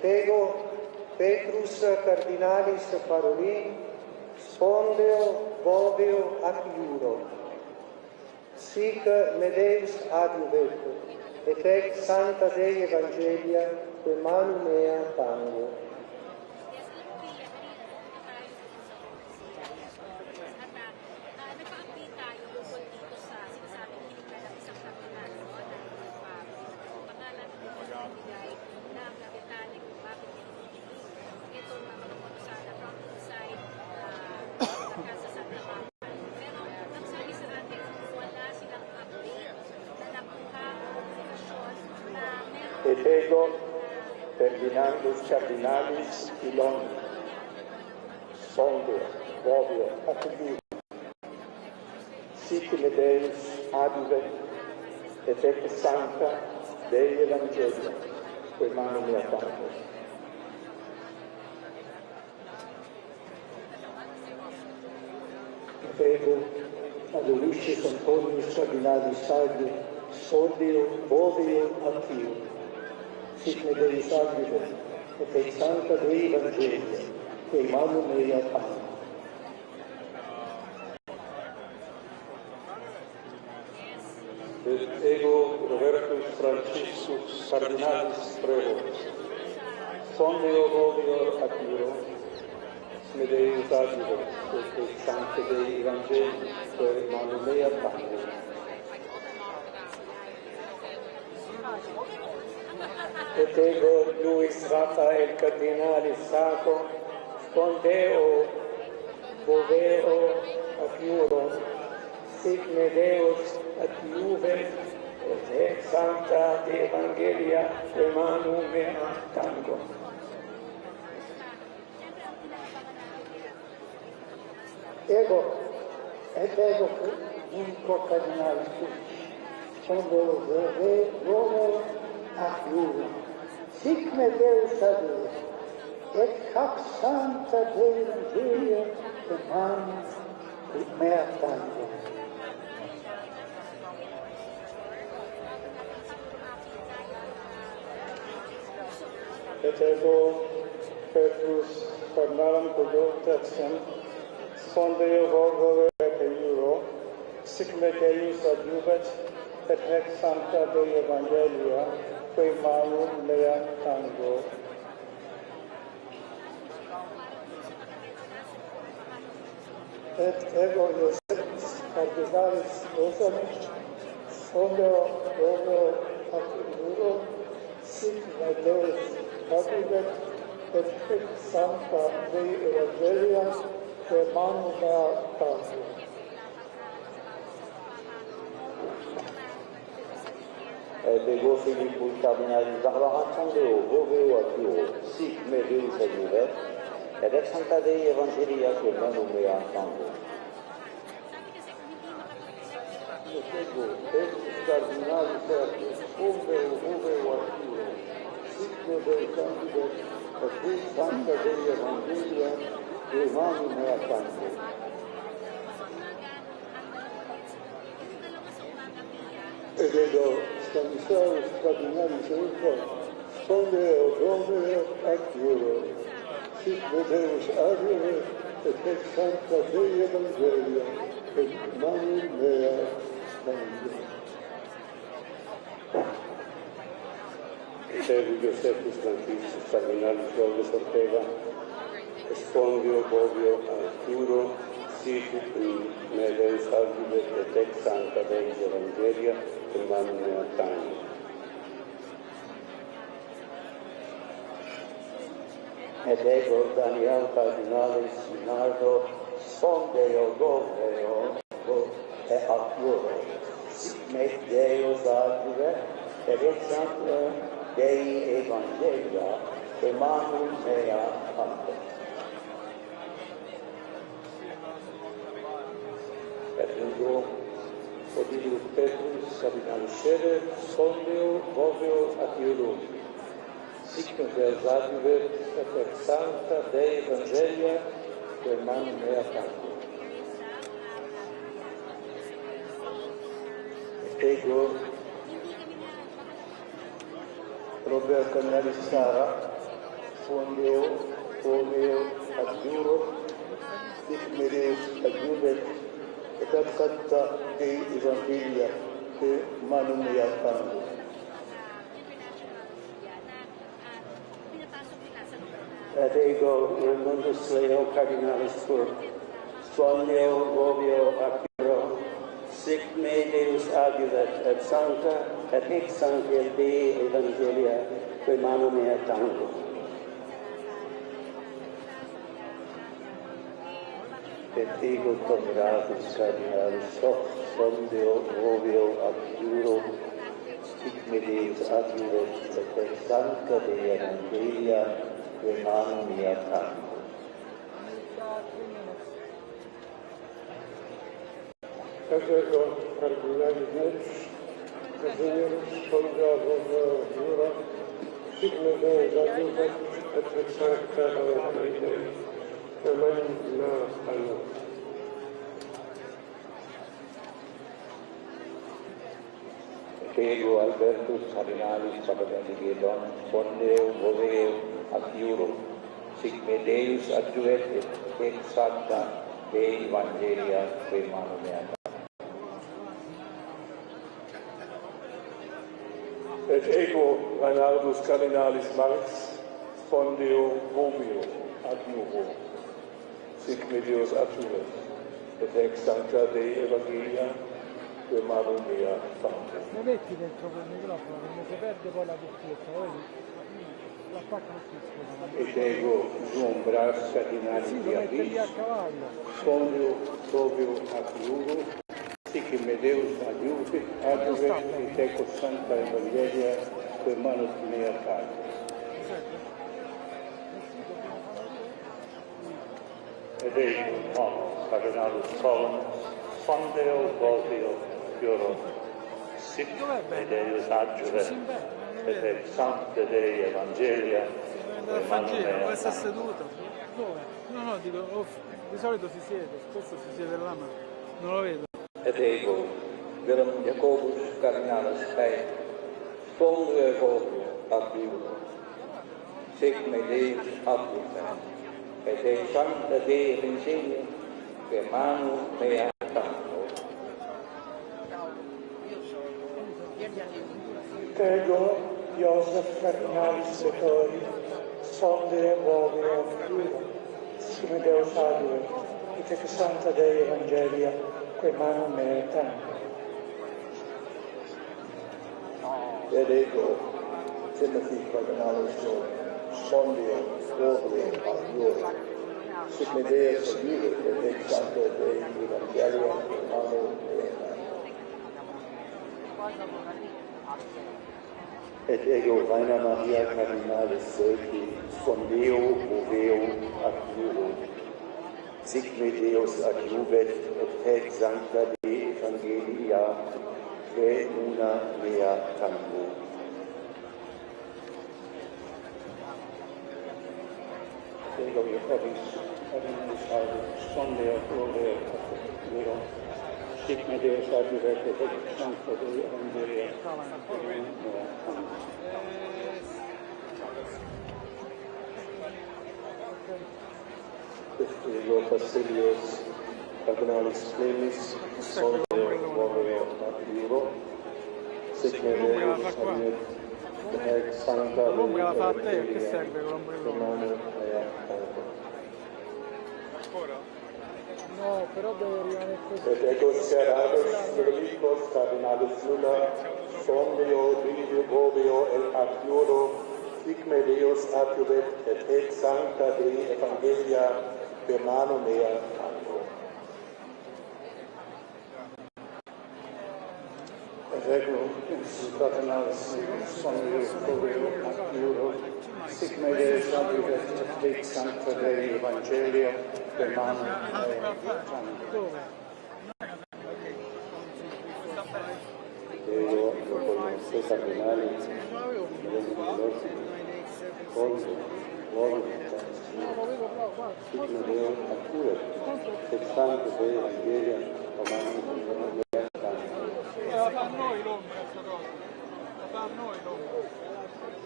Tego Petrus Cardinalis Parolin, spondeo boveo ac iuro. Sic medeus adiuvet, et ec Sancta Dei Evangelia, que manu mea tango. Nagpa-update tayo tungkol dito sa sinasabing hinigla ng isang kardinal, no, na pangalan ng nagbigay ng detalye kung bakit itong mga sa countryside sa Santa Barbara. Pero nagsabi sa atin, wala silang update na nakuha o informasyon na meron. Etego Ferdinandus Cardinalis Ilon Sondeo Bovio Acudus Sic Medeus Adiuvet, et ec Sancta Dei Evangelia, que manu mea tango. Prego ad Lucis Antonius Cardinalis Saggi, spondeo boveo ac iuro. Sic medeus adiuvet, et ec Sancta Dei Evangelia, que manu mea tango. Et ego Robertus Franciscus Cardinalis Prevos, spondeo bovio ac iuro, medeus adiuvet, et ec Sancta Dei Evangelii, que manu mea tango. Et ego Luis Raphael Cardinalis Sacco, spondeo boveo ac iuro. Sic medeus adiuvet, et ec Sancta Dei Evangelia, que manu mea tango. Ego, et ego Vinco Cardinalis Tucci, spondeo boveo ac iuro. Sic medeus adiuvet, et hac Sancta Dei Evangelia, que manu mea tango. Et ego Petrus Cardinalam Codotatiam, spondeo bovio ac iuro, sic medeus adiuvet, et ec Sancta Dei Evangelia, que manu mea tango. Et ego Iosephus Cardinalis Rosalis, spondeo boveo ac iuro. Sic medeus adiuvet, et ec Sancta Dei Evangelia, que manu mea tango. Et ego Philippus Cardinalis Barbara spondeo boveo ac iuro, sic medeus adiuvet, et ec Sancta Dei Evangelia, que manu mea tango. Et ego Petrus Cardinalis Sergius, spondeo boveo ac iuro, sic medeus adiuvet, et ec Sancta Dei Evangelia, que manu mea tango. Et ego Stanislaus Cardinalis Urco, spondeo boveo ac iuro. Sic medeus adiuvet, et ec Sancta Dei Evangelia, que manu mea tango. Et ego Iosephus Franciscus Cardinalis Gaudius Ortega, spondeo bovio ac iuro, sic medeus adiuvet, et ec Sancta Dei Evangelia, que manu mea tango. Et ego Daniel Cardinalis Minardo, spondeo boveo ac iuro, sic medeus adiuvet, et ec Sancta Dei Evangelia, que manu mea tango. Et ego Odilius Petrus Cardinalis Sede, spondeo boveo ac iuro, sic medeus adiuvet, et ec Sancta Dei Evangelia, que manu mea tango. Et ego Robert Cardinalis Sara, fondeo, foveo, ad iuro, sic medeus adjuvet, et ad sancta Dei Evangelia, per manum mea tango. Et ego mundus leo Cardinalis tur, splendeo vovio acuro, sic me Deus adjuvet, et sancta, et hic sancta Dei Evangelia, per manum mea tango. Et ego congratus Cardinalis hoc sondeo vovio acuro, sic me Deus adjuvet, et ex sancta Dei Evangelia, per manum mea tango. Et ego Cardinalis Casimirus sondeo vovio acuro, sic me Deus adjuvet, et ex sancta Dei Evangelia, per manum mea tango. Ego Albertus Cardinalis Papagendigedon, fondeo voveo ac iuro, sic me Deus adjuvet et ex sancta Dei Evangelia per manum mea tango. Et ego Reinaldus Cardinalis Marx, fondeo vovio ad iuro, sic me Deus adjuvet, et ex sancta Dei Evangelia, per manum mea tango. Lo metti dentro quel microfono, quando si perde poi la cuffietta, vedi? L'attacco qui, scusa. Et ego Umbras Cardinalis Sì, lo metti lì a cavallo. fondeo vovio ac iuro, sic me Deus adjuvet, et ex sancta Evangelia, per manum mea tango. Et ego hoc Cardinalis Colum, fondeo vovio iuro, sic me Deus adjuvet, et ex sancta Dei Evangelia, per manum mea Può essere tango. seduto. Dove? No, dico, di solito si siede, spesso si siede là, ma non lo vedo. Et ego Willem Jacobus Cardinalis Heim, fondeo vovio ac iuro, sic me Deus adjuvet, et ex sancta Dei Evangelia, per manum mea tango. Ego Iosef Cardinalis Vettori, fondeo vovio ac iuro, sic me Deus adjuvet, et ex sancta Dei Evangelia, per manum mea tango. Et ego Timothy Cardinalis fondeo vovio ac iuro, sic me Deus adjuvet, et ex sancta Dei Evangelia, per manum mea tango. Et ego Rainer Maria Cardinalis Selki, fondeo voveo ac iuro, sic me Deus adjuvet, et ex sancta Dei Evangelia, per una mea tango. Et ego Jacobus Cardinalis Albus, fondeo voveo ac iuro, sic me Deus adjuvet, et ex sancta Dei Evangelia, per una mea tango. Ego Basilius Cardinalis Clemis, fondeo vovio ac iuro, sic me Deus adjuvet, et ex sancta Dei L'ombra la fa a te, che Evangelia, serve per quell'ombrellone? manum mea tango. No, però deve rimanere così. Et ego Serradus Fredicus Cardinalis Luna, fondeo vovio et ac iuro, sic me Deus adjuvet, et ex sancta Dei Evangelia, per manum mea tango. Et ego Cardinalis fondeo vovio ac iuro, sic me Deus adjuvet, et ex sancta Dei Evangelia, per manum mea tango. Dove? Ego Jacobus Cardinalis fondeo vovio ac No, lo vedo qua, guarda. sic me Deus adjuvet, et sancta Dei Evangelia, per manum mea tango. La fa a noi l'ombra, sta cosa. La fa a noi l'ombra.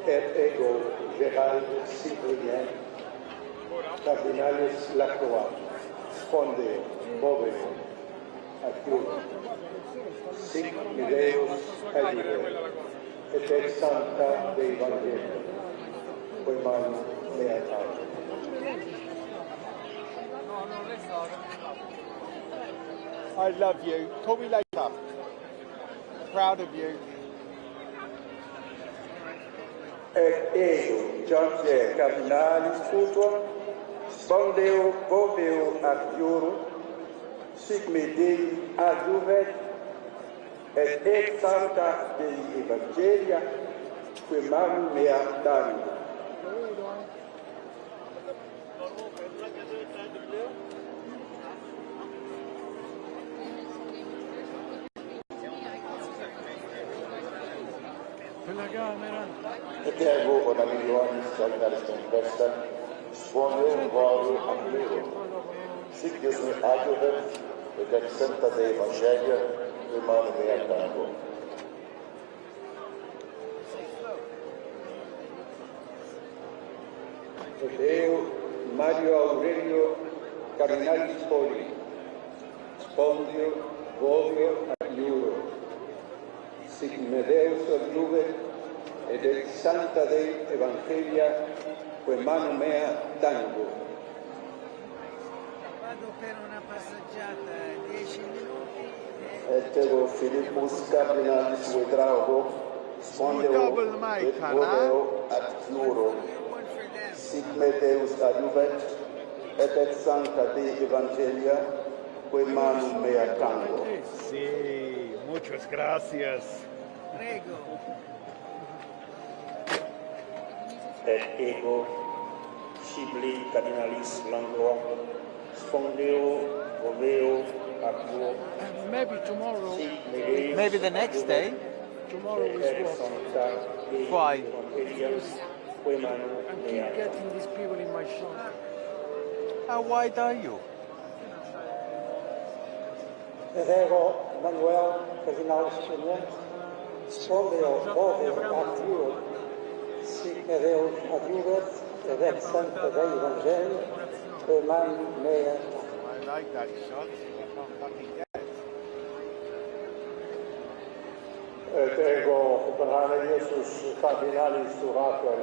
et ego Gérald Cyprien, Cardinales Lacroix, Spondeo, Boveo, Acciur, sic Deus Adire, et ex Sancta Dei Evangelii, quae manu mea Pater. I love you. Call me later. Proud of you. Et ego, George Cardinalis Futur, Spondeo, Boveo, Acciur, sic me Dei adjuvet, et ex Sancta Dei Evangelia, quae manu mea David. Quella camera. Et ego onamilionis Cardinalis Confessa, Spondeo, Boveo, Acciur, sic Deus me adjuvet, et ex Sancta Dei Evangelia, quae manu mea David. Et eo Mario Aurelio Cardinalis Poli, Spondeo, Boveo, Acciur, sic me Deus adjuvet, et ex Sancta Dei Evangelia, quae manu mea tango. Vado per una passeggiata 10 minuti Et ego Philippus Cardinalis Vedrago, Spondeo, et Boveo, Acciur, sic me Deus adjuvet, et ex Sancta Dei Evangelia, quae manu mea tango. Sí, muchas gracias. prego. Et ego Chimney Cardinalis Langlois, Spondeo, Boveo, Acciur, Maybe tomorrow. sic me Deus Maybe the next day. Tomorrow et is ex what? Sancta Dei Why? Evangelia, quae manu I mea keep tango. getting these people in my shop. How wide are you? Et ego Manuel Cardinalis Chimney, Spondeo, Boveo, Acciur, sic me Deus adjuvet, et ex Sancta Dei Evangelii, quae manu mea tango. I like that shot. I can't fucking get it. Et ego Brane Iesus Cardinalis Rafael,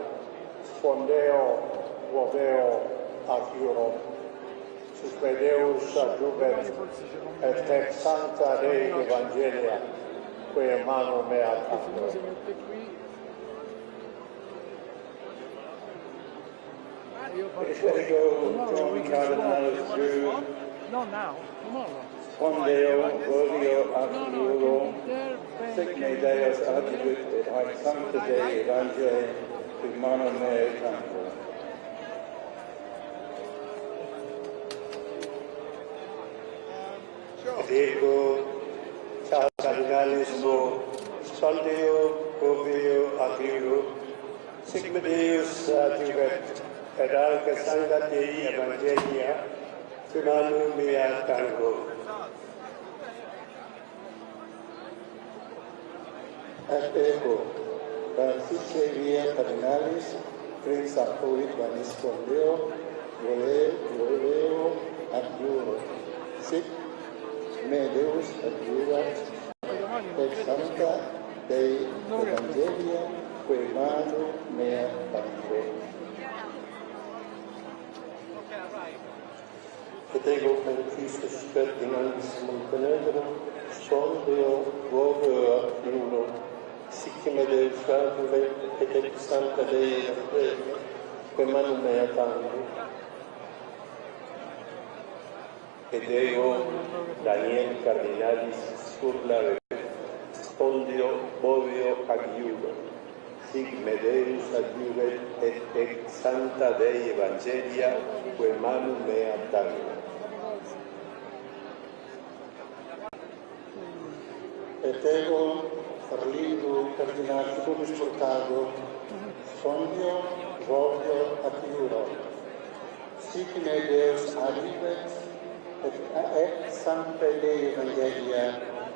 Spondeo, Boveo, Acciur, sic me Deus adjuvet, et ex Sancta Dei Evangelia, quae manu mea tango. Si mette qui. Io faccio Ego tomorrow we John can Cardinalis swap. Jew, Not now, tomorrow. Spondeo, Boveo, No, Acciur, there, sic me Deus adjuvet, et ex Sancta Dei Evangelii, quae manu mea tango. Et ego Charles Cardinalis Mo, Spondeo, Boveo, Acciur, sic me Deus adjuvet, et alca Sancta Dei Evangelia, quae manu mea tango. Et ego Francisce via Cardinalis, Prince Apostolic Vanis Spondeo, Voleo, Acciur, sic me Deus adjuvat, et Sancta Dei Evangelia, quae manu mea tango. Et ego Franciscus Ferdinandis Montenegro, Spondeo, Boveo, Acciur, sic me Deus adjuvet, et ex Sancta Dei Evangelia, quae manu mea tango. Et ego Daniel Cardinalis Scurlare, Spondeo, Boveo, Acciur, sic me Deus adjuvet, et ex Sancta Dei Evangelia, quae manu mea tango. Et ego Arlindo Cardinalis Publius Portago, Spondeo, Boveo, Acciur, sic me Deus adjuvet, et ex Sancta Dei Evangelia,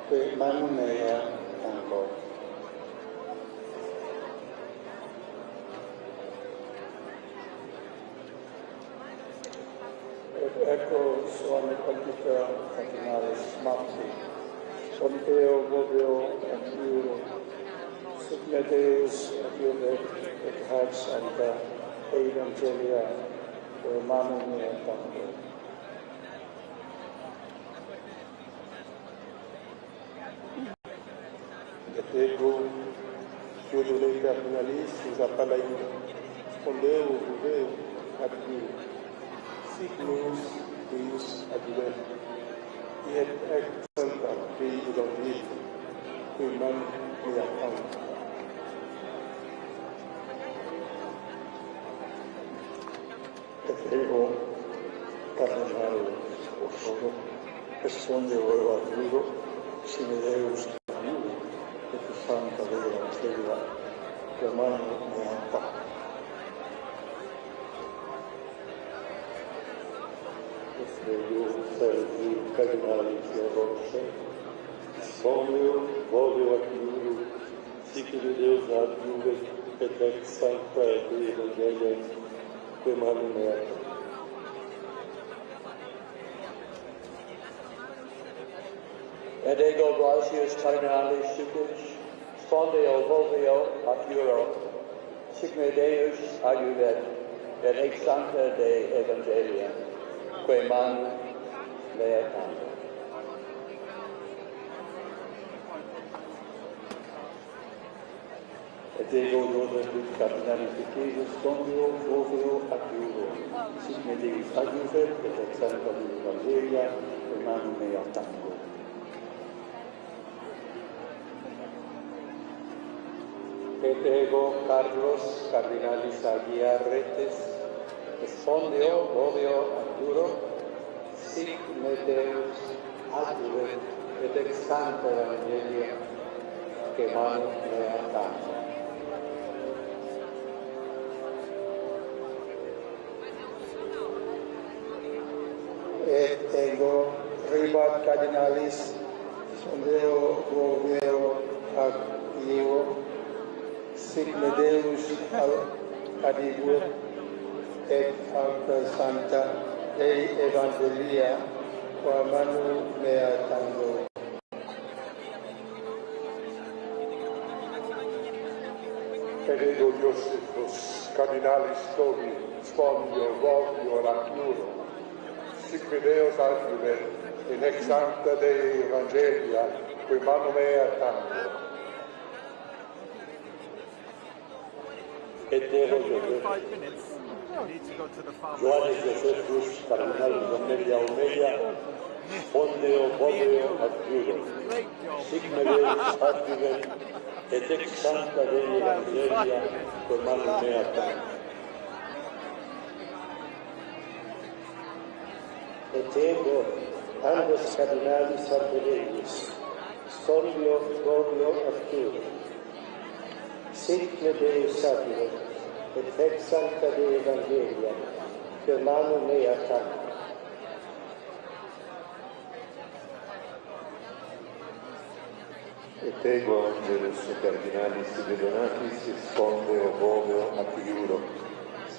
quae manu mea tango. suam quantita cardinalis Marti, Ponteo vobio antiuro, signa Deus adiuvet et hac sancta evangelia Romanum mea tanto. Et ego fiodule cardinalis appalaim spondeo viveo ad Deo. Sic nos Deus adiuvet, et ex santa Dei evangelii, qui man mea tanto. Et ego cardinalis orthodo, respondeo adiuro, sine Deus adiuro, et santa Dei evangelia, que man mea tanto. Ego servi cardinalis rosse, spondeo vobio adiuro, sic Deus adiuvet, et ex sancta Dei evangelia, que man mea tanto. Et ego gratius cardinalis sucis, spondeo vobio adiuro, signe Deus adiuvet, et ex sancta Dei evangelia, que man mea tanto. Et ego donatus cardinalis sucis, spondeo vobio adiuro, signe Deus adiuvet, et ex sancta Dei evangelia, que man mea tanto. Et ego Carlos cardinalis agia retes, spondeo vobio adiuro, sic me Deus adiuvet, et ex sancta evangelia, que man mea tanto. Et ego ribat cardinalis, spondeo vobio adiuro, sic me Deus adiuvet, et alta sancta Dei evangelia, qua manu mea tango. Et ego Iosifus cardinalis Tobi, spondeo vobio adiuro, sic me Deus adiuvet, et ex sancta Dei evangelia, qui manu mea tango. Et ego Joseph, 5 minutes. You need to go to the farm. Johannes Josephus, cardinalis Omelia Omelia, spondeo vobio adiuro, Great job. sic me Deus adiuvet, et ex sancta Dei evangelia, que manu mea tango. Et ego annos cardinalis arboreis, spondeo vobio adiuro, sic me Deus adiuvet, et ex sancta Dei evangelia, que manu mea tango. Et ego angelus cardinalis vedonatis, spondeo vobio adiuro,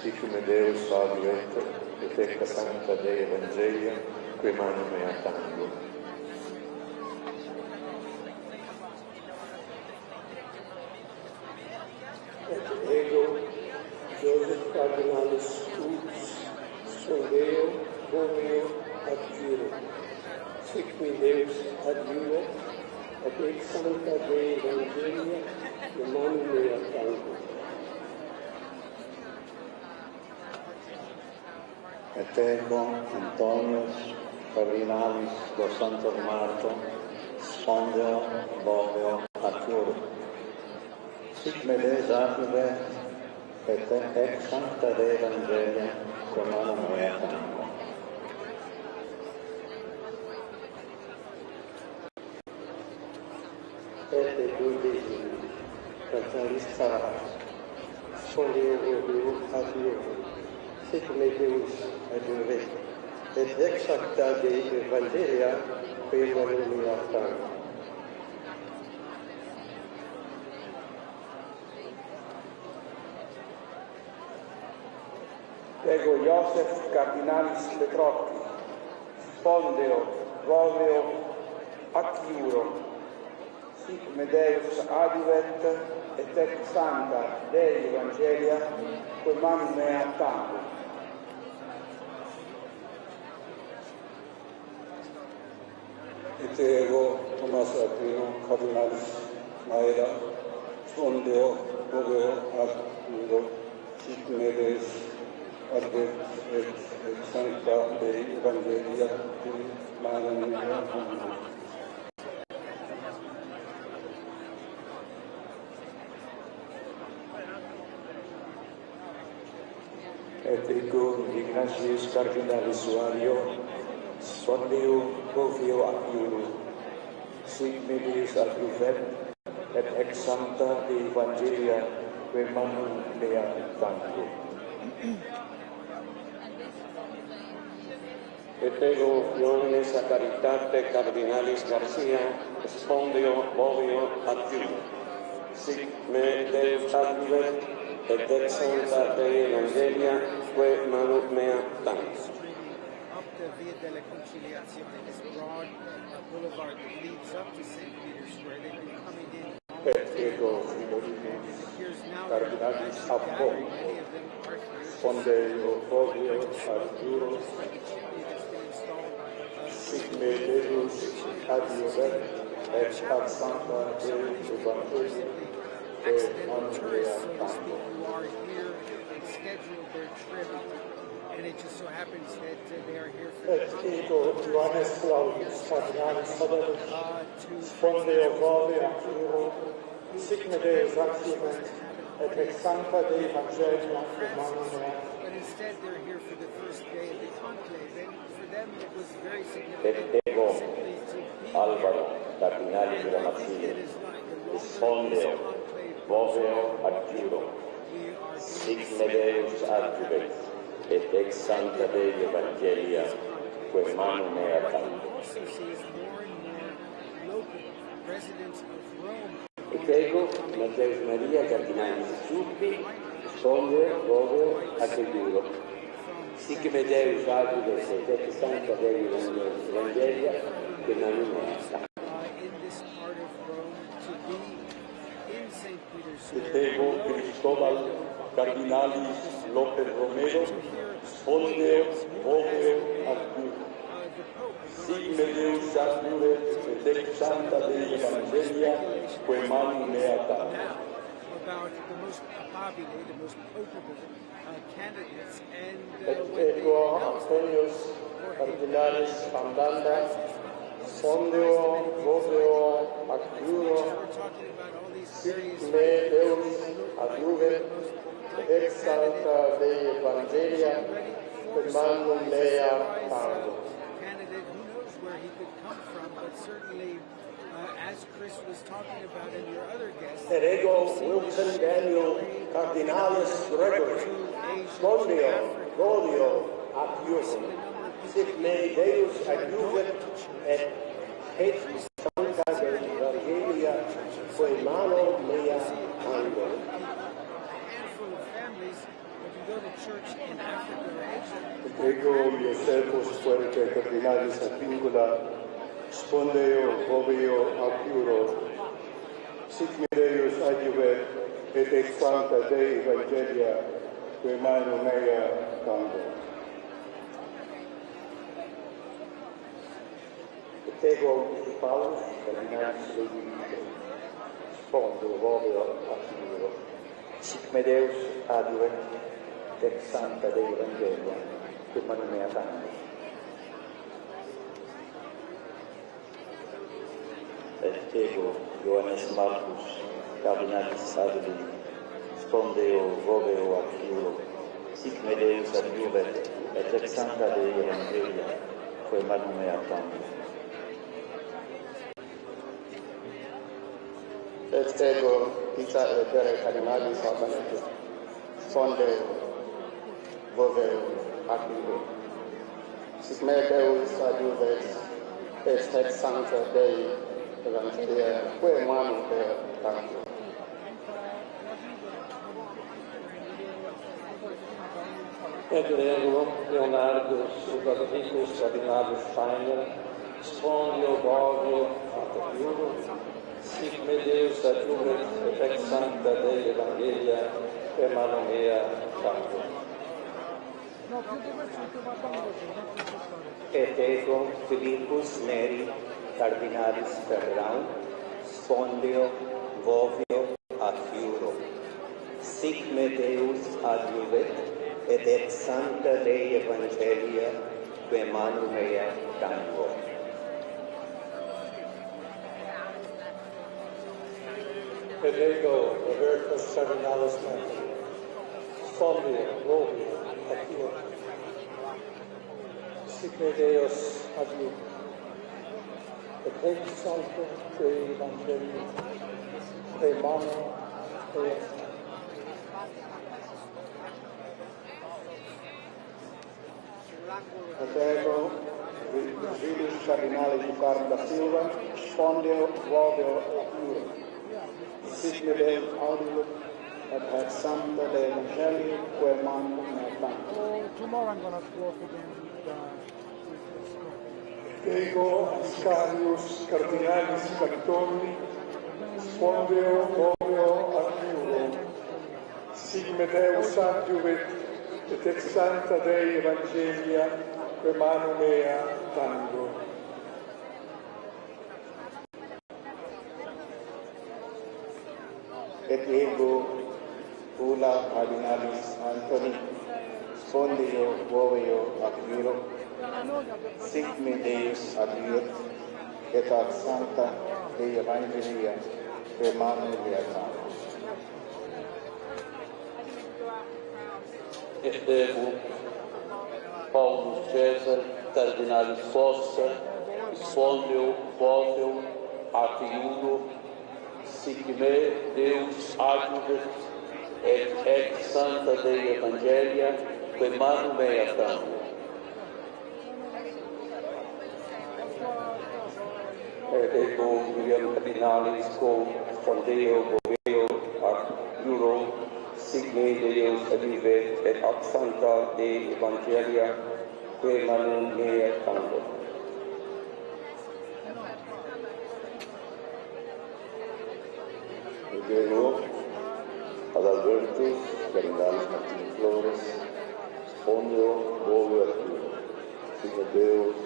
sic me Deus adiuvet, et ex sancta Dei evangelia, que manu mea tango. Et ego Joseph cardinalis Ux, spondeo vobio adiuro, sic me Deus adiuvet, et ex sancta Dei evangelia, que manu mea tango. Et ego Antonius cardinalis do Santo Marto, spondeo vobio adiuro, sic me Deus adiuvet, et ex sancta Dei evangelia, que manu mea tango. Et duodecimi cardinalis Sarax, spondeo vobio adiuro, sic me Deus adiuvet, et ex sancta Dei evangelia, que manu mea tango. Ego Iosef cardinalis Petrocchi, spondeo, roveo, acciuro, sic me Deus adiuvet, et ex sancta Dei Evangelia, quem manum mea tantum. Et ego Thomas Aquino, Cardinalis Maera, spondeo, roveo, acciuro, sic me Deus adiuvet, et ex sancta Dei Evangelia, quem manum mea tantum. Et ego Ignatius Cardinalis Suario, spondeo, roveo, acciuro, sic me Deus adiuvet, et ex sancta Dei Evangelia, quem manum mea tantum. Et ego Ioannes a caritate Cardinalis Garcia, spondeo, roveo, acciuro, sic me Deus adiuvet, et ex sancta Dei Evangelia, quem manum mea tantum. Up the Via della Conciliazione, this broad boulevard that leads up to St. Peter's Square. They've been coming in. Et ego Fridolini Here's now Cardinalis actually Appo, gathering. Many of them are here. spondeo, roveo, acciuro, Like a chimney that's been installed. sic me Deus adiuvet, et ad sancta Dei Evangelia, quem manum Accidental mea tourists, so to speak, tantum. who are here and scheduled their trip. And it just so happens that they are here for Et ego Ioannes Claudius, Cardinalis Fidelis, to spondeo, roveo, acciuro, sic me Deus adiuvet, et ex sancta Dei Evangelia, quem manum mea. but instead they're here for the first day of the conclave. And for them it was very Et significant ego simply to be Alvaro Cardinalis here. della And I think Marsiglia, that is not the spondeo, roveo, acciuro, we are sic me Deus adiuvet, et ex sancta Dei Evangelia, quem manum mea tantum. also sees more and more local residents of Rome. Et ego Matteus Maria Cardinalis Ciuppi, spondeo, roveo, acciuro, sic me Deus adiuvet, et ex sancta Dei Evangelia, quem manum mea tantum. In this part of Rome to be in St. Peter's Et Square. ego Cristobal Cardinalis Lopez Romero, spondeo, roveo, acciuro, The Pope sic me Deus adiuvet, et ex sancta Dei Evangelia, quem manum mea tantum. now about the most populated, the most potable candidates, and Et when they ego announced Antonius Cardinalis Andanda, spondeo, roveo, acciuro, we're talking about all these sic various me Deus adiuvet, et ex sancta Dei Evangelia, quem manum mea tantum. candidate, who knows where he could come from, but certainly, as Chris was talking about and your other guests, Et ego Wilson Daniel Cardinalis Gregory, spondeo, roveo, acciuro, sic me Deus adiuvet, et ex sancta Dei Evangelia, quem manum mea tantum. handful of families that can go to church in Africa or Asia. Et ego Iosefus Puente Cardinalis Apingula, spondeo, roveo, acciuro, sic me Deus adiuvet, et ex sancta Dei Evangelia, quem manum mea tantum. Et ego Paulus Cardinalis Levi, spondeo, roveo, acciuro, sic me Deus adiuvet, et ex sancta Dei Evangelia, quem manum mea tantum. Et ego Ioannes Marcus Cardinalis Sadeli, spondeo, roveo, acciuro, sic me Deus adiuvet, et ex sancta Dei Evangelia, quem manum mea tantum. Et ego Pizza Pere Cardinalis Albanese, spondeo, roveo, acciuro, sic me Deus adiuvet, et ex sancta Dei Evangelia, quem manum mea tantum. Pedrero, Leonardo, Sudavricus, Cardinalus Steiner, Spondio, Borgio, Atapiuro, Sigme Deus adjuvet, et ex sancta Dei Evangelia, per mano mea, Santo. No, più di questo ti guardano così, non ti aspettare. Et ego Philippus Neri, Cardinalis Ferrand, Spondio, Vovio, Afiuro. Sic me Deus adjuvet, et ex sancta Dei Evangelia, que manu mea tango. Et ego Robertus Cardinalis Menti, Spondio, Vovio, Afiuro. Sigme Deus adjuvet, et ex sancta Dei Evangelia, que manu mea Et ego Virgilius Cardinale Ducarum da Silva, Spondio, Vovio, Afiuro. Sigme Deus adjuvet, et ex sancta Dei Evangelii, que manu mea tango. Oh, tomorrow I'm gonna walk again with Ego Ascarius Cardinalis Cantoni, Spondio, Vovio, Afiuro. Sigme Deus adjuvet, et ex sancta Dei Evangelia, que manu mea tango. Et ego Ulla Cardinalis Antoni, Spondio, Vovio, Afiuro. Sic me Deus adjuvet, et ad sancta Dei Evangelia, per manu mea tango. Et ego Paulus Caesar, Cardinalis Fossa, Spondio, Vovio, Afiuro, sic me Deus adjuvet, et ex sancta Dei Evangelia, que manu mea tango. Et ego William Cardinalis Co, Spondio, Vovio, Afiuro, sic me Deus adjuvet, et ex sancta Dei Evangelia, que manu mea tango. Et ego ad Albertus Cardinalis Flores, Spondio, Vovio, Afiuro. Sigme Deus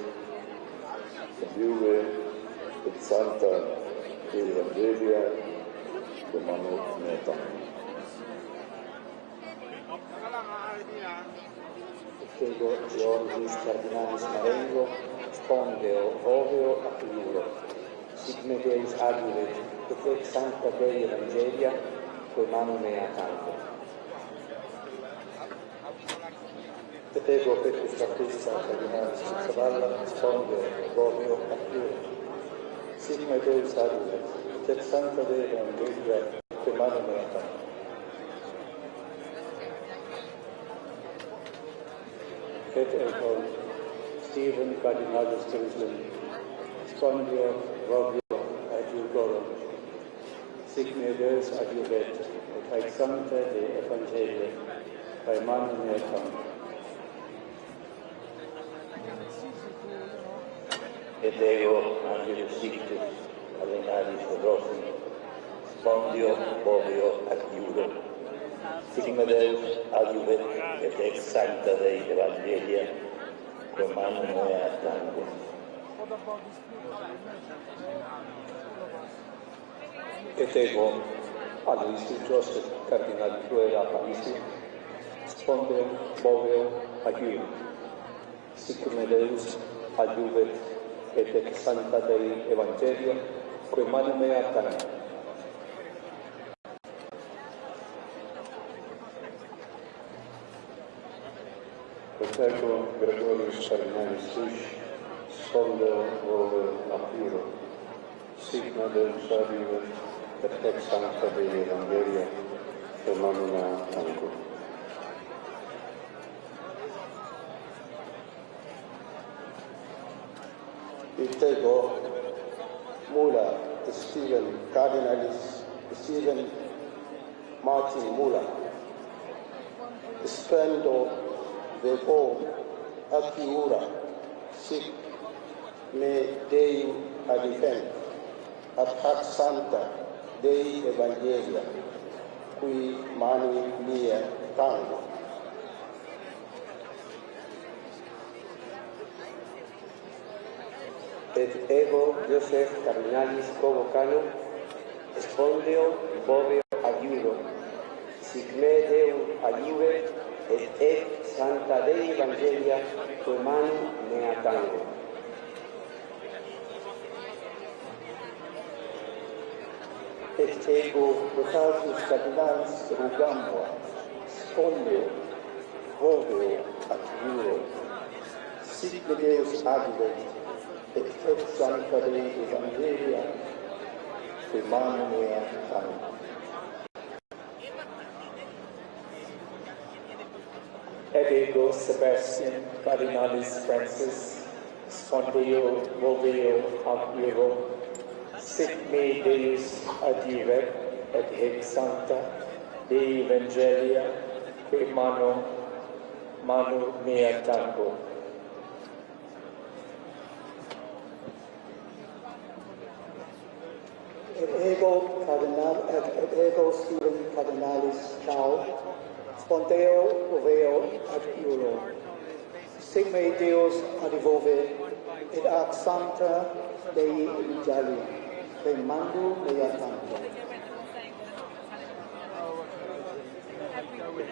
adjuvet, et sancta Dei Evangelia, que manu mea tango. Et ego Georgis Cardinalis Marengo, Spondio, Vovio, Afiuro. Sic me Deus adjuvet, et ex sancta Dei Evangelia, que manu mea tango. Et ego Petrus Baptista Cardinalis Pizzavalla, Spondio, Vovio, Afiuro. Sic me Deus adjuvet, et ex sancta Dei Evangelia, que manu mea tango. Et ego Stephen Cardinalis Jerusalem, Spondio, Vovio, Afiuro. Sic me Deus adjuvet, et ex sancta Dei Evangelia, per manu mea tango. Et ego Angelus Victus, Cardinalis Rossi, Spondio, Vovio, Afiuro. Sic me Deus adjuvet, et ex sancta Dei Evangelia, que manu mea tango. Et ego Aloysius Joseph Cardinalis Rueda Palisi, Spondio, Vovio, Afiuro. Sic me Deus adjuvet, et ex sancta Dei Evangelia, que manu mea tango. Et ego Gregorius Cardinalis Sush, Spondio, Vovio, Afiuro. Sic me Deus adjuvet, et ex sancta Dei Evangelia, que manu mea tango. Et ego Mula, Stephen Cardinalis, Stephen Martin Mula, Spendo, vevo acciura, sic me Dei advent, ad hac Sancta Dei Evangelia, qui mani mia tango. Et ego Joseph Cardinalis Convocano, espondeo boveo adiudo, sic me Deum adiuvet, et Sancta Dei Evangelia, que manu mea tango. Et ego dotatus Cardinalis rugambua, spondeo boveo adiudo, sic me Deus adiuvet, et Sancta Dei Evangelia, que manu mea tango. Et ego Sebastian Cardinalis Francis, spondeo moveo ac iro, sic me Deus adiuvet, et hic Sancta Dei Evangelia, que manu mea tango. Et ego Stephen Cardinalis Chao, spondeo oveo ad iuro. Sic me Deus adivove, et ac Sancta Dei Evangelia, que manu mea tango.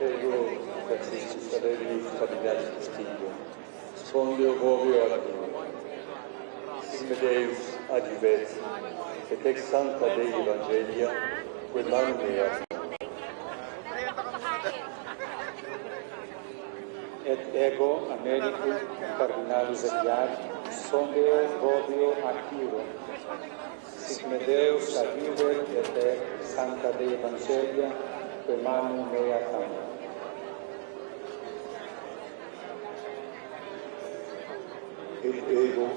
Ego Franciscus Aurelius Cardinalis Castillo, spondeo moveo ad iro, sic me Deus adiuvet, et ex Sancta Dei Evangelia, que manu mea. Et ego Americum Cardinalis Aviat, spondeo boveo ac iro, sic me Deus adiuvet, et ex Sancta Dei Evangelia, que manu mea tango. Et ego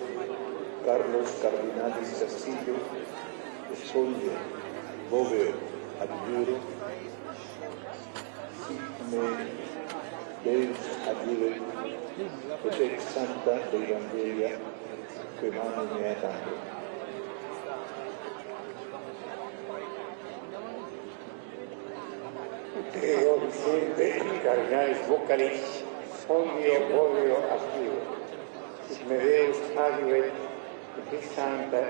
Carlos Cardinalis Castillo, spondeo moveo ad iro, sic me Deus adiuvet, et ex Sancta Dei Evangelia, que manu mea tango. Ego Vicente Cardinalis Vocalis, spondeo boveo ac iro, sic me Deus adiuvet, et ex Sancta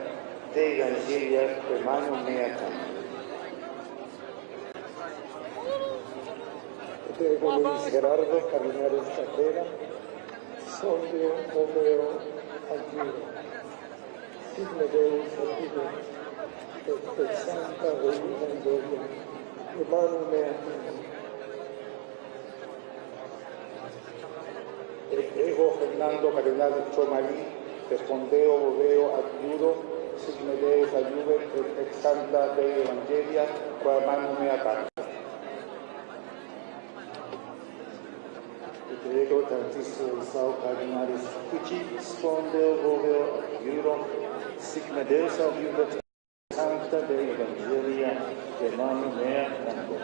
Dei Evangelia, que manu mea tango. Et ego Luis Gerardo Cardinalis Cabrera, spondeo oveo ad iuro. Sic me Deus adiuvet, et ex Sancta Dei Evangelia, que manu mea tango. Et ego Fernando Cardinalis Chomali, spondeo boveo ad iuro, sic me Deus adiuvet, et ex Sancta Dei Evangelia, qua manu mea tango. Et ego Tarciso Sao Cardinalis Cuci, spondeo boveo ad iuro, sic me Deus adiuvet, Sancta Dei Evangelia, que manu mea tango.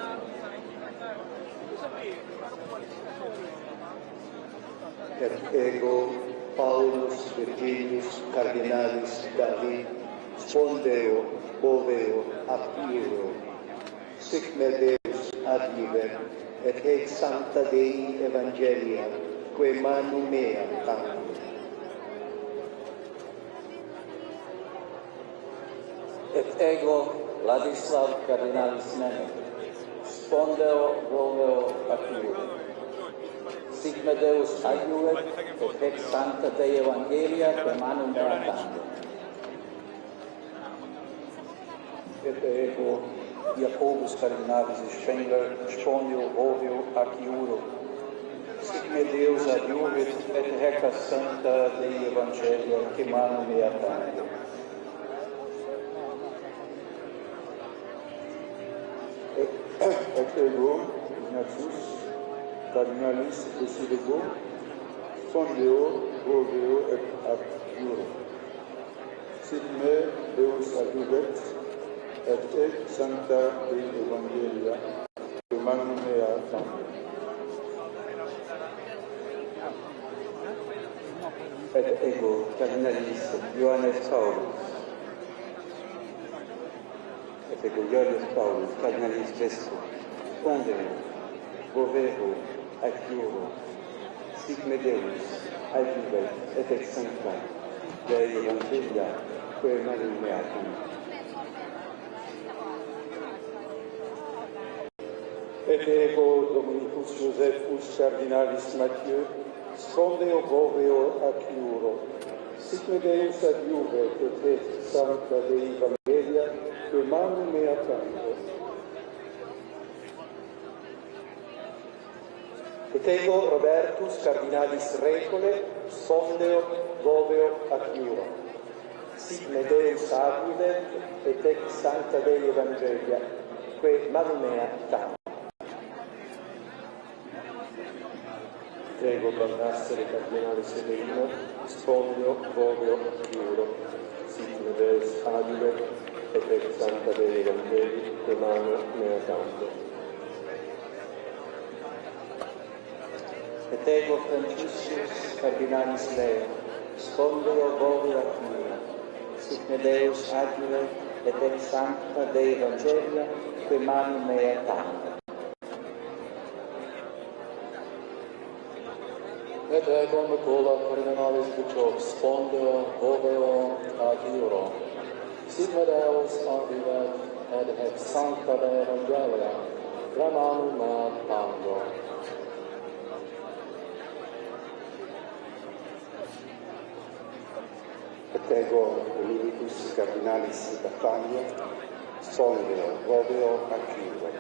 Et ego Paulus Virginius Cardinalis David, spondeo boveo ac iro, sic me Deus adiuvet, et ex Sancta Dei Evangelia, que manu mea tango. Et ego Ladislav Cardinalis Nene, spondeo boveo ac iro, sic me Deus adiuvet, et ex Sancta Dei Evangelia, que manu mea tango. Et ego Jacobus Cardinalis Spengler, spondeo boveo ac iuro, sic me Deus adiuvet, et haec Sancta Dei Evangelia, que manu mea tango. Et ego Ignatius Cardinalis Desidego, spondeo boveo ac iuro, sic me Deus adiuvet, et ex Sancta Dei Evangelia, que manu mea tango. et ego Cardinalis Ioannes Paulus, et ego Ioannes Paulus, Cardinalis Vesco, Spondeo, Bovero, Actiuro, sic me Deus, adjuvet, et ex sancta, Dei Evangelia, quae manu meatum. Et ego Dominicus Josephus Cardinalis Mathieu, Spondeo Boveo Actiuro, sic me Deus adjuvet, et ex sancta Dei Evangelia, quae manu meatum. Et ego Robertus Cardinalis Recole, Spondeo Boveo Actiuro, sic me Deus adjuvet, et ex sancta Dei Evangelia, quae manu mea tam. Ego Baldassare Cardinale Severino, Spondeo Boveo Actiuro, sic me Deus adjuvet, et ex sancta Dei Evangelii, quae manu meatam. Et ego Franciscus Cardinalis Leo, Spondeo Boveo Actiuro, sic me Deus adjuvet, et ex sancta Dei Evangelia, quae manu mea tam. Et ego Nicola Cardinalis Bishop, Spondeo Boveo Actiuro, sic me Deus adjuvet, et ex sancta Dei Evangelia, quae manu mea tango. Et ego Dominicus Cardinalis Battaglia, Spondeo Boveo Actiuro,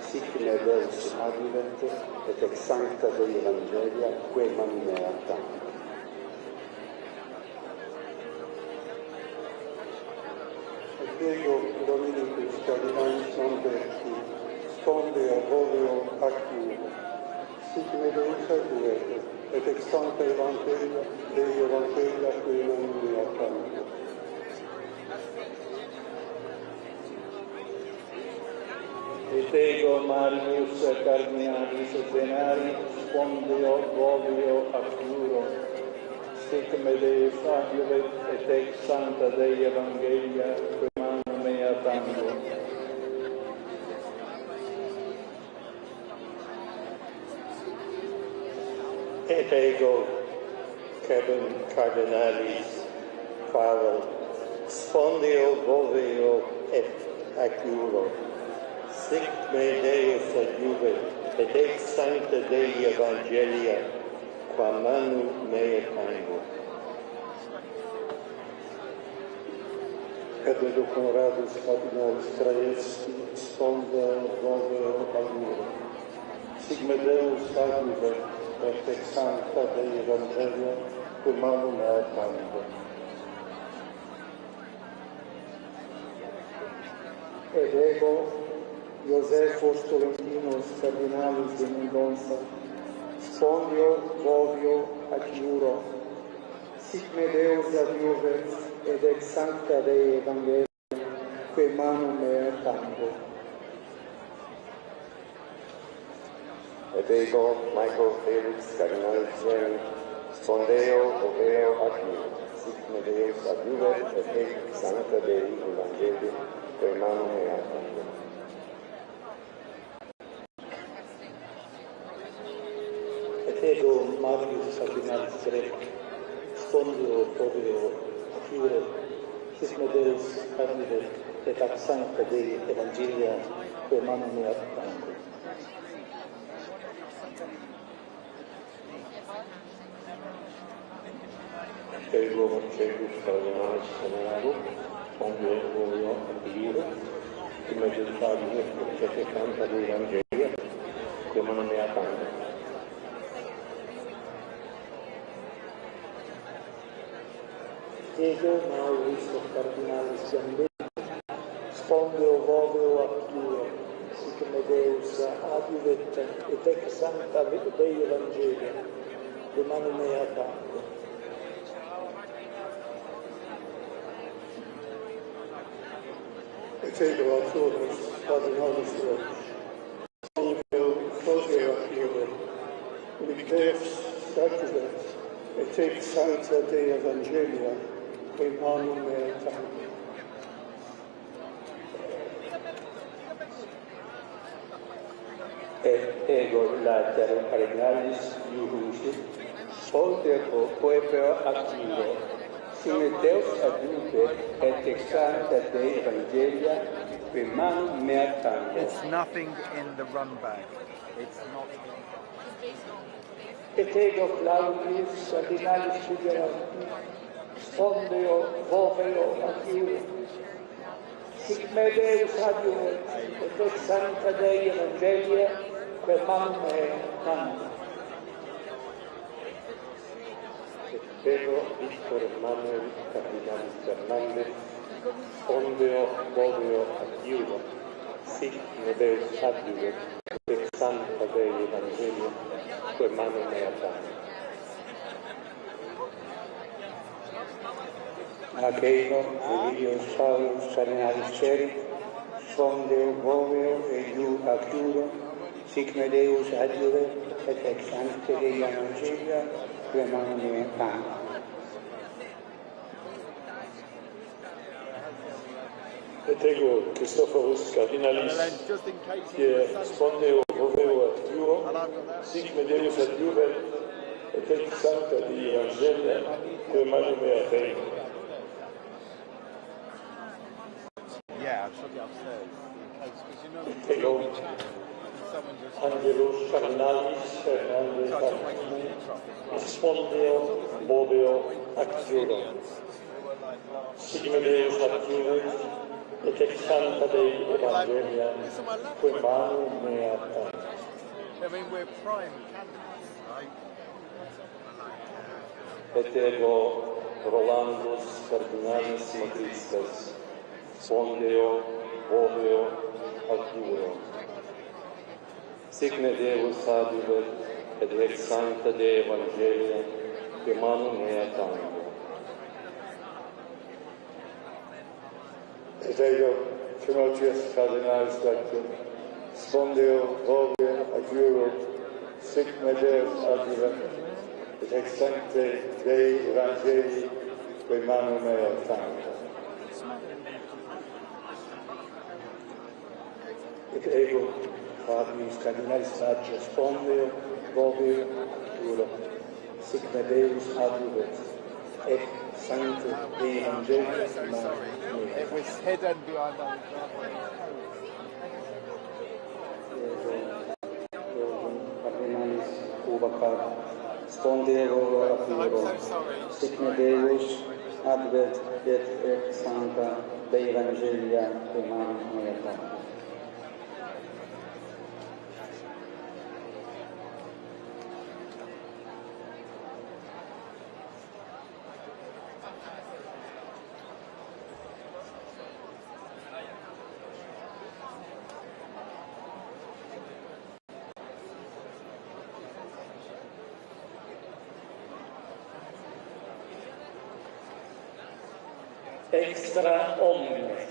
sic me Deus adjuvet, et ex sancta Dei Evangelia, quae manu mea tam. Et ego Dominicus Cardinalis Lamberti, Spondeo Boveo Actiuro, sic me Deus adjuvet, et ex sancta Evangelia, Dei Evangelia, quae manu mea tango. Et ego Marius Cardinalis Venari, Spondeo Boveo Actiuro, sic me Deus adjuvet, et ex sancta Dei Evangelia, quae manu mea tango. Et ego Kevin Cardinalis Farrell, Spondeo Boveo et Actiuro, sic me Deus adjuvet, et ex sancta Dei Evangelia, qua manu mea tango. Et ego Conradus Cardinalis Traesti, Spondeo Boveo Actiuro, sic me Deus adjuvet, et ex sancta Dei Evangelia, quae manu mea tango. Et ego Josephus Tolentinos Cardinalis de Mendonça, Spondeo Boveo Actiuro, sic me Deus adjuvet, et ex sancta Dei Evangelia, quae manu mea tango. Et ego Michael Felix Cardinalis Geni, Spondeo Boveo Actiuro, sic me Deus adjuvet, et ex sancta Dei Evangelii, quae manu mea tango. Et ego Marius Cardinalis Greco, Spondeo Boveo Actiuro, sic me Deus adjuvet, et ex sancta Dei Evangelia, quae manu mea tango. Ego Marcellus Cardinalis Seminarum, Spondeo Boveo Actiuro, sic me Deus adjuvet, et ex sancta Dei Evangelia, quae manu mea tango. Ego Maurus Cardinalis Gambetta, Spondeo Boveo Actiuro, sic me Deus adjuvet, et ex sancta Dei Evangelia, quae manu mea tango. Et ego Arturus Cardinalis Roche, Spondeo Boveo Actiuro, sic Deus adjuvet, et ex sancta Dei Evangelia, quem anum mea tantum. Et ego later cardinalis iurusit, spondeo poepero activo, sine Deus adjuvit et ex sancta Dei Evangelia, quem anum mea tantum. It's nothing in the run bag. It's not. Et ego Claudius cardinalis figuranti, spondeo voveo activo, sic me Deus adjuvet, et ex sancta Dei Evangelia, quem anum mea tantum. Pedro Victor Manuel Cardinalis Fernandez, spondeo moveo adiulo, sic me Deus adjuvet, ex sancta Dei Evangelia, quem anum mea tantum. Acheino, Emilius Paulus Cardinalis Ceri, spondeo voveo et iu acciuro, sic me Deus adjuvet, et ex sancta Dei Evangelia, quem anum mea tantum. Et ego Christophorus Cardinalis, Just in case. Pierre spondeo voveo adiuro, sic me Deus adjuvet, et ex sancta Dei Evangelia, quem anum mea tantum. Yeah, I took it upstairs. Because you know, Ego someone just. Angelus Cardinalis Fernandez spondeo moveo acciuro, sic me Deus adjuvet, et ex sancta Dei Evangelia, quem anum mea tantum. I mean, we're prime candidates, right? Et ego Rolandus Cardinalis Magistris, spondeo voveo adjulo, sic me Deus adjuvet, et ex sancta Dei Evangelia, quem anum mea tantum. Et ego Timotheus Cardinalis Lector, spondeo voveo adjulo, sic me Deus adjuvet, et ex sancta Dei Evangelii, quem anum mea tantum. Et ego Fabius Cardinalis Maggio, spondeo voveo acciuro, sic me Deus adjuvet, et sancta Dei Evangelia, quem anum mea. It was hidden behind that. Cardinalis uvacar, spondeo voveo acciuro, sic me Deus adjuvet et ex sancta Dei Evangelia, quem anum mea tantum. Extra omnes.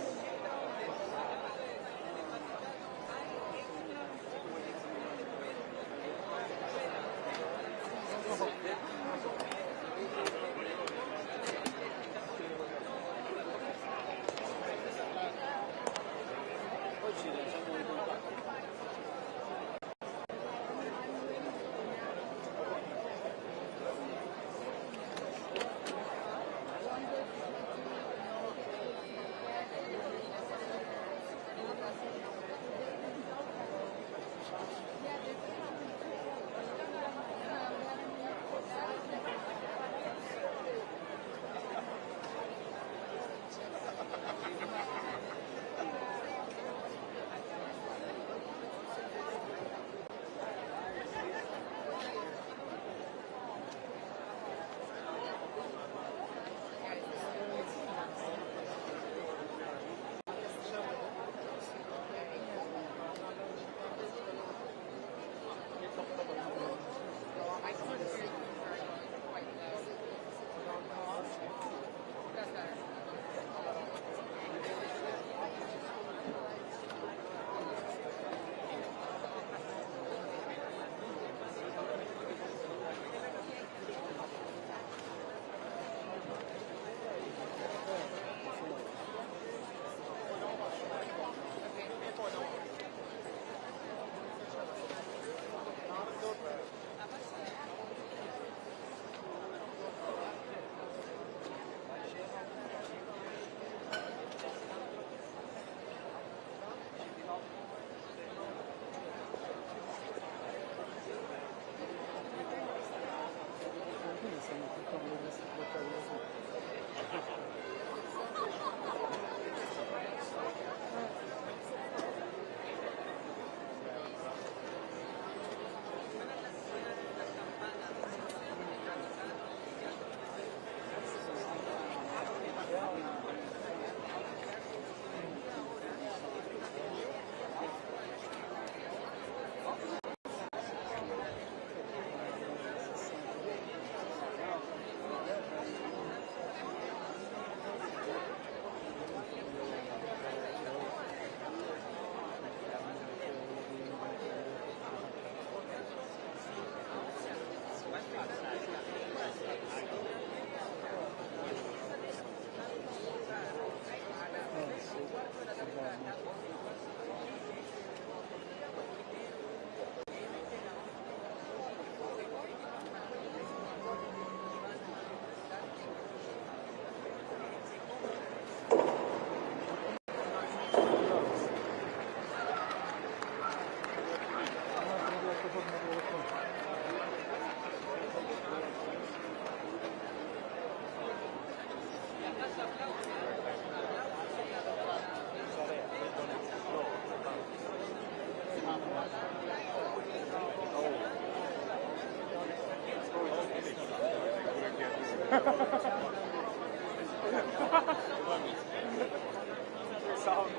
Sound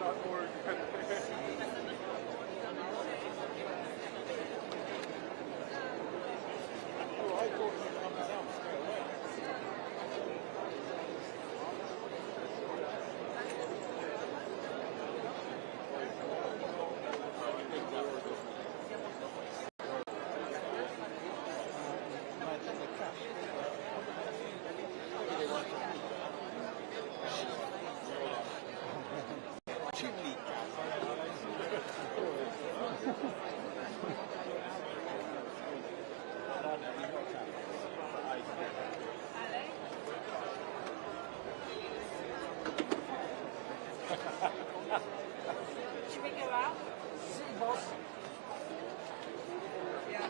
not more good. Chimney. Should we go out? Yeah.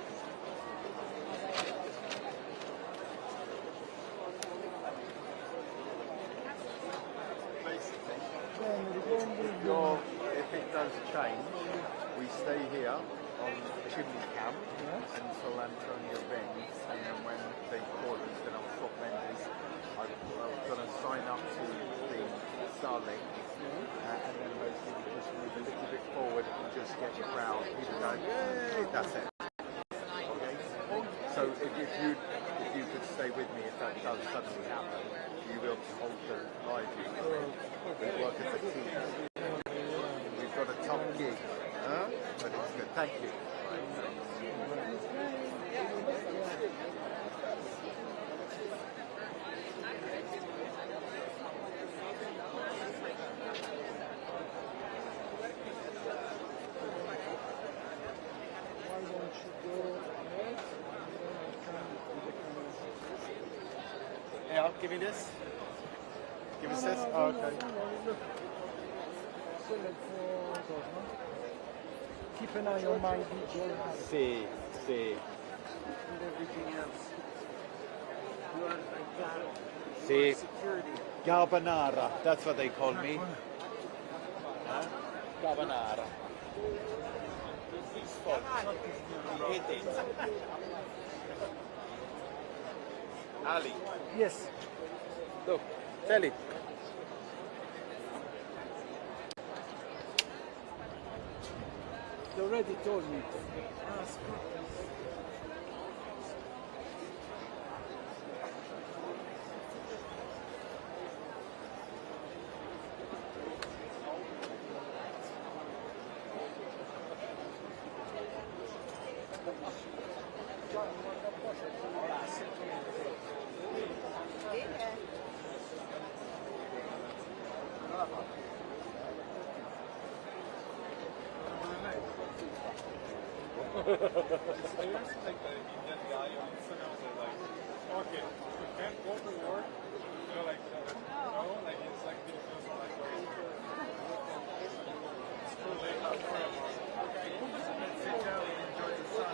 Basically, if it does change, we stay here on Chimney Camp until Antonio bends, and then when they call us, then I'll swap vendors. I'm going to sign up to the Starlink, and then basically just move a little bit forward and just get the crowd. People go, yay, that's it. Okay? So if you could stay with me if that does suddenly happen, you will hold the live view. We work as a team. We've got a top gig, but it's good. Thank you. Yeah, give me this. Give us this. Oh, okay. Keep an eye on my video. See. And everything else. You are See. security. Garbanara. That's what they call me. Huh? Garbanara. Ali. Yes. Look, tell it. They already told me. Okay, you can't go to work, you know, like, like it's like this feels like it's too late out for a while. Let's sit down and enjoy the sun.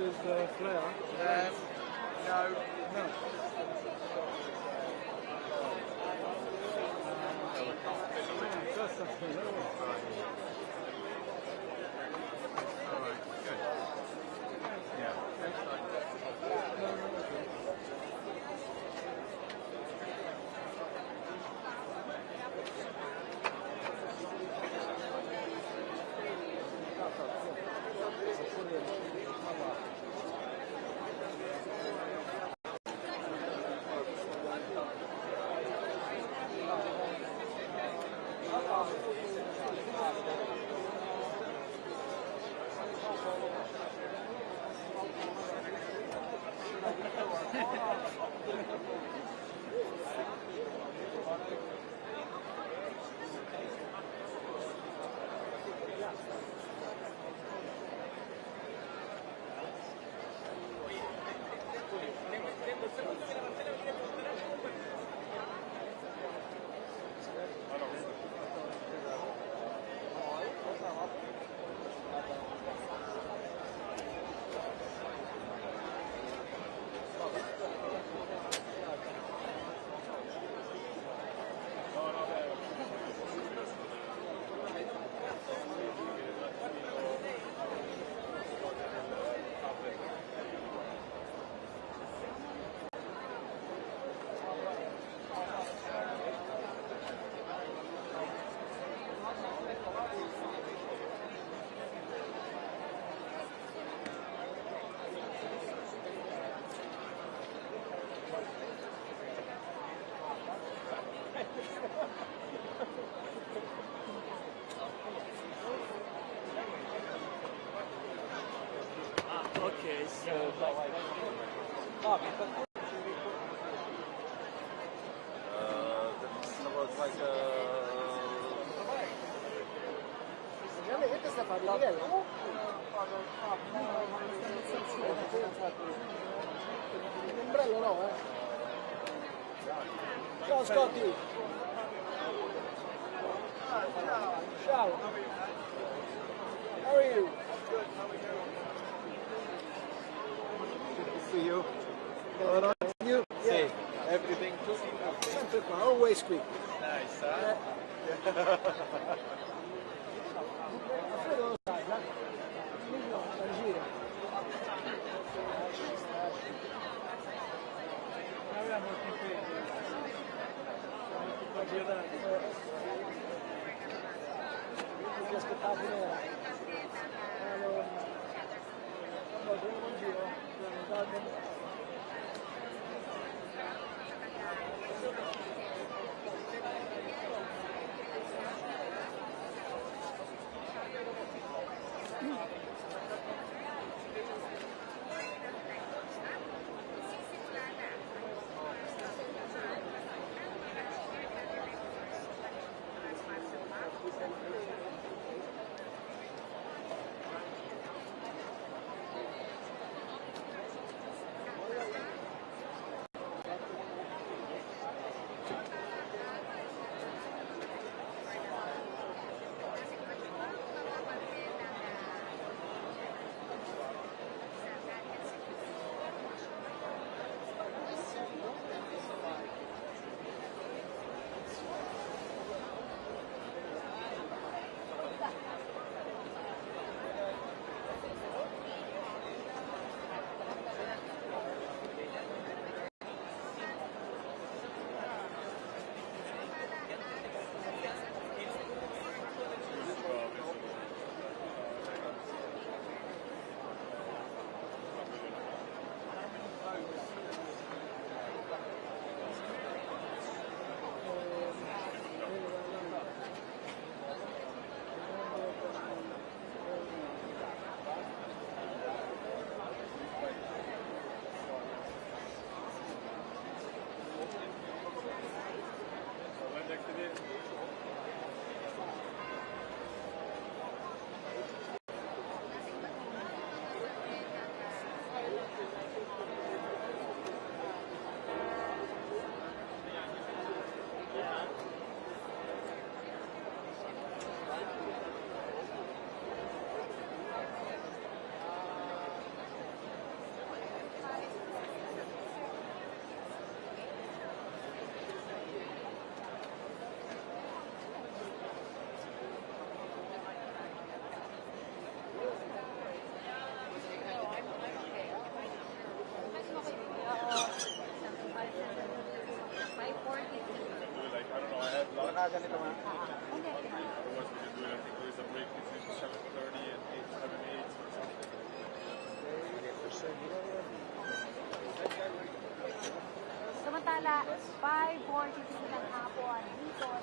is Flair. No. No. That's something. Alright, good. Yeah. Okay, so Looks like Questo sta fare livello? L'ombrello no, Ciao Scotty! Ciao! How are you? good to see you. You? Sì, everything too. Sempre qua, always qui. Nice, huh? Alfredo lo sai, no, sta in giro. Avevamo molti impegni. Che spettacolo era. Allora, andiamo in giro.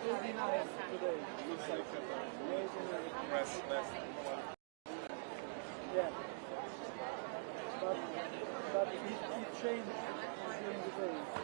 today. Yeah. But it changed during the day.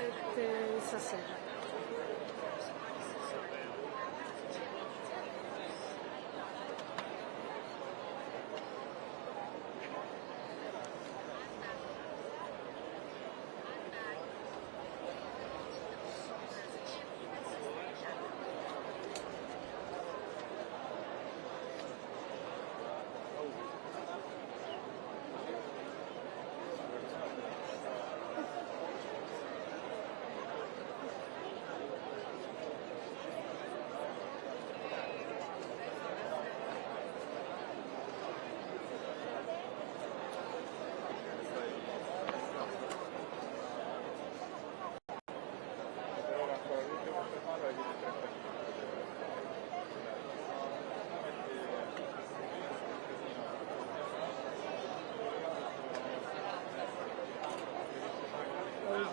7 stasera.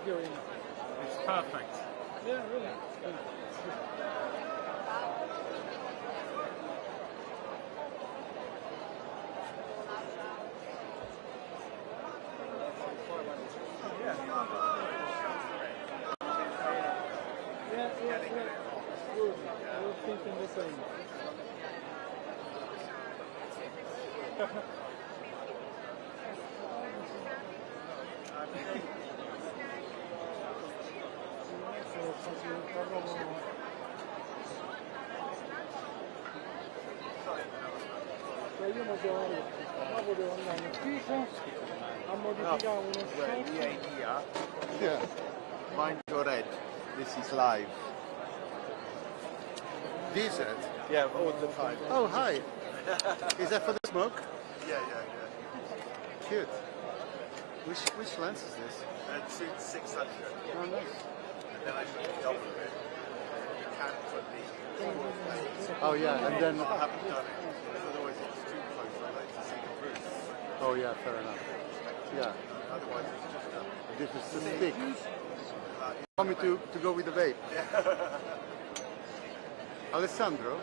Going. It's perfect. Yeah, really. It's good. Yeah. Good. I was thinking the same. Io volevo andare in ufficio a modificare uno Well, shot. we are here. Yeah. Mind your head. This is live. Desert? Yeah, all the time. Oh, hi. Is that for the smoke? Yeah. Cute. Which lens is this? It's 600. Oh, nice. And then I put the double it. You can put the full plate. Oh, yeah, and then... I haven't done it. Because otherwise it's too close. I like to see the roof. Oh, yeah, fair enough. Yeah. Otherwise it's just a... This is the stick. You want me to go with the vape? Alessandro?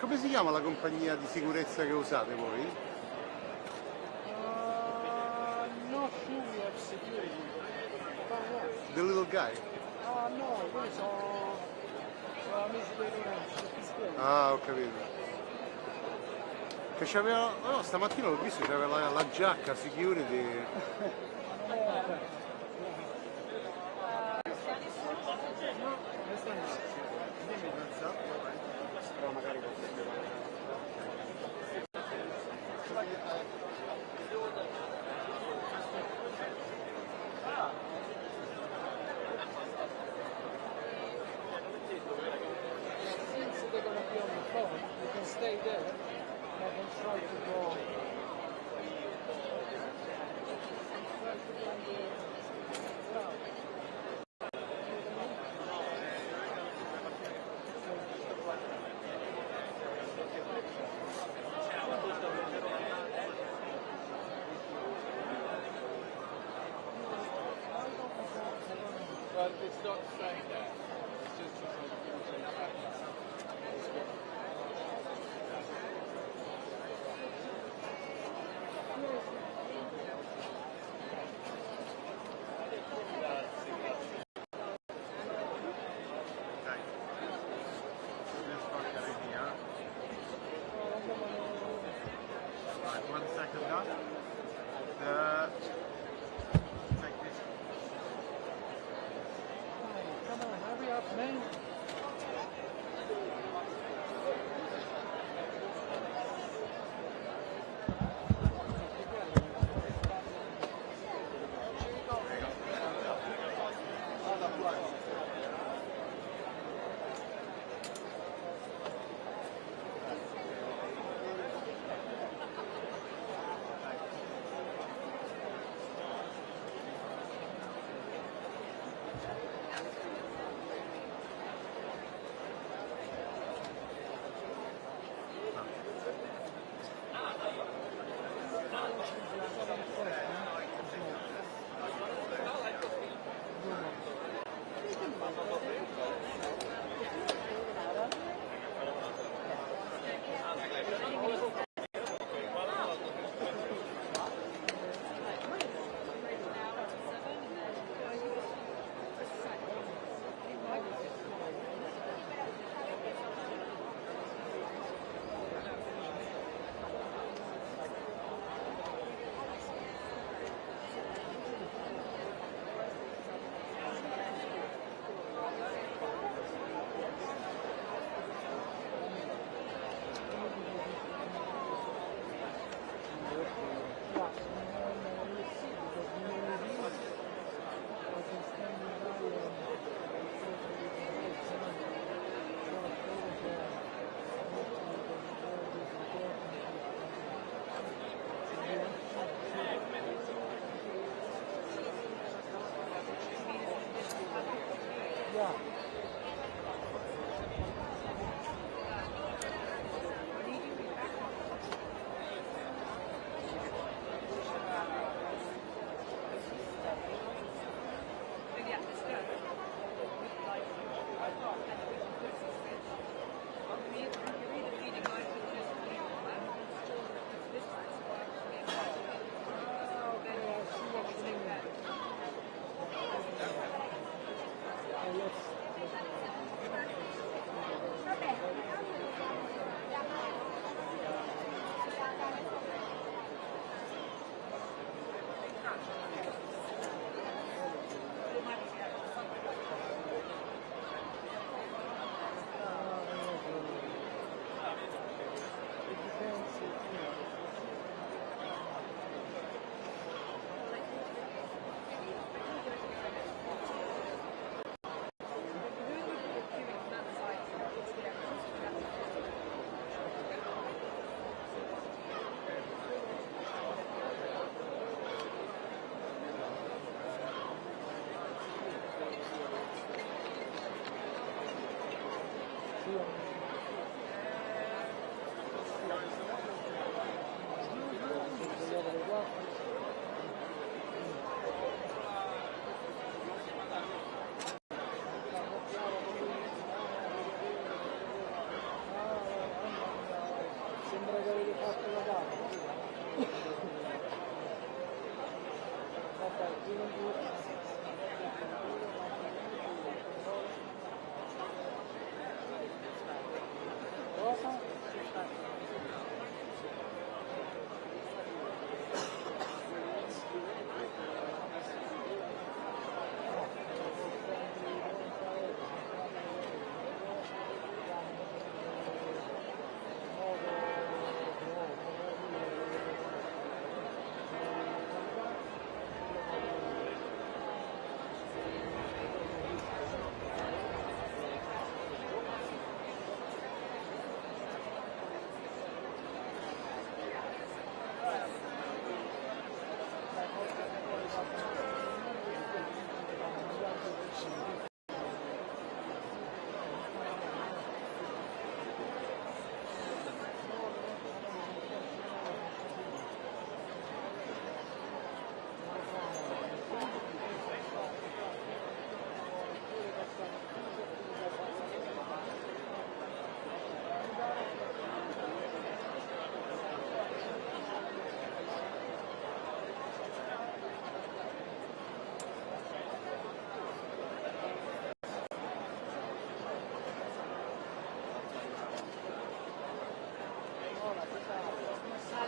Come si chiama la compagnia di sicurezza che usate voi? Not sure we have security. But what? The little guy? No, quelli sono amici dei ragazzi. Ah, ho capito. Che c'aveva... No, stamattina l'ho visto, c'aveva la giacca security. Since they're going to be on the phone, you can stay there and try to go. But it's not saying that. It's just Right, 1 second now. Take this. come on.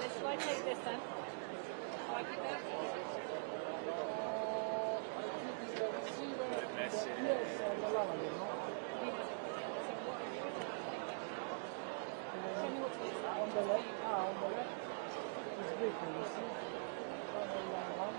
Let's go and take this then. Like that. On the left, on the left is written, you see? On the line.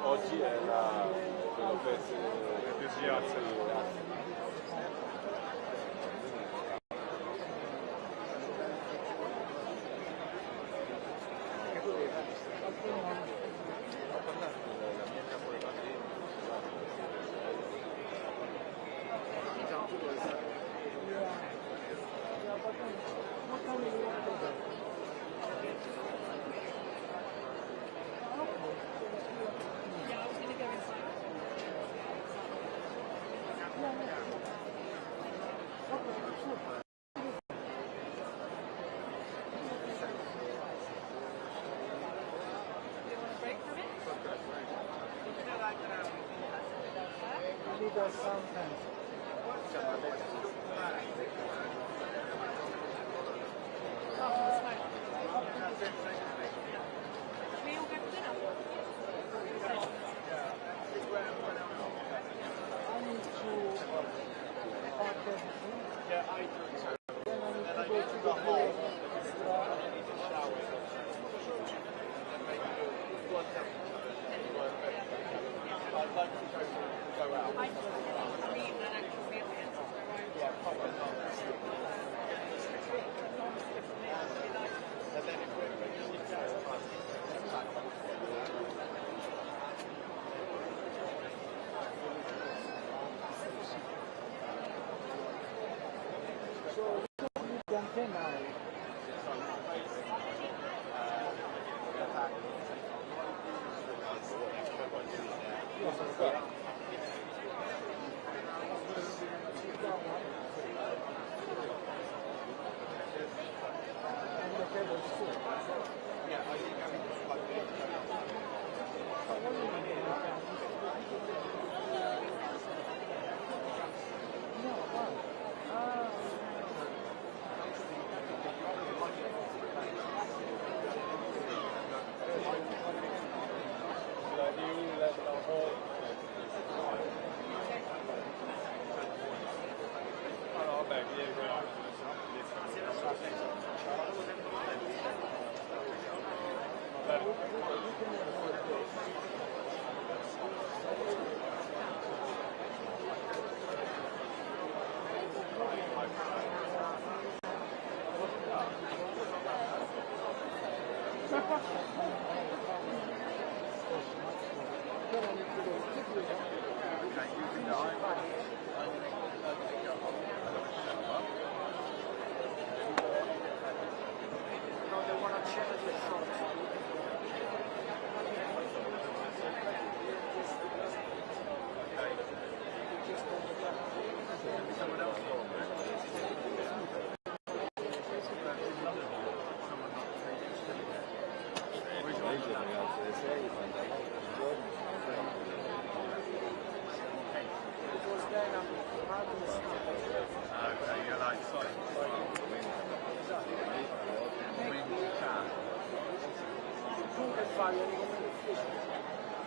Oggi è quello che si alza. I leave an actual meal.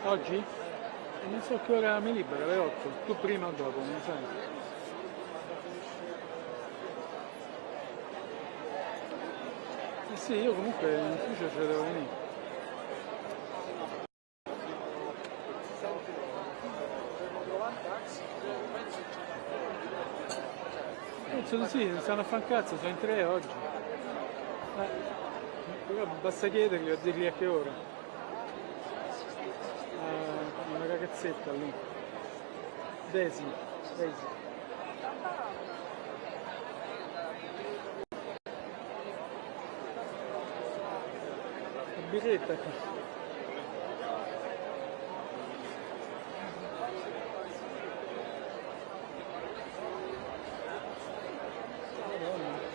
Oggi? Non so che ora mi libera, alle 8. Tu prima o dopo, non sai. Sì, io comunque in ufficio ce devo venire. Penso di sì, non stanno a fan cazzo, sono in 3 oggi. Però basta chiedergli o dirgli a che ora. Una ragazzetta lì. Daisy. La birretta qui.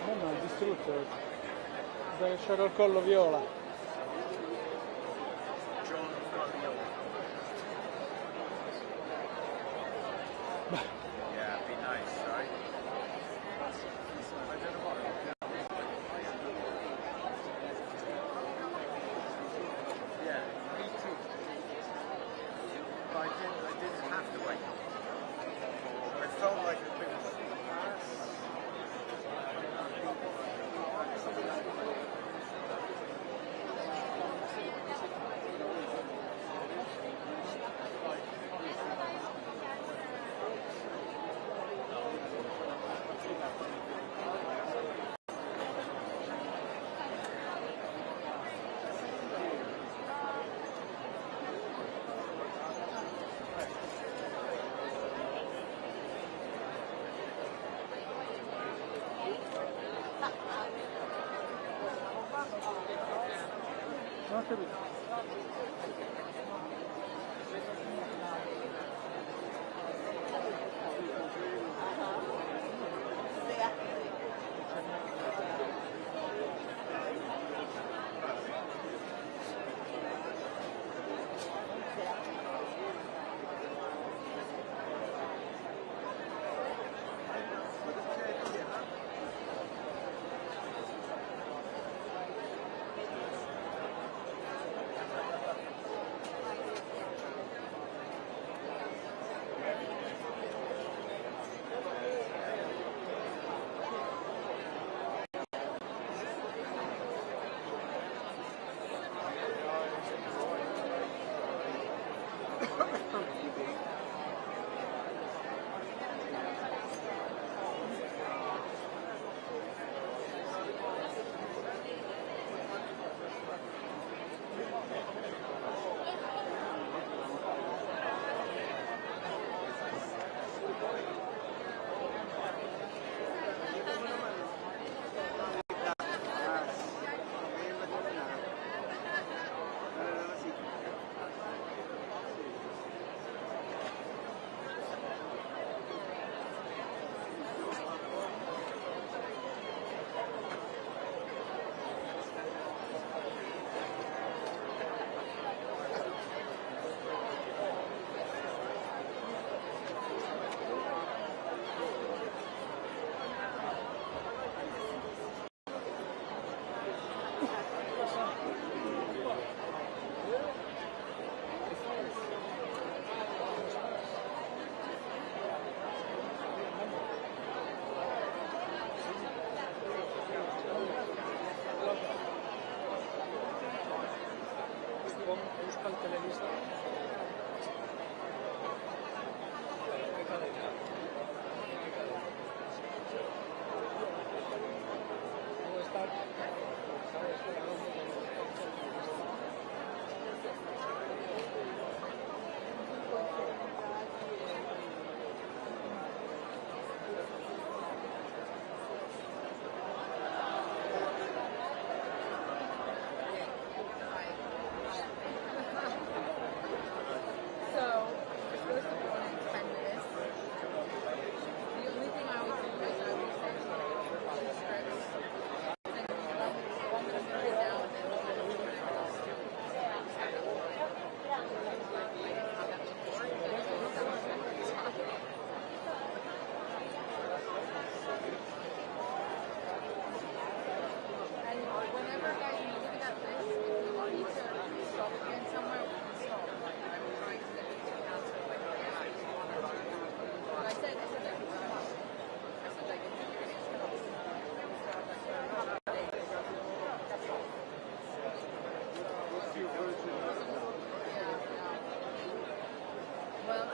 Mamma ha distrutto oggi. Guarda che c'era il collo viola. Non ho capito.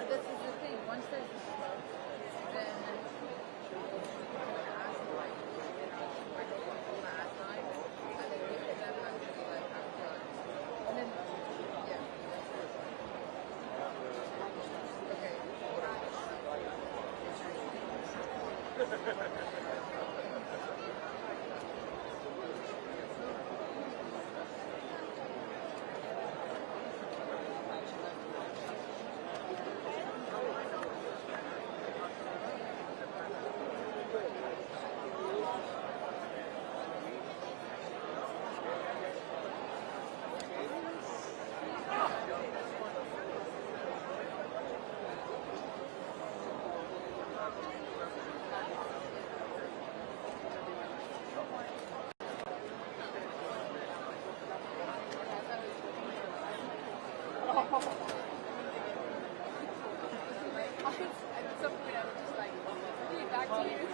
this is the thing. Once there's a smoke, then you can ask, like, you know, I don't want to last time, and then give it to them, and be like, I'm done. And then, yeah. Okay. At some point, I was just like, okay, back to you.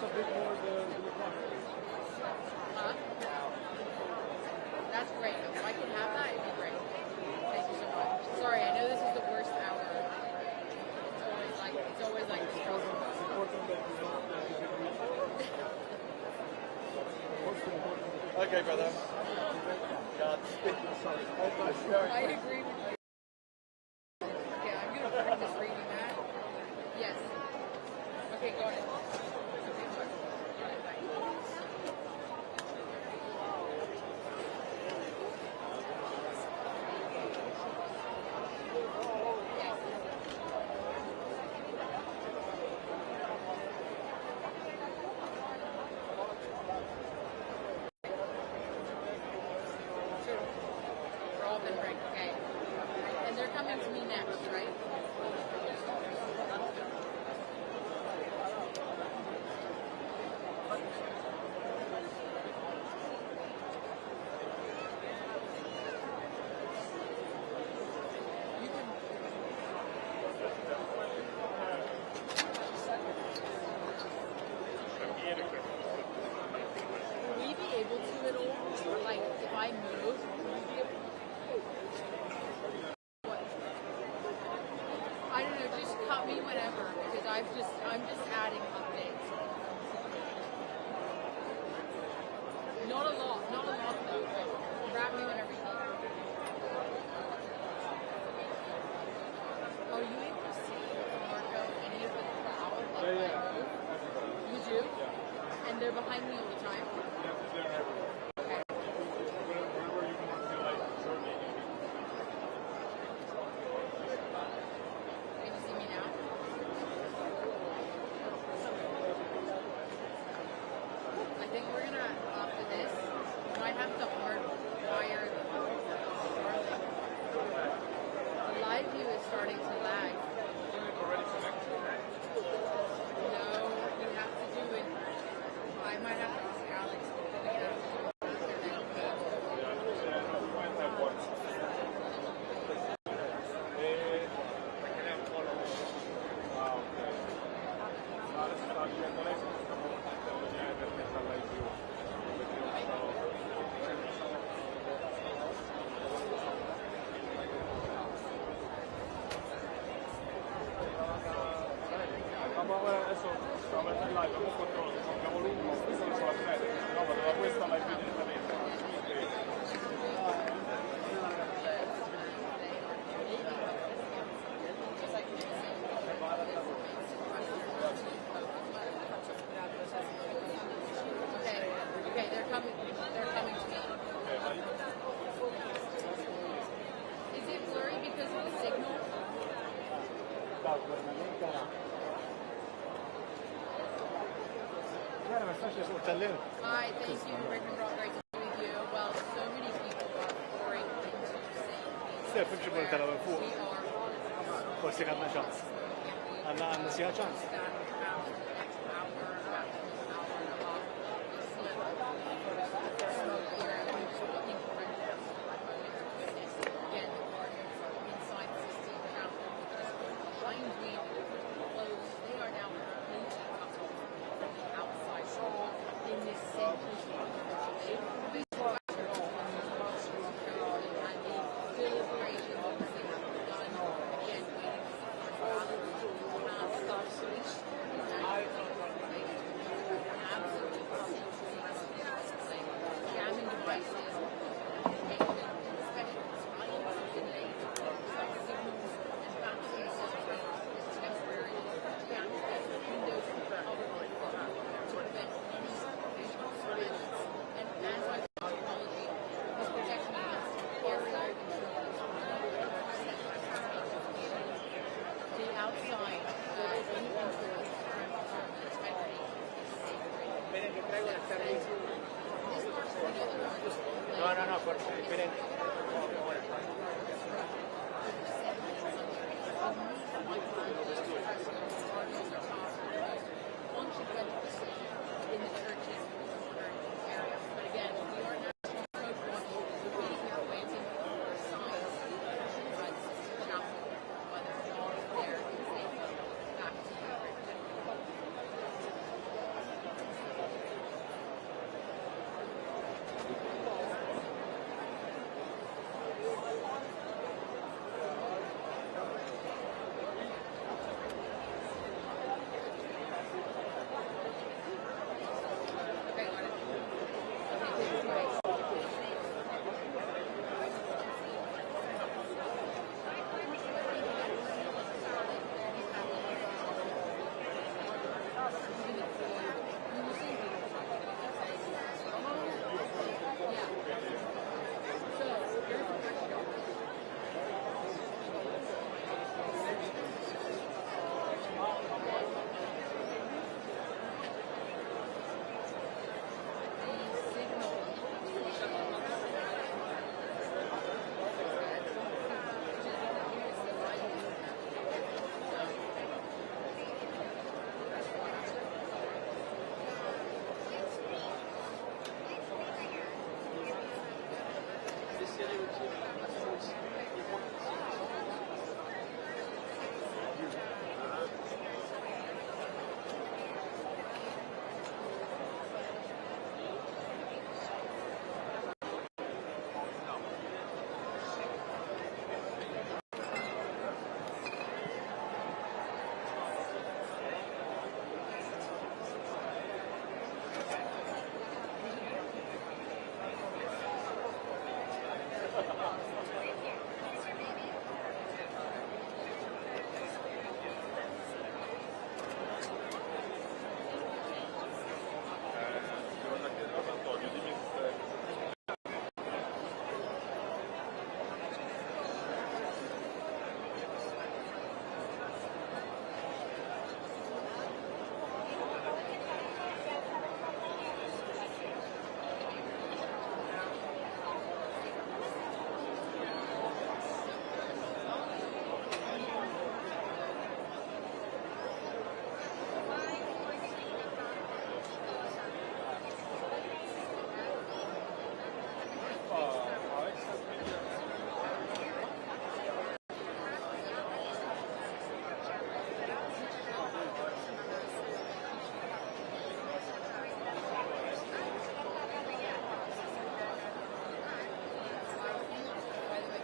a bit more the requirement. Huh? That's great. If I can have that, it'd be great. Thank you so much. Sorry, I know this is the worst hour. It's always like this. Okay, brother. I agree with you. Okay, I'm going to practice reading that. Yes. Okay, got it. Okay, got it. Got it, bye. Robin, right? Okay. And they're coming to me next, right? Will we be able to at all? Like, if I move, will we be able what? I don't know, just cut me whenever, because I'm just adding updates. Not a lot though, but grab me whenever you need. Are you able to see, Marco, any of the crowd? Like, Yeah. You do? Yeah. And they're behind me all the time? Okay. Can you see me now? I think we're gonna, after this, we might have to hardwire the live view is starting to lag. No, we have to do it. I might have to ask Alex. We have to do it internet Adesso stiamo mettendo in live, abbiamo fatto lungo, questo lo so a tre, no, ma da questa live direttamente. Okay, they're coming to me. Is it blurry because of the signal? Hi, thank you, Rick and Rob, great to be with you. Well, so many people are pouring into St. Peter's Square. We are Forse che hanno chance. Hanno sia chance. Again, the Cardinals inside Sistine Chapel, behind me, closed. They are now completely cut off from the outside world in this central part of Italy. And the deliberations obviously have begun. Again, waiting for the can't stop.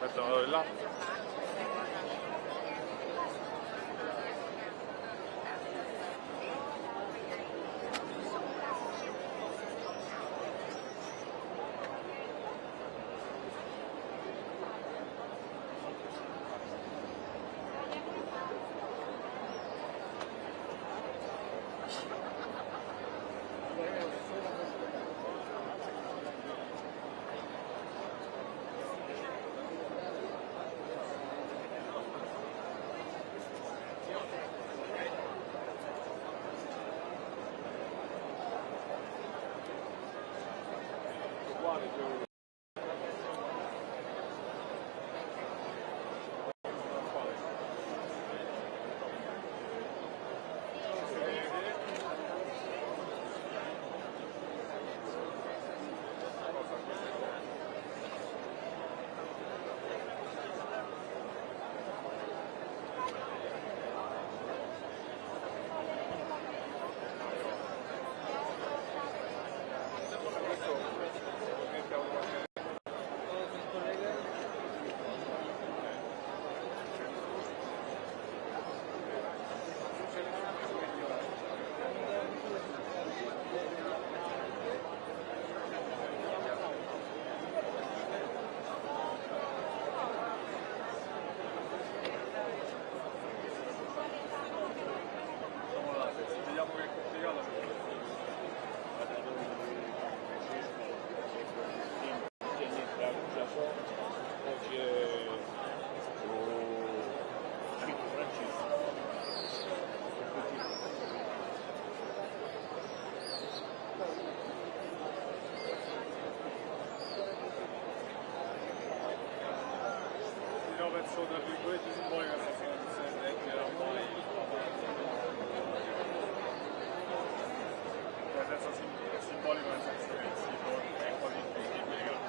Aspetta, là. So da virgolette simbolica che era poi nel senso simbolico nel senso che il sito è un po' di quelli che lo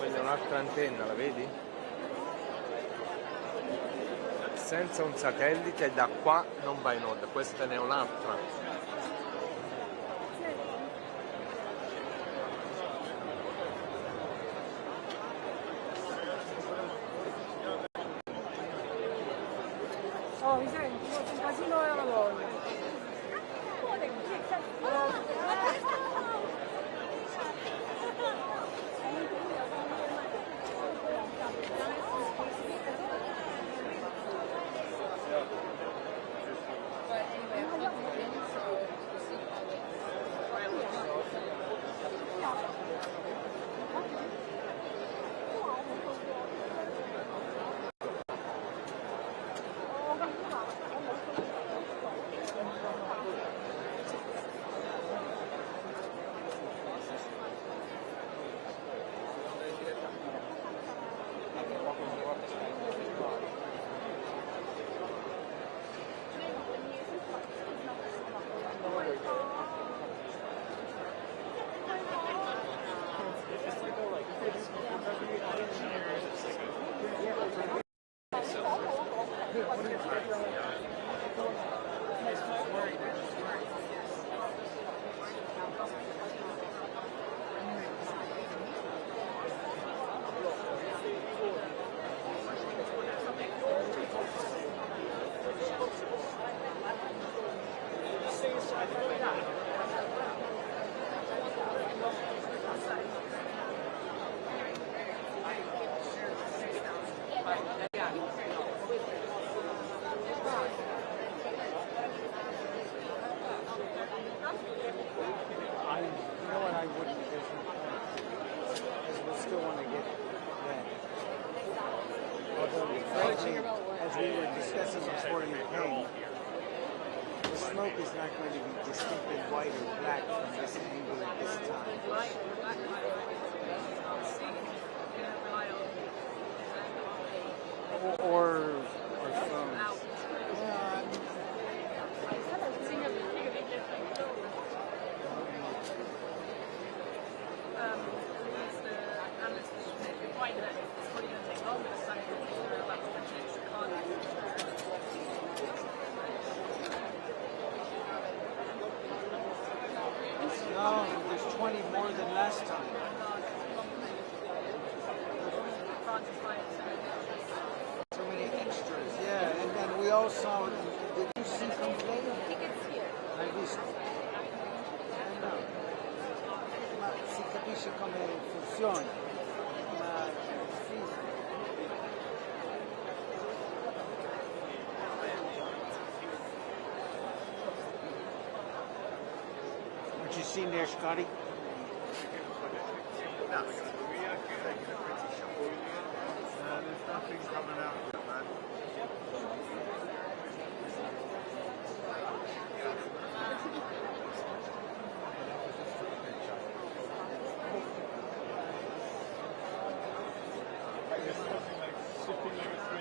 Quella è un'altra antenna, la vedi? Senza un satellite da qua non va in onda, questa ne è un'altra. Oh, mi senti? C'è un casino alla donna. As we were discussing before you came, the smoke is not going to be distinctly white or black from this angle at this time. Or phones. No, there's 20 more than last time. So many extras, yeah. And then we all saw, did you see Conclave? Hai visto? No. Ma si capisce come funziona. Ma sì. What you seen there, Scotty? There's nothing coming out of it, man.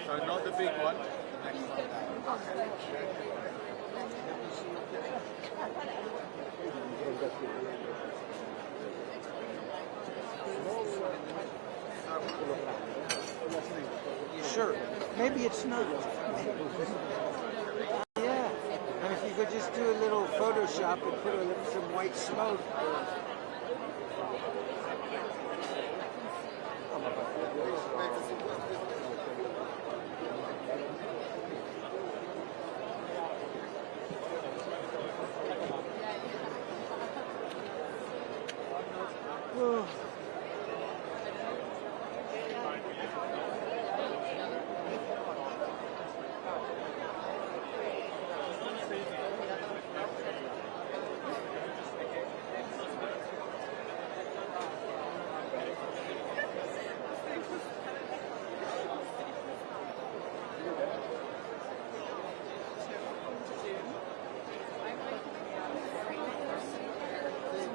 So not the big one. The next one down. You sure? Maybe it's not. Yeah. And if you could just do a little Photoshop and put some white smoke. Oh.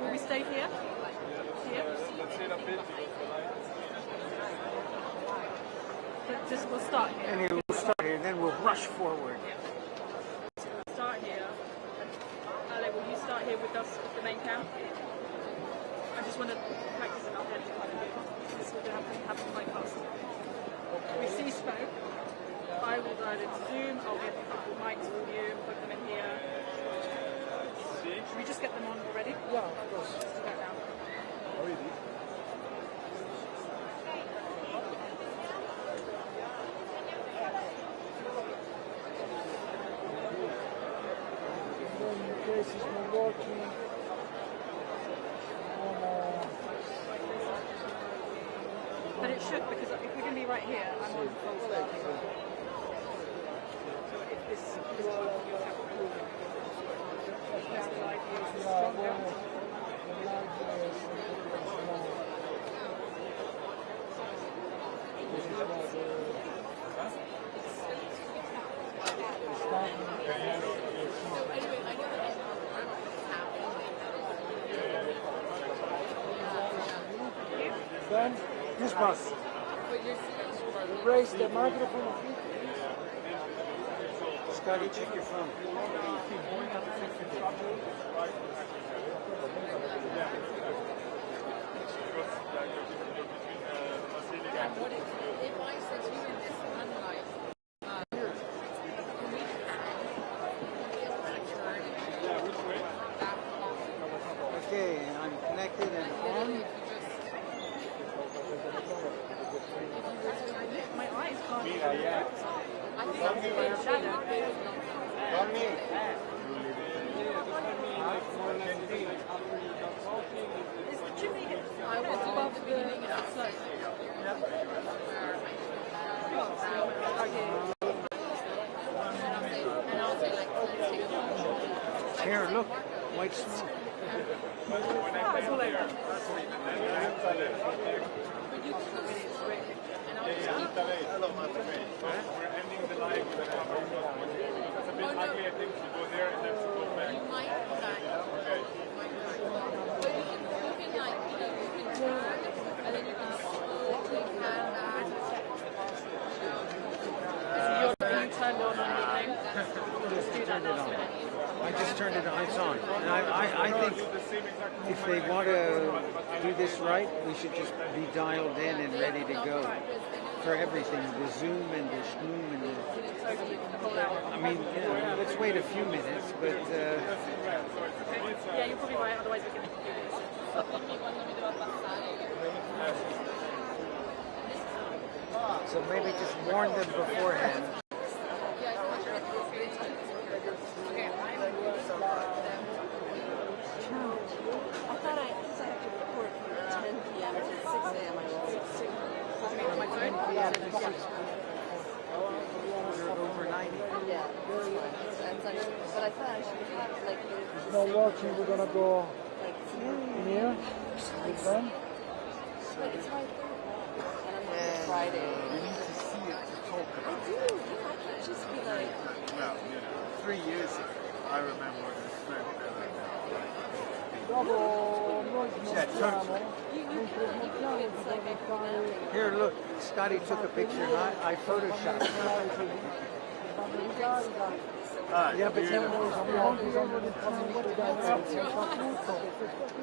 Will we stay here? Here? Just we'll start here. And we'll start here, and then we'll rush forward. Start here. Ale, will you start here with us at the main camp? I just want to practice in our heads what to do. This will have a podcast. We see smoke. I will dial into Zoom. I'll get a couple mics for you, put them in here. Should we just get them on already? Yeah, of course. Let's do that now. Already? In case it's not working, But it should, because if we're going to be right here, I'm on full stop. So if this is what you have to do, because the live view is stronger. Then, this bus. Raise the microphone. Scotty, check your phone. Okay, I'm connected and on. My eyes can't. I think I'm in shadow. Is the chimney above the slope? Here, look, white smoke. Oh, it's all over. We're ending the live with a cover. It's a bit ugly, I think, to go there and then to go back. You might okay. But you can like, you can turn and then you can slowly pan back. You turned on anything? Just do that last minute. I just turned it on, it's on. And I think if they want to do this right, we should just be dialed in and ready to go for everything, the Zoom and the Schnoom and the... I mean, yeah, let's wait a few minutes, but... Yeah, you're probably right, otherwise we can do this. So maybe just warn them beforehand. I thought I had to report from 10 p.m. to 6 a.m. I was 6 on my phone. Yeah, over 90. Yeah, but I thought I should have like. It's not working, we're gonna go in here with them. But it's right there. And I'm on Friday. You need to see it to talk I about do. it. Yeah, I can't just be like. Well, 3 years ago, I remember when the smoke there like that. Dopo noi smontiamo, mentre smontiamo bisogna fare Here, look, Scotty took a picture, and I photoshopped it. vanno in carica, Yeah, but you know, bisogno del tramite ragazzi, fa tutto,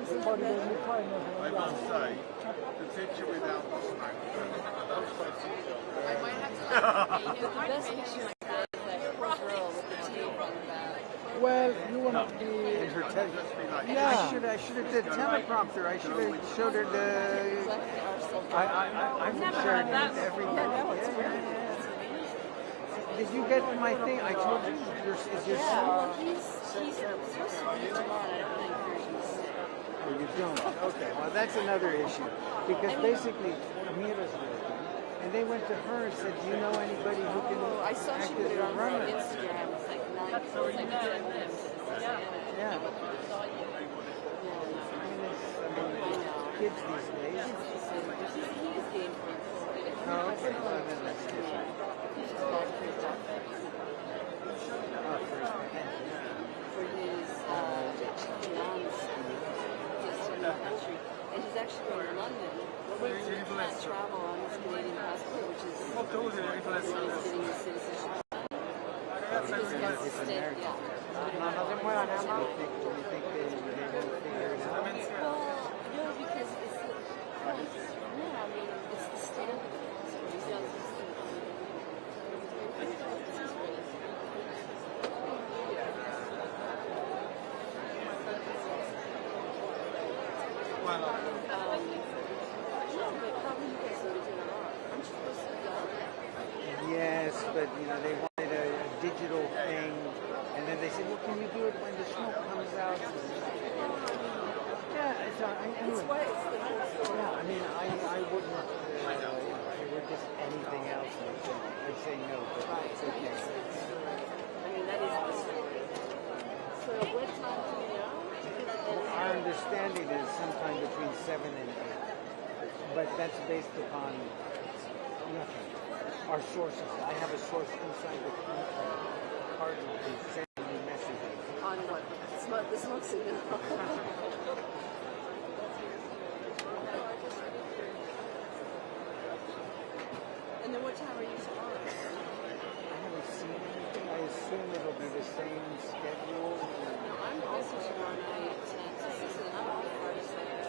se poi devi fare I will say, the picture without the smoke. I might have to the best picture I got is that poor girl with the tape on the back. Well, you want to be... Yeah, I should have did teleprompter. I should have showed her the... I'm sharing it with everybody. Did you get my thing? I told you. Is your son? Well, he's supposed to be tomorrow, and I don't think he's... Oh, you don't? Okay, well, that's another issue. Because basically, Amira's working, and they went to her and said, do you know anybody who can I saw act she as put it a on her runner? Instagram. It's like 9, it's like 10 minutes. Yeah. Kids these days. He's game for it. Oh, okay. Well, then that's different. For his nuns, just in the country, and he's actually going to London. He can't travel on his Canadian passport, which is getting his citizenship. He doesn't have to stay. Yeah. No se muevan, Emma. You think they will figure it out? Well, no, because it's the, no, I mean, it's the standard. So he does this thing. Yes, but you know they wanted a digital thing, and then they said, "Well, can we do it when the smoke comes out?" Yeah, it's anyway. Yeah, I mean, I wouldn't. If it were just anything else, I'd say no, but it's okay. I mean, that is the story. So what time do you know? Our understanding is sometime between 7 and 8, but that's based upon nothing. Our sources. I have a source inside the Conclave. Cardinals who's sending me messages. On what? The smoke signal. And then what time are you tomorrow? I haven't seen anything. I assume it'll be the same schedule. I'm also tomorrow night to Sicily. I'm on the farthest side.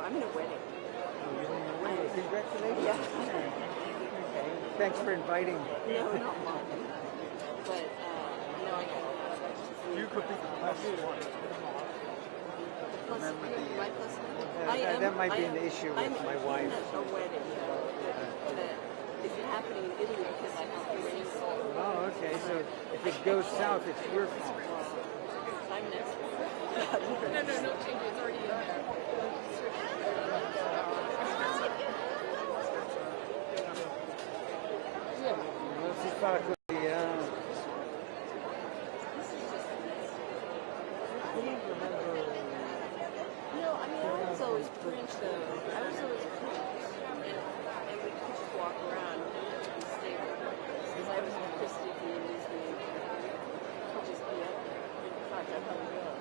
I'm in a wedding. Congratulations. Yeah. Okay. Thanks for inviting me. No, not mine. But, no, I can. You could be the plus one. Remember my plus that might be an issue with my wife. I'm a wedding that is happening in Italy because I helped arrange it. Oh, okay. So if it goes south, it's your fault. I'm next. No change. It's already in there. Non si fa così, No, I mean, I was always French, though. I was always French. And we could just walk around and stay there. Because I was in Christie, the amusement. Could just be up there. In fact, I probably will.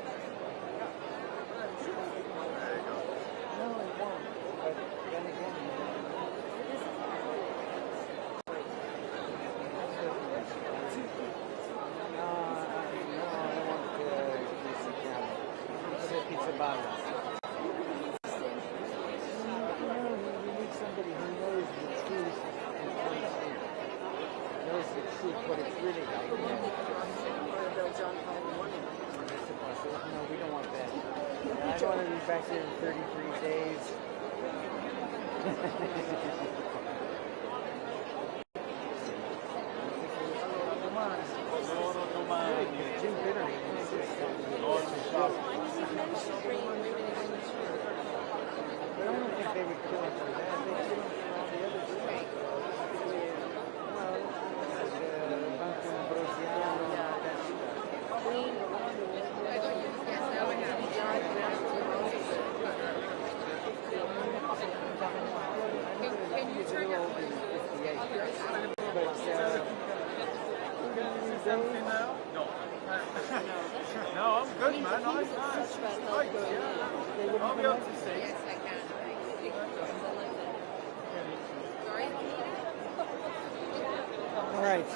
no, it won't. But then again, pizza balla. You need somebody who knows the truth and points in. Knows the truth, what it's really like. No, we don't want that. I don't want to be back there in 33 days. Jim Bitterly insists on but I don't think they would kill him for that. They kill him for all the other stuff. Well, Banco Ambrosiano and all that Can you turn your... No, I'm good, man. I'm nice. I'll be up to 6. Yes, I can. Sorry? All right. Right.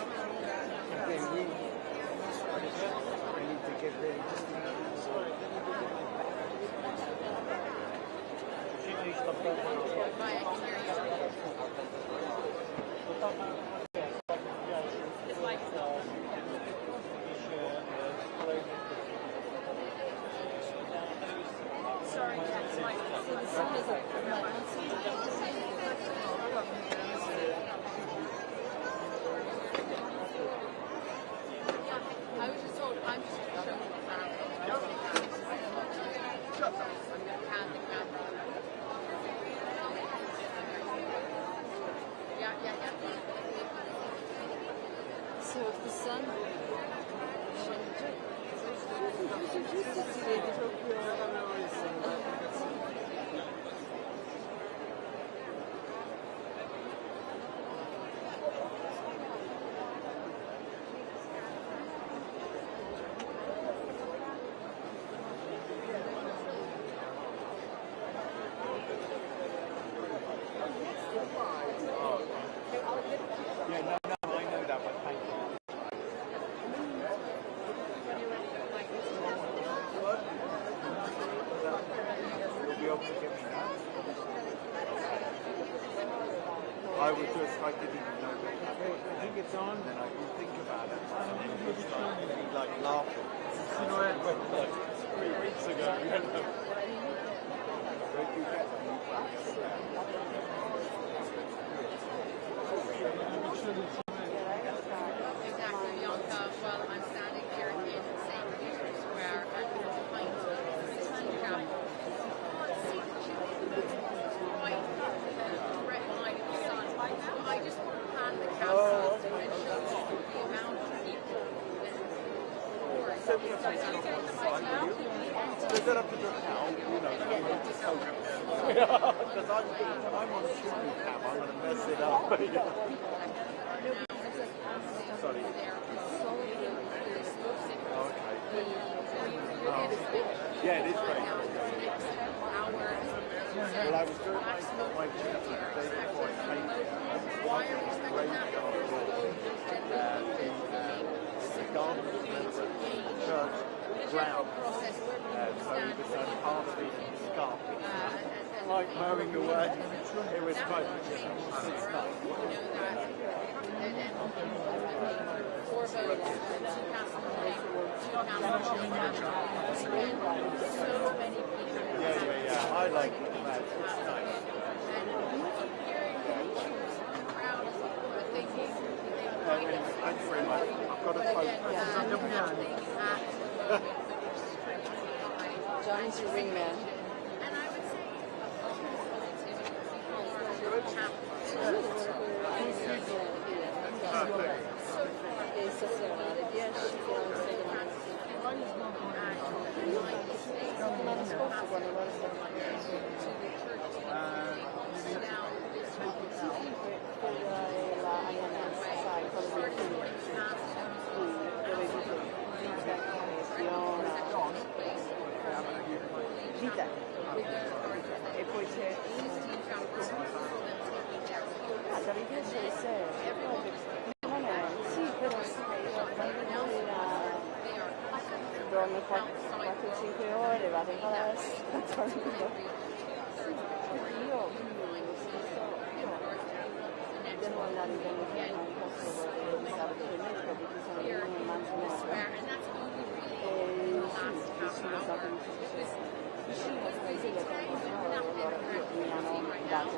Okay, we need to get ready. Sorry, that's my so the sun is I was just told I'm just going to show you the camera. I'm going to pan the camera. Yeah. So if the sun I was just, I didn't even know that. I think it's on. And then I didn't think about it. And then it was like laughing. You know what? Like 3 weeks ago. Where do you get them? exactly, Bianca. Well, I'm standing here in St. Peter's Square at behind Sistine Chapel. Right line of the sun. I just want to pan the camera and show you the amount of people that So we have to go on the side, will you? So is that up to the now? You know, because I'm on a Chimney cam, I'm going to mess it up. Sorry. Oh, okay. Oh. Yeah, it is great. Well, I was doing my duty the day before I came here. I did a graveyard in the garden of the church ground. So we were done half the scarping, like mowing away. It was quite good stuff. Yeah. I like it. It's nice. Thank you very much. I've got a phone. Johnny's your wingman. And I would say Vita. E poi c'è da mi piace le serie non è sì però dormo 4-5 ore vado in palestra io devo andare in piano non posso sabato e domenica perché sono io non mangio niente e sono stato vicino a paese che allora io mi hanno dato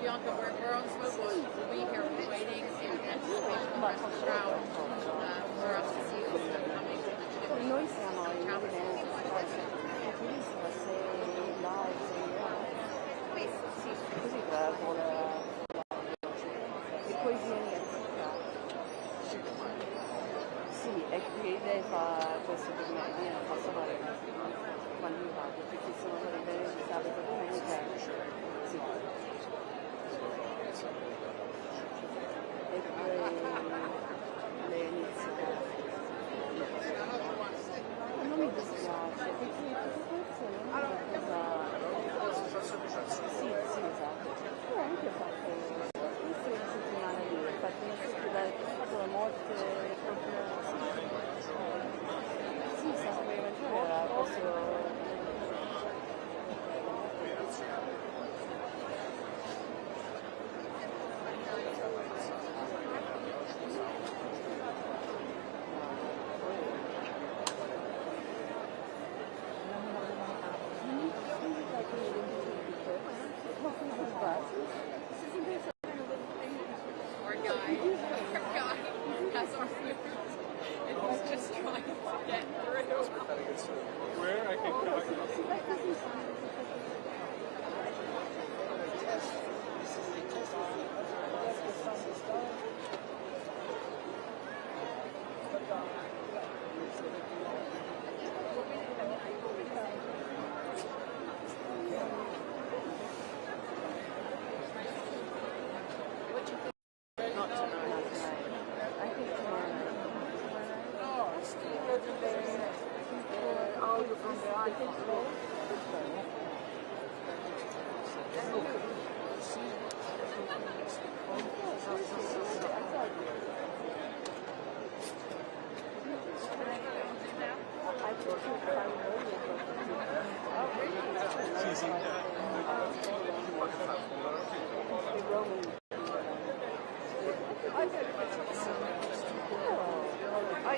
Bianca, we're on smoke. We'll be here waiting in anticipation of the crowd for us to see who's coming to the Chimney. Noi siamo in bellissima se live sì, così tra e poi vieni a sì, e qui lei fa questo per me, io non posso fare quando mi vado perché sono per il sabato e domenica sì. I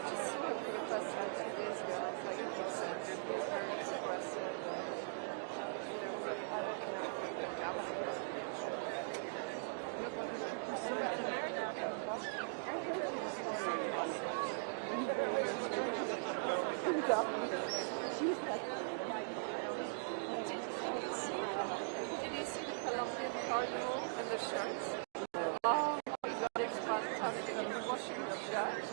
just saw it for the first time 2 days ago. I was like, it makes sense. He's very aggressive. Did you see the Colombian Cardinal in the shirts? Oh my god, it's fantastic. He was washing the shirt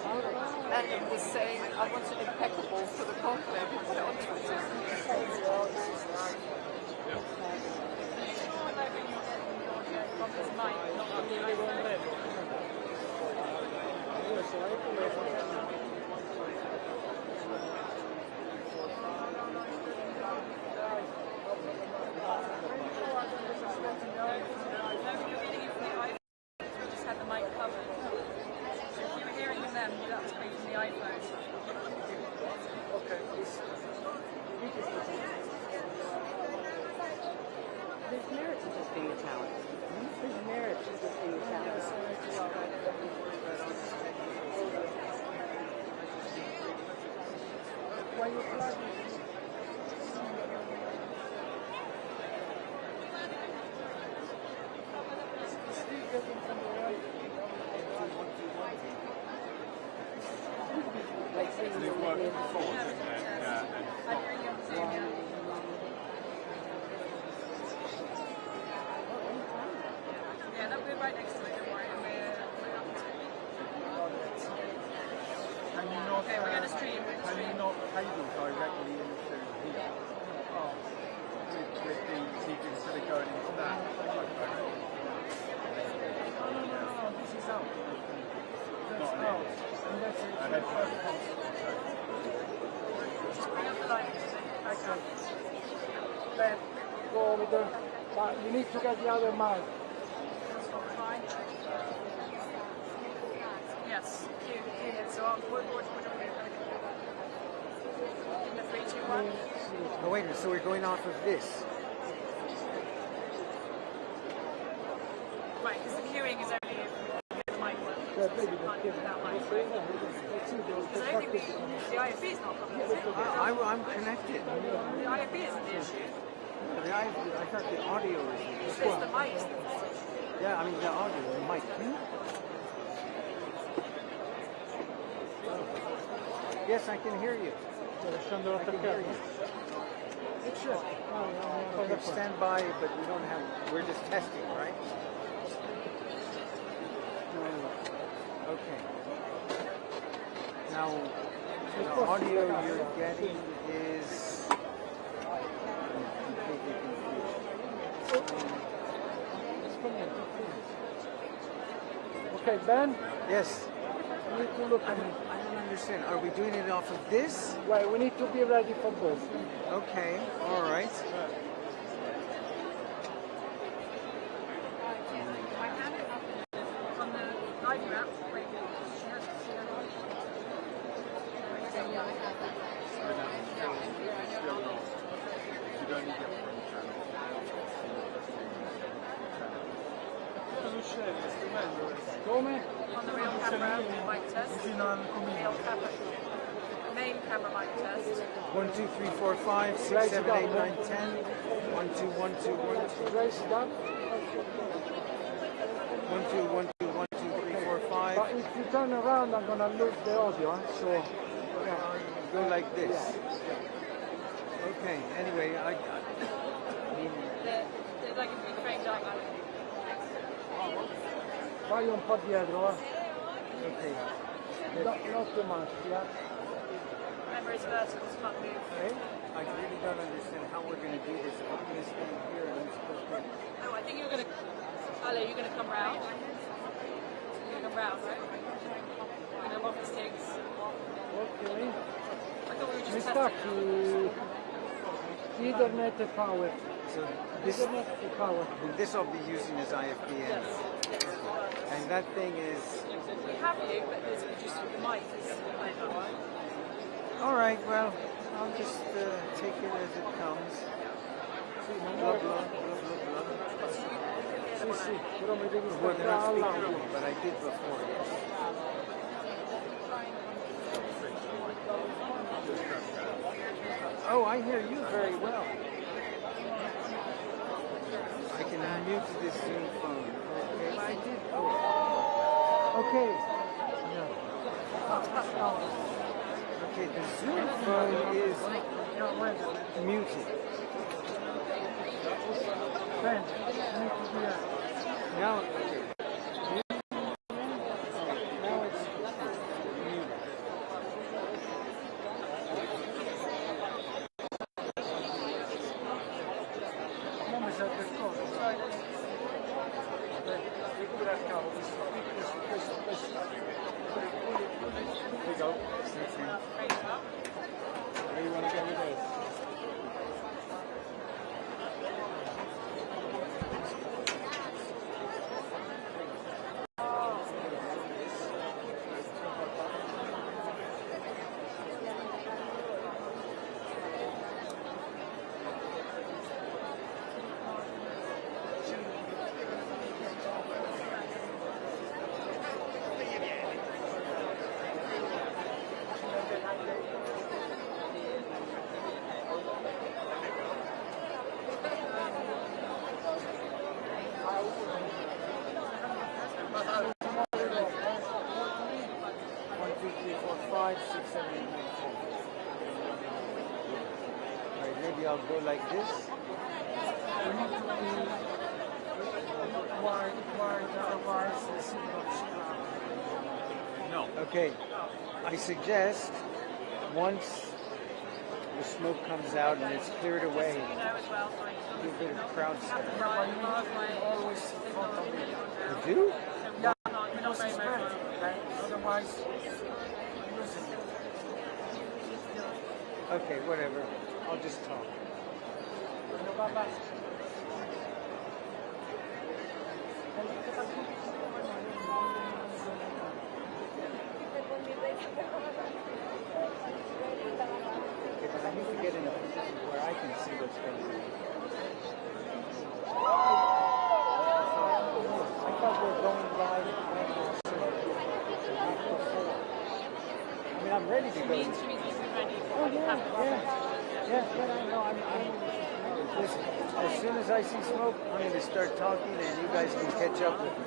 and it was saying, I want it impeccable for the Conclave. He put it on Twitter. From his mind, not from the iPhone. There's merit to just being Italian. There's merit to just being Italian. Why you flag? Like singing They've worked before, didn't they? Yeah. Yeah, that we're right next to it, don't worry. Can you not, Okay, we're gonna stream. can you not cable directly into here? With the TV instead of going into that? No, this is out. That's out. And that's it. Just bring up the light. Okay. Then go over there. But you need to get the other mic. Yes. So I'll put in the 3, 2, 1. Oh, wait a minute, so we're going off of this. Right, because the queuing is only if the mic works. Yeah, maybe Can't do without mic, right? Because I don't think the IFB is not a problem, is it? I'm connected. The IFB isn't the issue. I thought the audio is the It's issue. the mics that's the issue. Yeah, I mean the audio, the mic. Yes, I can hear you. I can hear you. Okay, stand by, but we don't have. We're just testing, right? Okay. Now, the audio you're getting is completely confused. Okay, Ben? Yes. You need to look at me. I don't understand. Are we doing it off of this? Well, we need to be ready for both. Okay, all right. I have it up on the live map. Come? On the real camera mic test. Real camera. Main camera mic test. 1, 2, 3, 4, 5, 6, 7, 8, 9, 10. 1, 2, 1, 2, 1, 2. Raise it up. 1, 2, 1, 2, 1, 2, 3, 4, 5. But if you turn around, I'm going to lose the audio. So, Go like this. Okay, anyway, I mean... They're like a big framed up. vai un po' dietro, Okay. Not too much, yeah. Remember, it's vertical, it's not move. Okay. I really don't understand how we're going to do this. I'm going to stand here and I'm supposed to... Oh, I think you're going to... Ale, you're going to come round. You're going to come round, right? You're going to lock the sticks. Ok. I thought we were Mi just sta testing. chi... Ethernet power. So this Ethernet power. this I'll be using as IFDN. And that thing is. We have you, but it's just the mic is All right. Well, I'll just take it as it comes. Blah blah blah blah blah. We're not speaking, but I did before. Yes. Oh, I hear you very well. I can mute this Zoom phone. Okay, I did. Oh. Okay. No. Okay, the Zoom phone is muted. Now, okay. Now it's muted. Here you go. Where do you want to go with this? Maybe I'll go like this. No. Okay. I suggest once the smoke comes out and it's cleared away, do a bit of crowd surf. You do? Otherwise, okay, whatever. I'll just talk. Okay, but I need to get in a position where I can see what's going on. I thought we were going live before. I mean, I'm ready to go. Oh, yeah, I know. Listen, as soon as I see smoke, I'm going to start talking and you guys can catch up with me.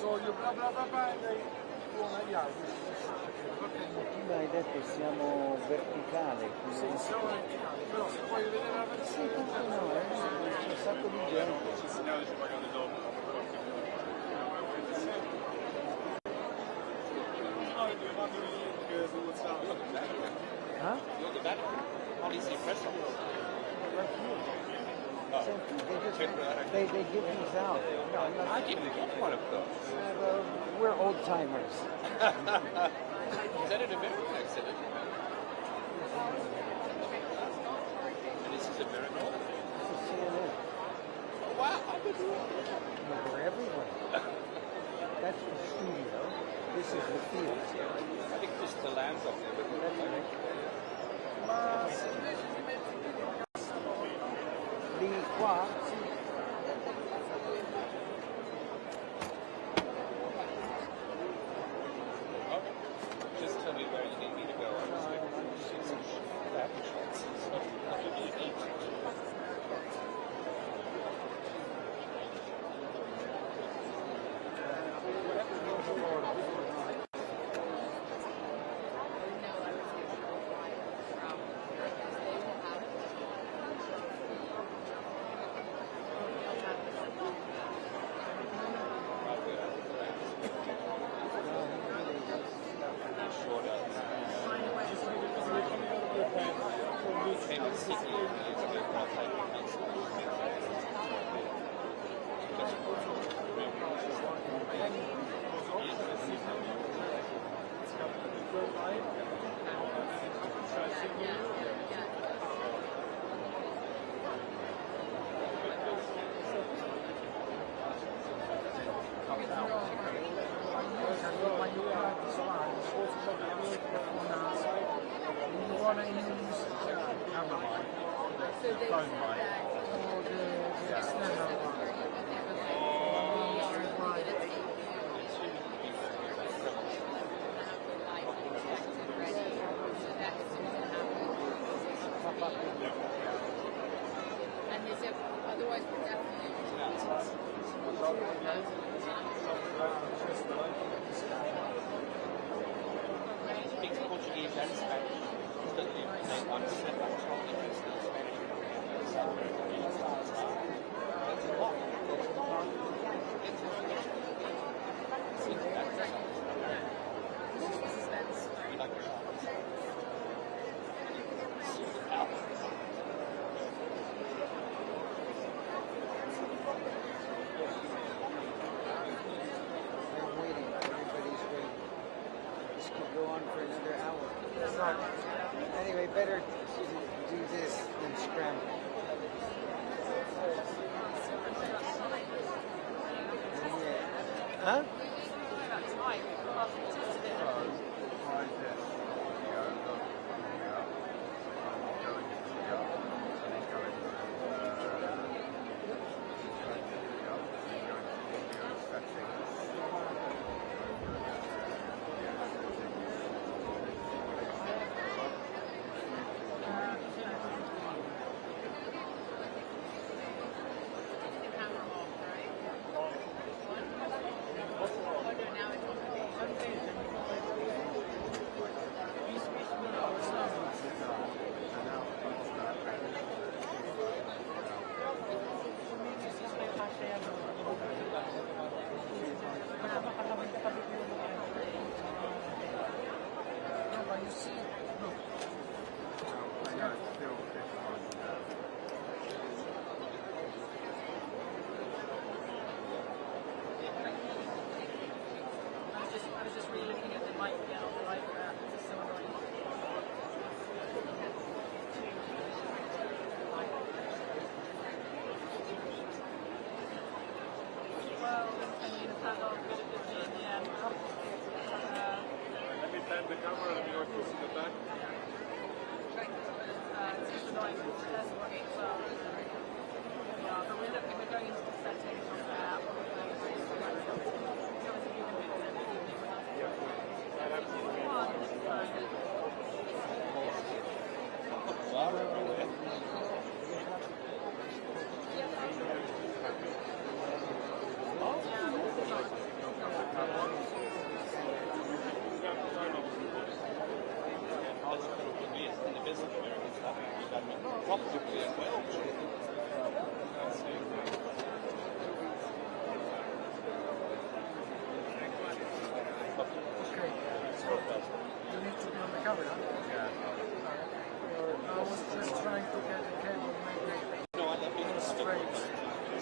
So you blah blah blah blah. Prima hai detto siamo verticali. Sì, siamo verticali, però se vuoi vedere la versione... Sì, tanto no, c'è un sacco di gente. Il segnale ci pagate dopo, però che Huh? You're the Vatican. How do you see press on? Right here. Oh. Same thing. Check They give these out. No, I'm not. I didn't get one of those. Well, we're old timers. Is that an American accident? And this is American? This is CNN. Oh, wow. I didn't know. We're everywhere. That's the studio. This is the field. I think just the lands up there. That's right. Lì qua. Okay. Just tell me where you need me to go. I'm just like, shoot some fashion shots. I'll give you a beach. Speaks Portuguese and Spanish. They understand that totally speaks Spanish. That's a lot. Anyway, better do this than scramble. Yeah. Huh?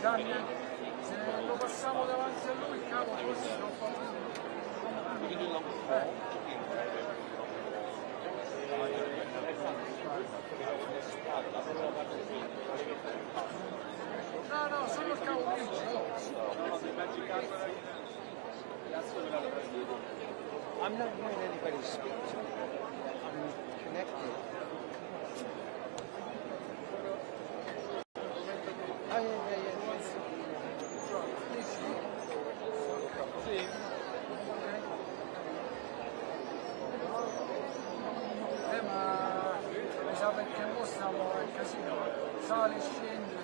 Gianni, se lo passiamo davanti a lui, cavolo, così non fa più. No, solo il cavo grigio. I'm not hearing anybody speak to me. I'm connected. Oh, yeah. Ma mi sa perché mo stiamo al casino, sale e scende.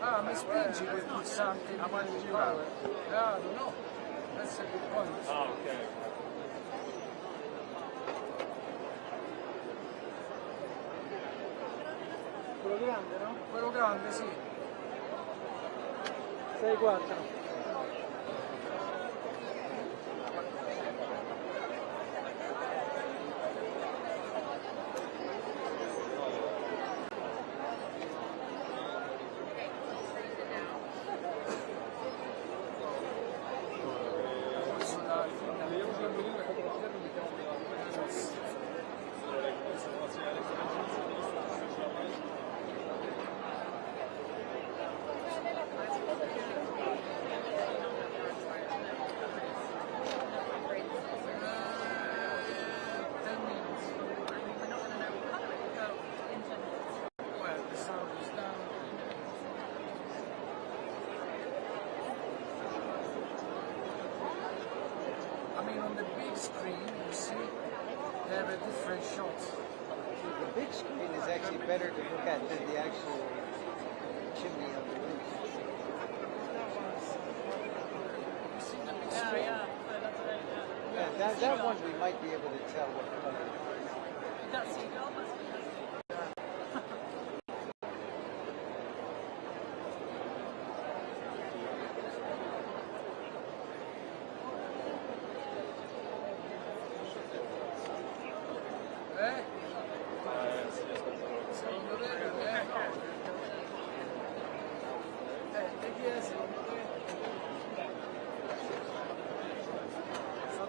Ah, mi spingi quel pulsante? How much do you have? Ah, no. That's a good point. Ah, okay. Quello grande, no? Quello grande, sì. 6-4. Screen, you see, they have a different shot. The big screen is actually better to look at than the actual chimney on the roof. You see the big screen? Yeah, that one we might be able to tell what color. That's it.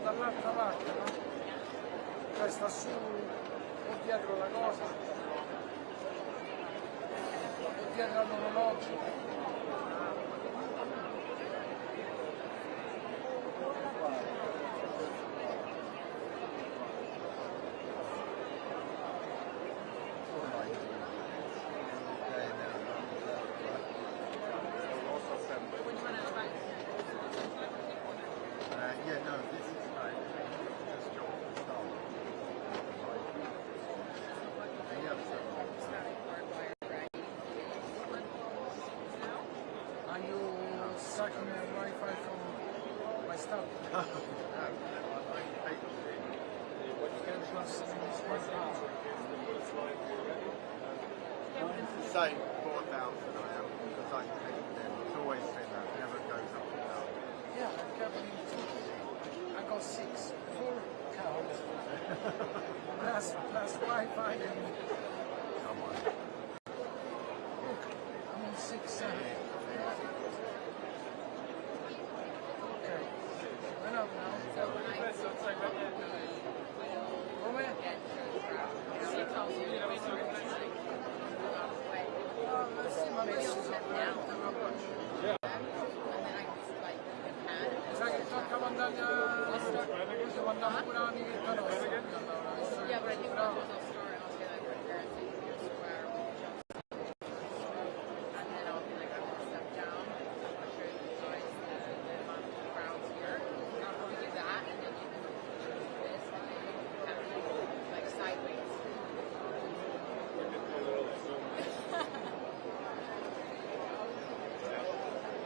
Dall'altra parte, no? Cioè sta su o dietro la cosa o dietro all'orologio. Yeah, no, this is right. Just jump the start. Are you sucking the Wi-Fi from my stuff? Same 4,000 I am, because I take them. It's always been that, never goes up and down. Yeah, I'm covering two. I got 6, 4 cows, plus Wi-Fi and... Come on. Look, I'm on 6, 7. Okay. Went up now. Come? Sì, ma adesso sai che tocca mandare devo andare pure l'amichetta nostra. Yeah, but I think we'll go to the store and I'll say like my parents think you're square, and then I'll be like, I'm gonna step down. I'll show you guys the amount of crowds here. I'll probably do that, and then you can do this, and then you can kind of like sideways.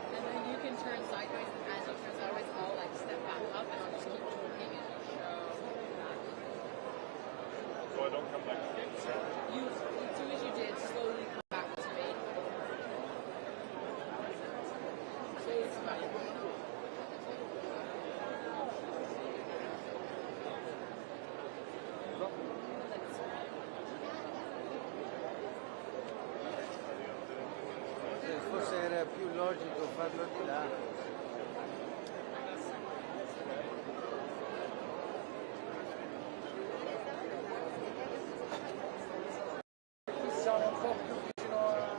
And then you can turn sideways, and as you turn sideways, I'll like step back up, and I'll just keep talking as you show. farlo di là. Sono un po' più vicino a...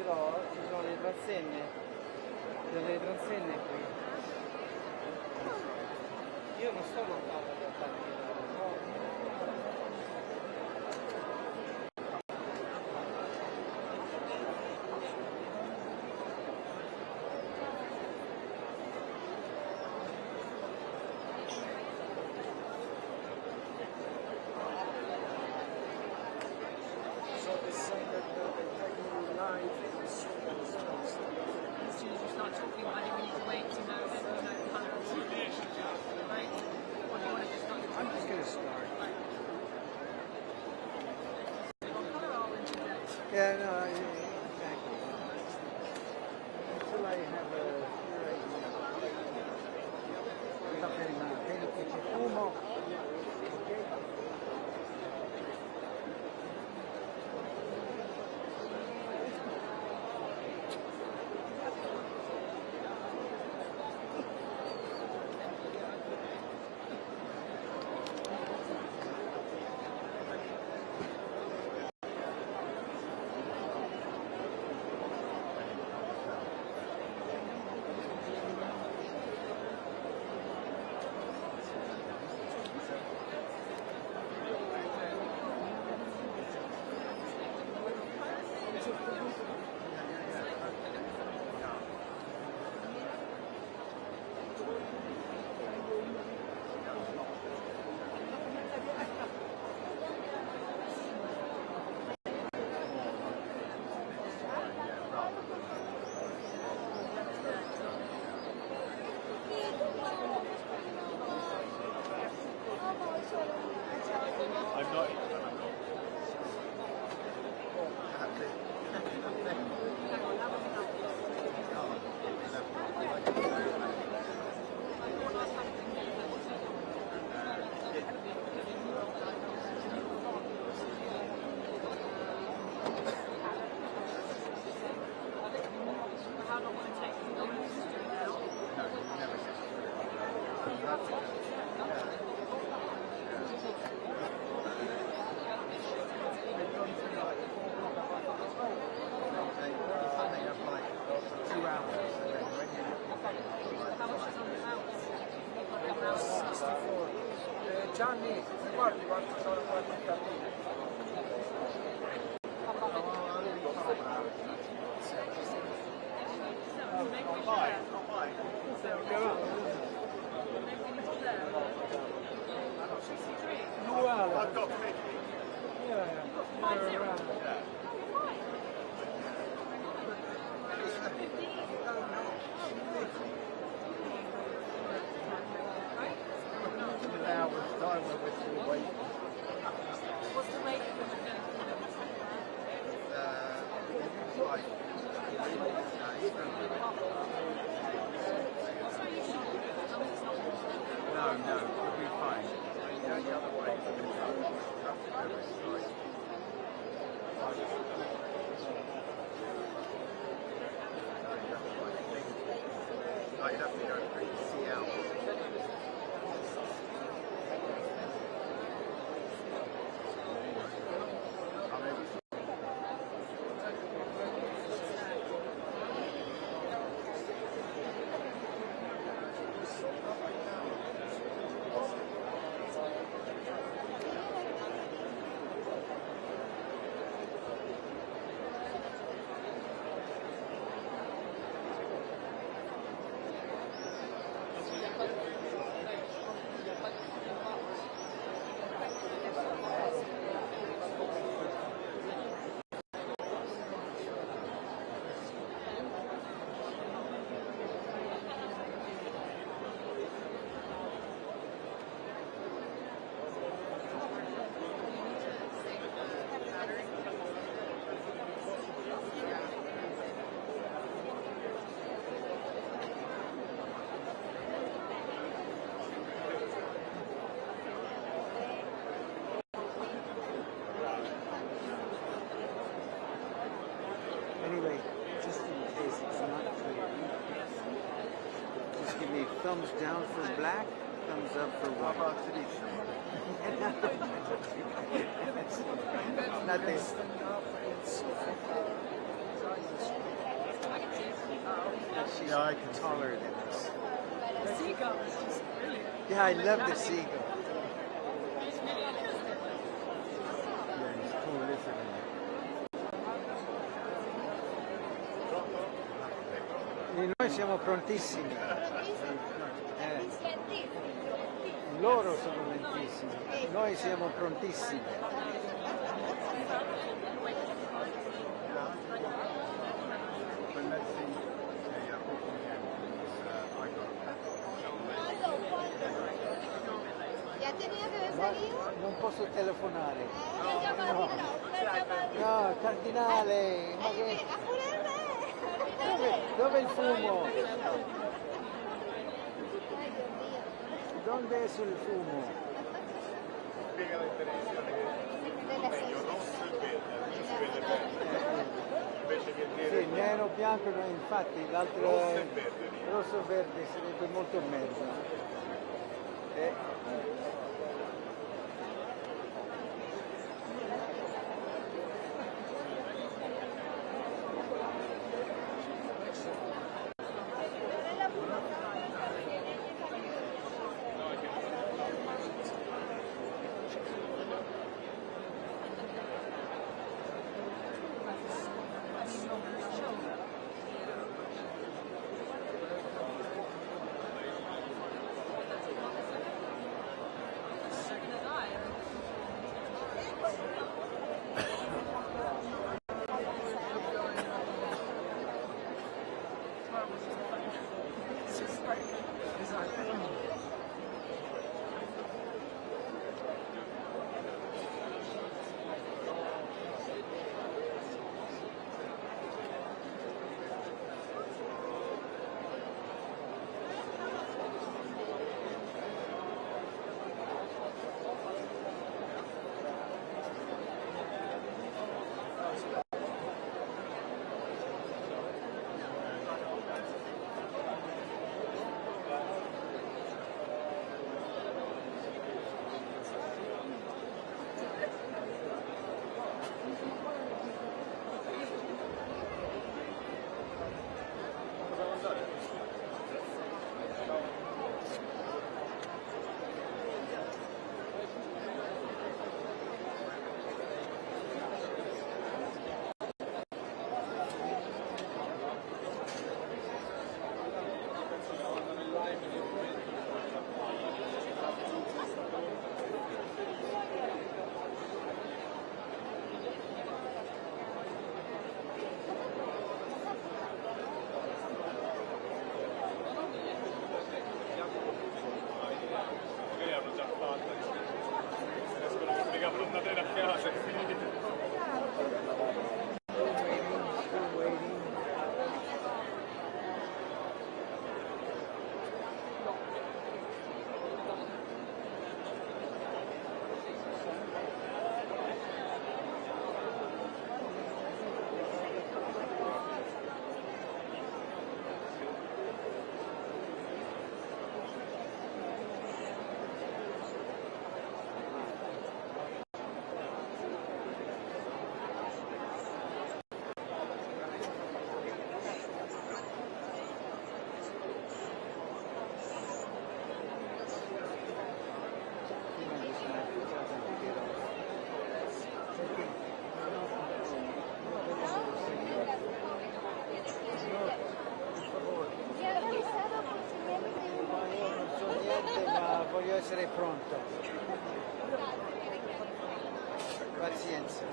Però ci sono le transenne, delle transenne qui. Io non sto lontano in realtà di So the sun that the light Yeah, no, exactly. Until I have a clear idea. Va bene, appena che c'è fumo, ok? I'm not. Gianni, guardi quanto sono quanti cammini. I've got 50. What's the rate? No, it'll be fine. Go the other way. I'd have to go see out. Anyway, just in case it's not clear, just give me thumbs down for black, thumbs up for white. Not this. She's taller than us. The seagull is just brilliant. Yeah, I love the seagull. He's really interesting. Yeah, he's cool, isn't he? E noi siamo prontissimi. Loro sono lentissimi. Noi siamo prontissimi. Ma non posso telefonare. No, cardinale, ma che... Dove è il fumo? Dove è sul fumo? Spiega in televisione che è meglio rosso e verde, si vede bene. Invece che nero. Sì, nero, bianco, no, infatti l'altro Rosso e verde. rosso e verde sarebbe molto meglio. Voglio essere pronto. Pazienza.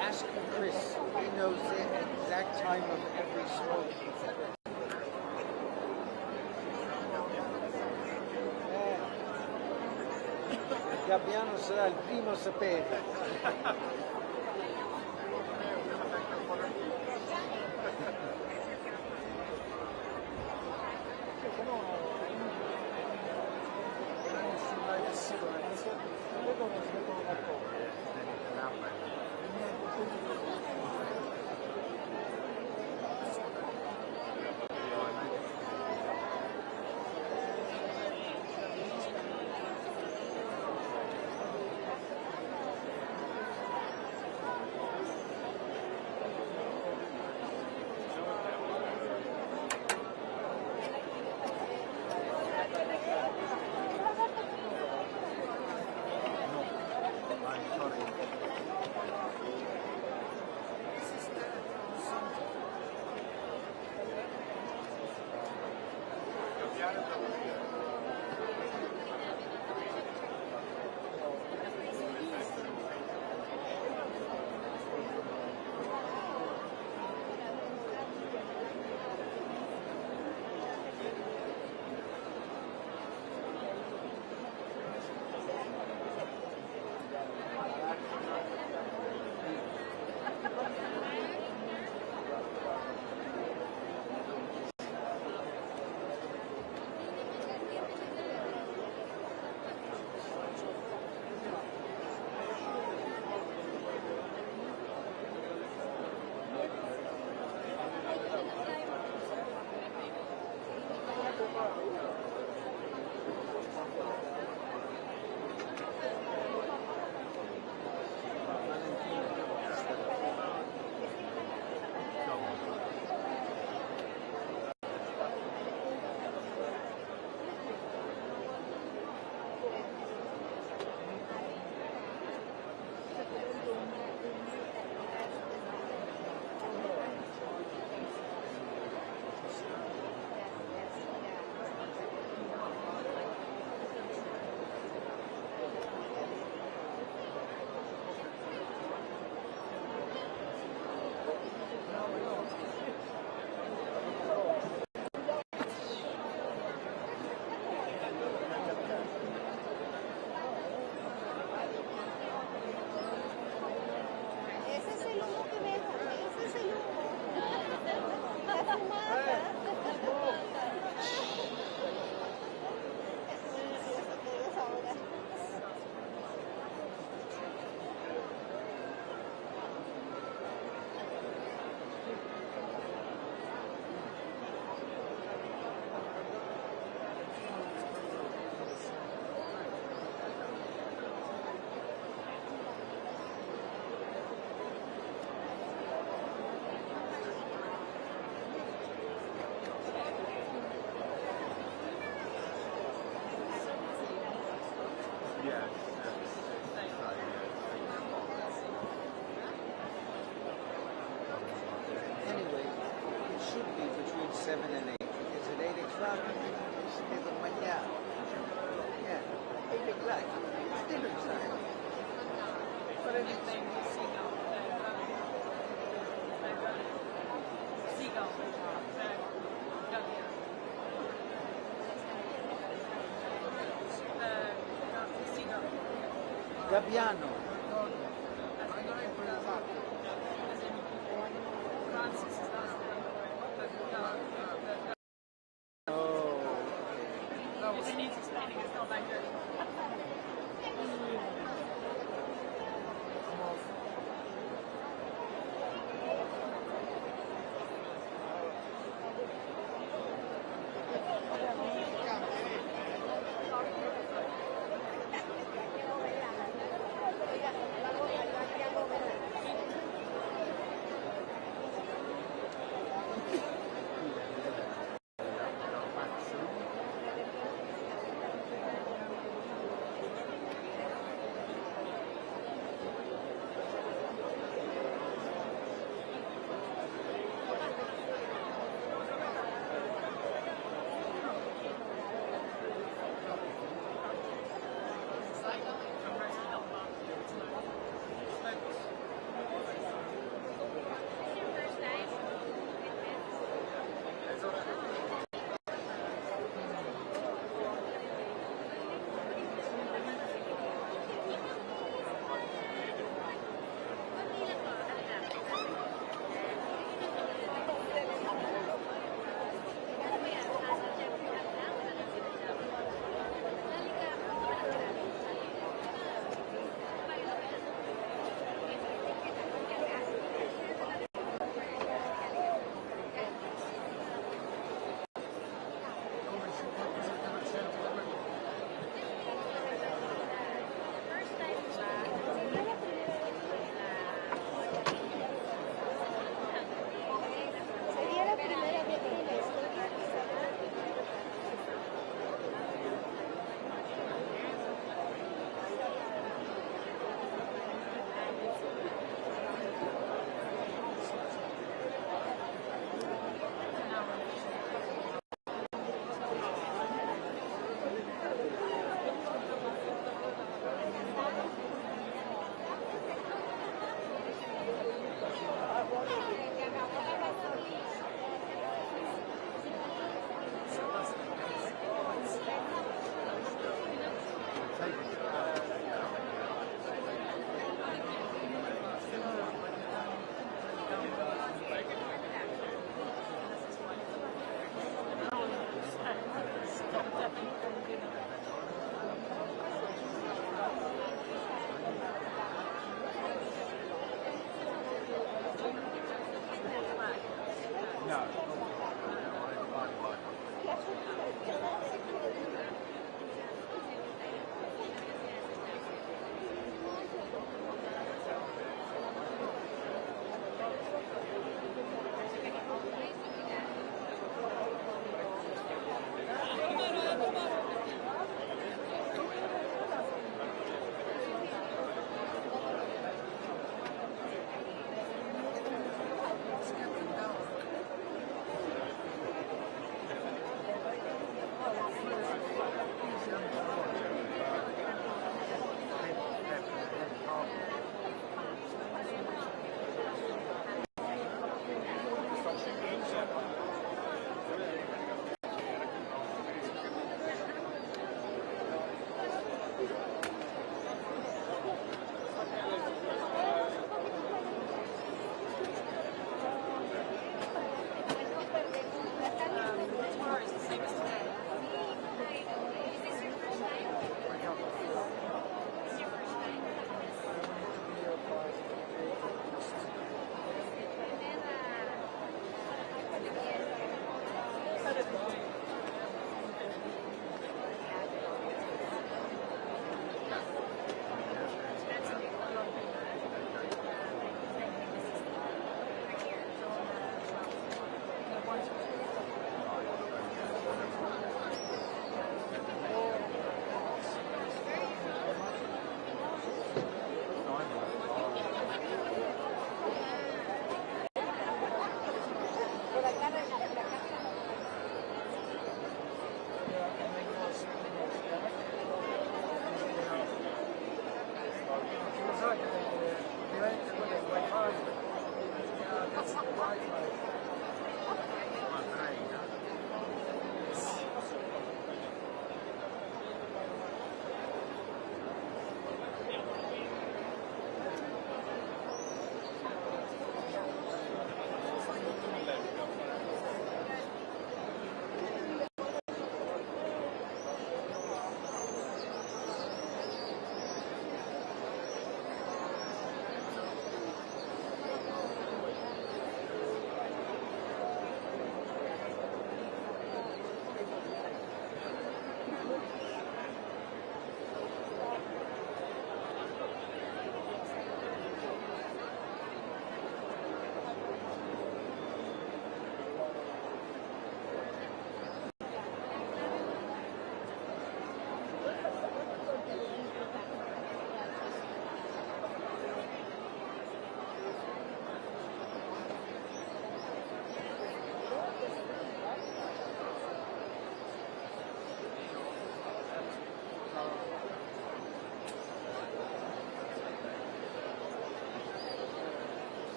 Ask Chris. He knows the exact time of every smoke. Gabbiano sarà il primo a sapere. black. Dinner time. But anything seagull. Seagull. Seagull. Gabbiano. It needs explaining. It's not like that.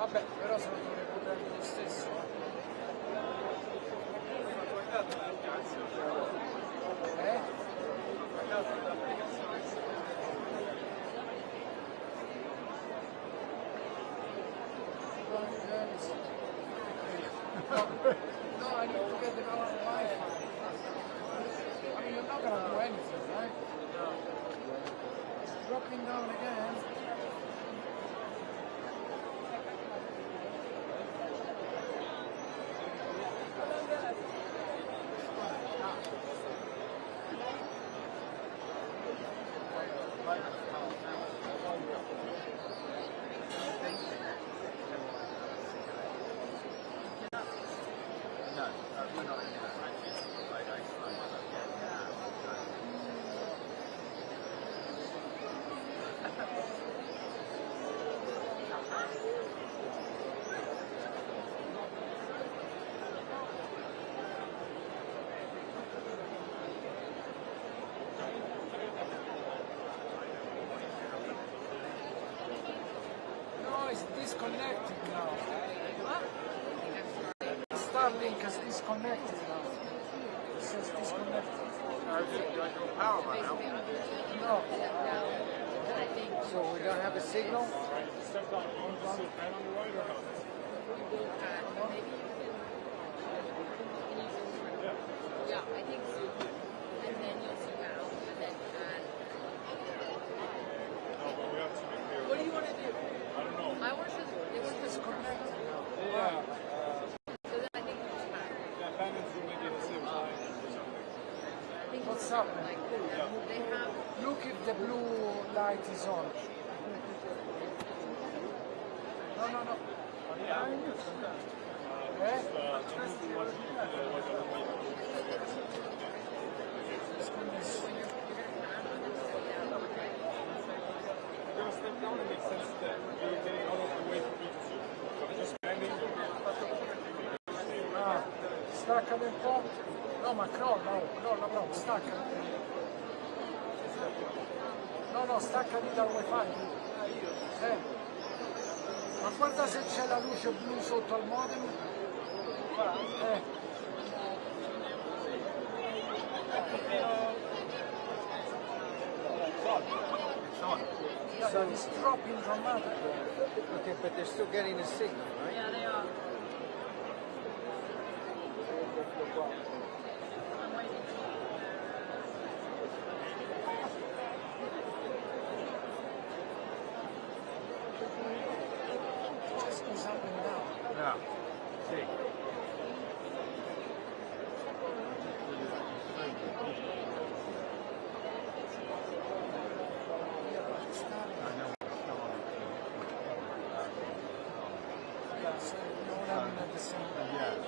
Vabbè, però se non dovrebbe prendere lo stesso. No, I need to get the Wi-Fi. I mean, you're not going to do anything, right? Dropping down again. disconnected now. Starlink has disconnected now. It says disconnected. Do I do a power run now? No. So we don't have a signal? Yeah, I think so. And then you'll zoom out, and then add. What do you want to do? I don't know. I want to. It was disconnected. Yeah. So then I think it's fine. Yeah, Brandon's room maybe at the same time or something. I think What's up? like they have. Look if the blue light is on. No. Staccami un po'. No, ma crolla proprio, stacca. No, staccati dal wifi. Ma guarda se c'è la luce blu sotto al modem. So it's dropping dramatically. Okay, but they're still getting a signal, right? Yeah, they are. Just goes up and down. Yeah. See. So you're having at the same time.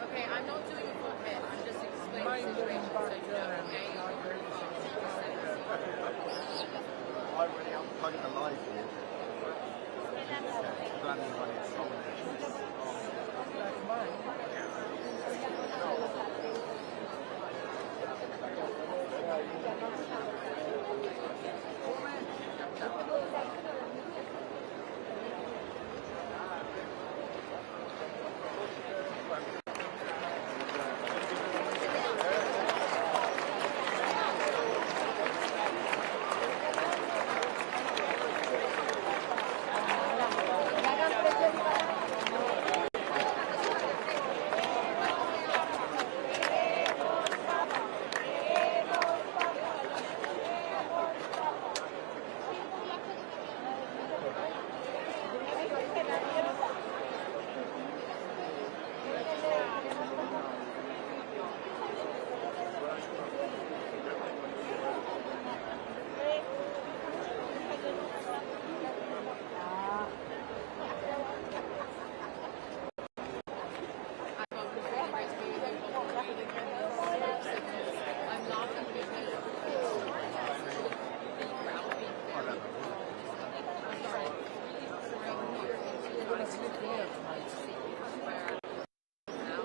Okay, I'm not doing a full bit. I'm just explaining the situation so you know, okay? I really unplugged the live here. Planning on it from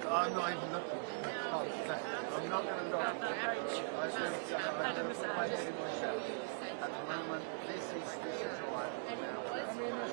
I'm not even looking. I'm not going to look. I don't know myself. At the moment, this is all right now.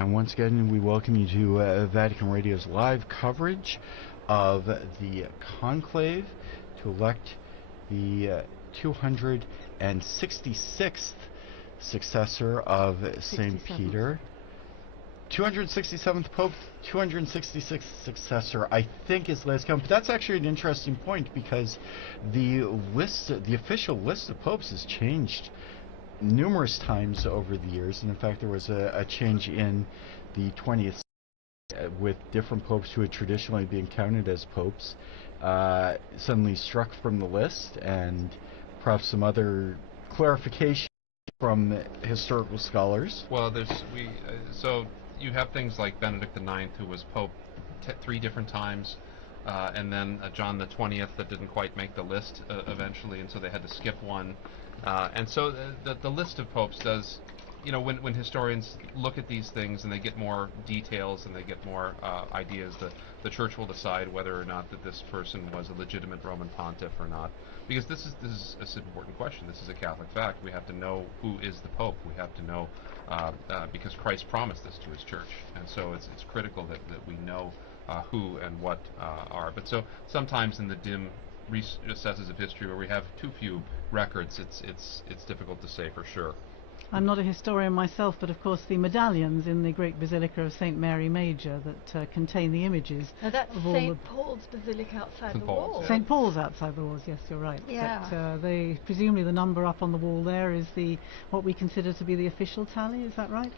And once again, we welcome you to Vatican Radio's live coverage of the Conclave to elect the 266th successor of St. Peter. 267th Pope, 266th successor, I think is last count. But that's actually an interesting point because the official list of popes has changed numerous times over the years. And in fact, there was a change in the 20th with different popes who had traditionally been counted as popes suddenly struck from the list, and perhaps some other clarification from historical scholars. Well, so you have things like Benedict IX, who was pope 3 different times, and then John the 20th that didn't quite make the list eventually, and so they had to skip one. And so the list of popes does, when historians look at these things and they get more details and they get more ideas, the church will decide whether or not that this person was a legitimate Roman pontiff or not. Because this is an important question. This is a Catholic fact. We have to know who is the Pope. We have to know because Christ promised this to his church, and so it's critical that we know who and what are. But so sometimes in the dim recesses of history where we have too few records, it's difficult to say for sure. I'm not a historian myself, but of course the medallions in the great Basilica of St. Mary Major that contain the images. Now that's of all St. Paul's Basilica outside the walls. St. Paul's outside the walls, yes, you're right. Yeah. But presumably the number up on the wall there is what we consider to be the official tally, is that right?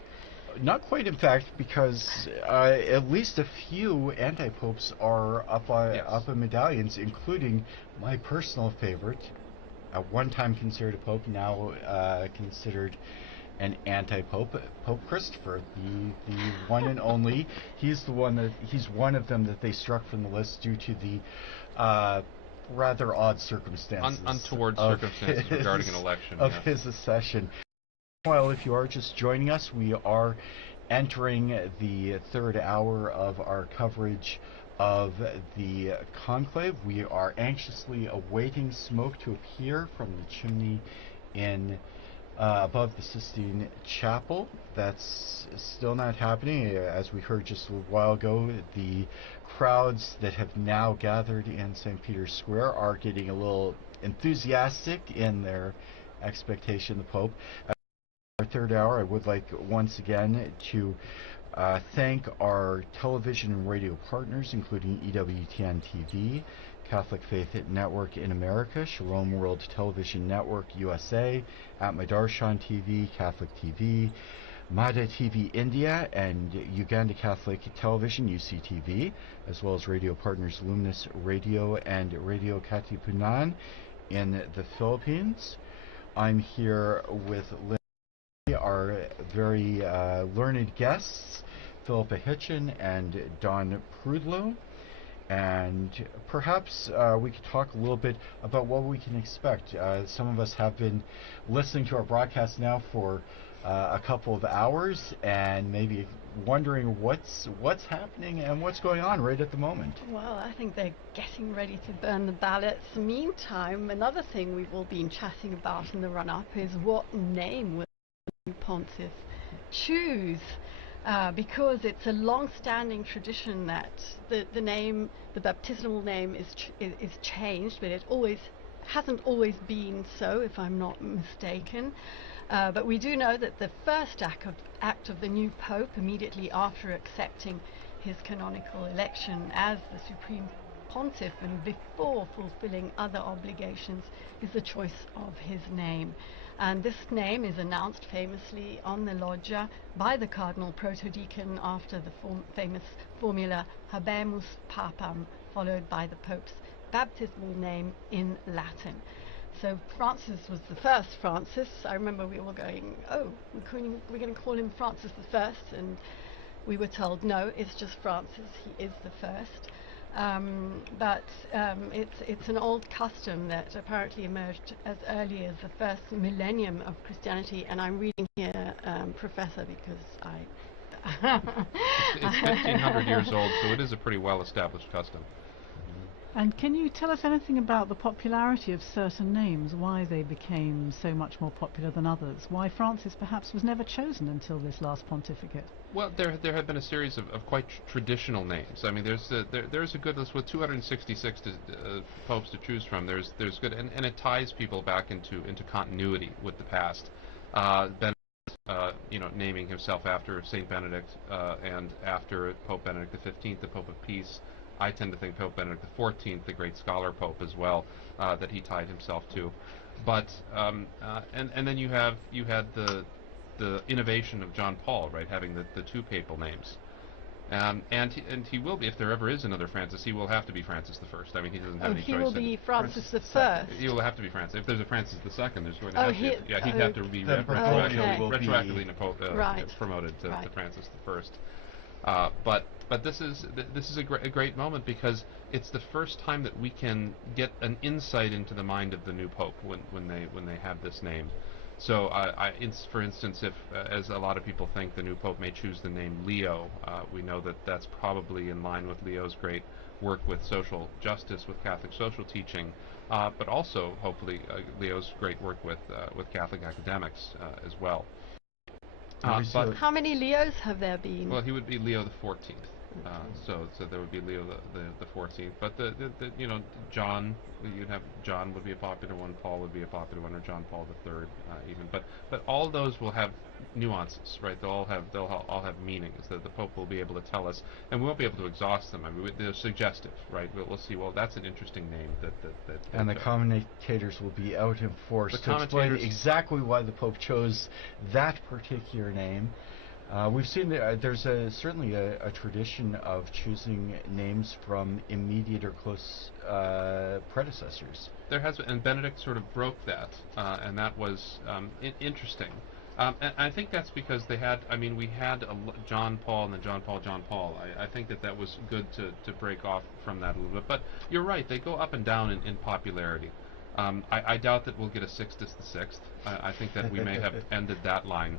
Not quite, in fact, because at least a few anti-popes are up on medallions, including my personal favorite, at one time considered a pope, now considered an anti-pope, Pope Christopher, the one and only. He's one of them that they struck from the list due to the rather odd circumstances, untoward circumstances regarding an election of his accession. Well, if you are just joining us, we are entering the third hour of our coverage of the Conclave. We are anxiously awaiting smoke to appear from the chimney in above the Sistine Chapel. That's still not happening. As we heard just a while ago, the crowds that have now gathered in St. Peter's Square are getting a little enthusiastic in their expectation of the Pope. Our third hour, I would like once again to thank our television and radio partners, including EWTN TV, Catholic Faith Network in America, Shalom World Television Network USA, At Madarshan TV, Catholic TV, Mada TV India, and Uganda Catholic Television, UCTV, as well as radio partners Luminous Radio and Radio Katipunan in the Philippines. I'm here with our very learned guests, Philippa Hitchin and Don Prudlow, and perhaps we could talk a little bit about what we can expect. Some of us have been listening to our broadcast now for a couple of hours and maybe wondering what's happening and what's going on right at the moment. Well, I think they're getting ready to burn the ballots. Meantime, another thing we've all been chatting about in the run-up is what name will Pontiff choose, because it's a long-standing tradition that the baptismal name is changed, but it hasn't always been so, if I'm not mistaken. But we do know that the first act of the new Pope, immediately after accepting his canonical election as the Supreme Pontiff and before fulfilling other obligations, is the choice of his name. And this name is announced famously on the loggia by the Cardinal Protodeacon after the famous formula Habemus Papam, followed by the Pope's baptismal name in Latin. So Francis was the first Francis. I remember we were going, we're going to call him Francis the First, and we were told, no, it's just Francis, he is the first. But it's an old custom that apparently emerged as early as the first millennium of Christianity, and I'm reading here, Professor, because it's 1,500 years old, so it is a pretty well-established custom. And can you tell us anything about the popularity of certain names, why they became so much more popular than others, why Francis perhaps was never chosen until this last pontificate? Well, there have been a series of quite traditional names. I mean, there's a good list with 266 popes to choose from. There's good, and it ties people back into continuity with the past. Benedict, naming himself after Saint Benedict, and after Pope Benedict XV, the Pope of Peace. I tend to think Pope Benedict XIV, the great scholar pope as well, that he tied himself to. But and then you had the innovation of John Paul, right, having the two papal names. And he will be, if there ever is another Francis, he will have to be Francis I. I mean, he doesn't have any choice. He will be Francis I. He will have to be Francis. If there's a Francis II, there's going to have to be. Yeah, he'd have to be retroactively promoted to Francis I. But this is a great moment, because it's the first time that we can get an insight into the mind of the new pope when they have this name. So, for instance, if, as a lot of people think, the new pope may choose the name Leo, we know that that's probably in line with Leo's great work with social justice, with Catholic social teaching, but also, hopefully, Leo's great work with Catholic academics as well. How many Leos have there been? Well, he would be Leo the 14th. So there would be Leo the 14th. But John, you'd have John would be a popular one, Paul would be a popular one, or John Paul III even. But all those will have nuances, right? They'll all have meanings that the Pope will be able to tell us, and we won't be able to exhaust them. I mean, they're suggestive, right? We'll see. Well, that's an interesting name. And the commentators will be out in force to explain exactly why the Pope chose that particular name. We've seen there's certainly a tradition of choosing names from immediate or close predecessors. There has been, and Benedict sort of broke that, and that was interesting. And I think that's because we had John Paul and then John Paul. I think that was good to break off from that a little bit. But you're right, they go up and down in popularity. I doubt that we'll get a Sixtus VI. I think that we may have ended that line.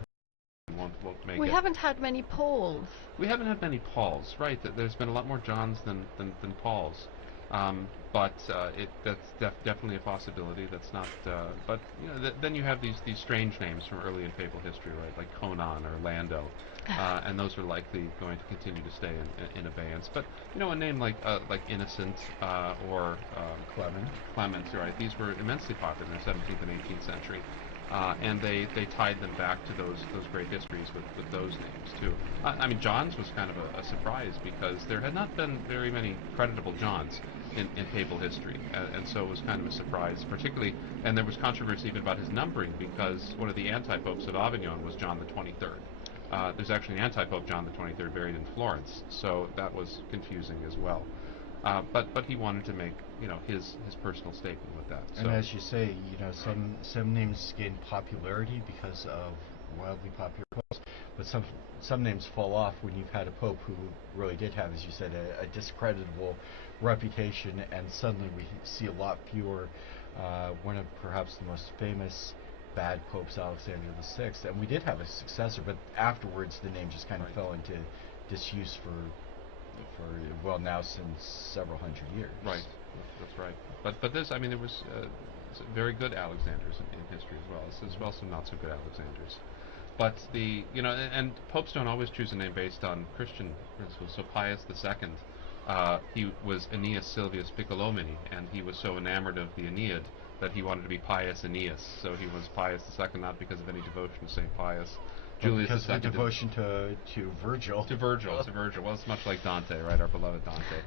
We haven't had many Pauls. We haven't had many Pauls, right? There's been a lot more Johns than Pauls. But that's definitely a possibility. That's not. But then you have these strange names from early in papal history, right? Like Conan or Lando, and those are likely going to continue to stay in abeyance. But a name like Innocent or Clement, right? These were immensely popular in the 17th and 18th century. And they tied them back to those great histories with those names too. I mean, John's was kind of a surprise, because there had not been very many creditable Johns in papal history, and so it was kind of a surprise, particularly. And there was controversy even about his numbering, because one of the anti-popes of Avignon was John the 23rd. There's actually an anti-pope, John the 23rd, buried in Florence, so that was confusing as well. But he wanted to make his personal statement with that. And as you say, some names gain popularity because of wildly popular popes, but some names fall off when you've had a pope who really did have, as you said, a discreditable reputation, and suddenly we see a lot fewer. One of perhaps the most famous bad popes, Alexander VI, and we did have a successor, but afterwards the name just kind of fell into disuse for now since several hundred years. Right, that's right. But this, I mean, there was very good Alexanders in history as well as some not so good Alexanders. But and popes don't always choose a name based on Christian principles. So Pius II, he was Aeneas Silvius Piccolomini, and he was so enamored of the Aeneid that he wanted to be Pius Aeneas. So he was Pius II, not because of any devotion to St. Pius. Julius because of devotion to Virgil. To Virgil. Well, it's much like Dante, right? Our beloved Dante.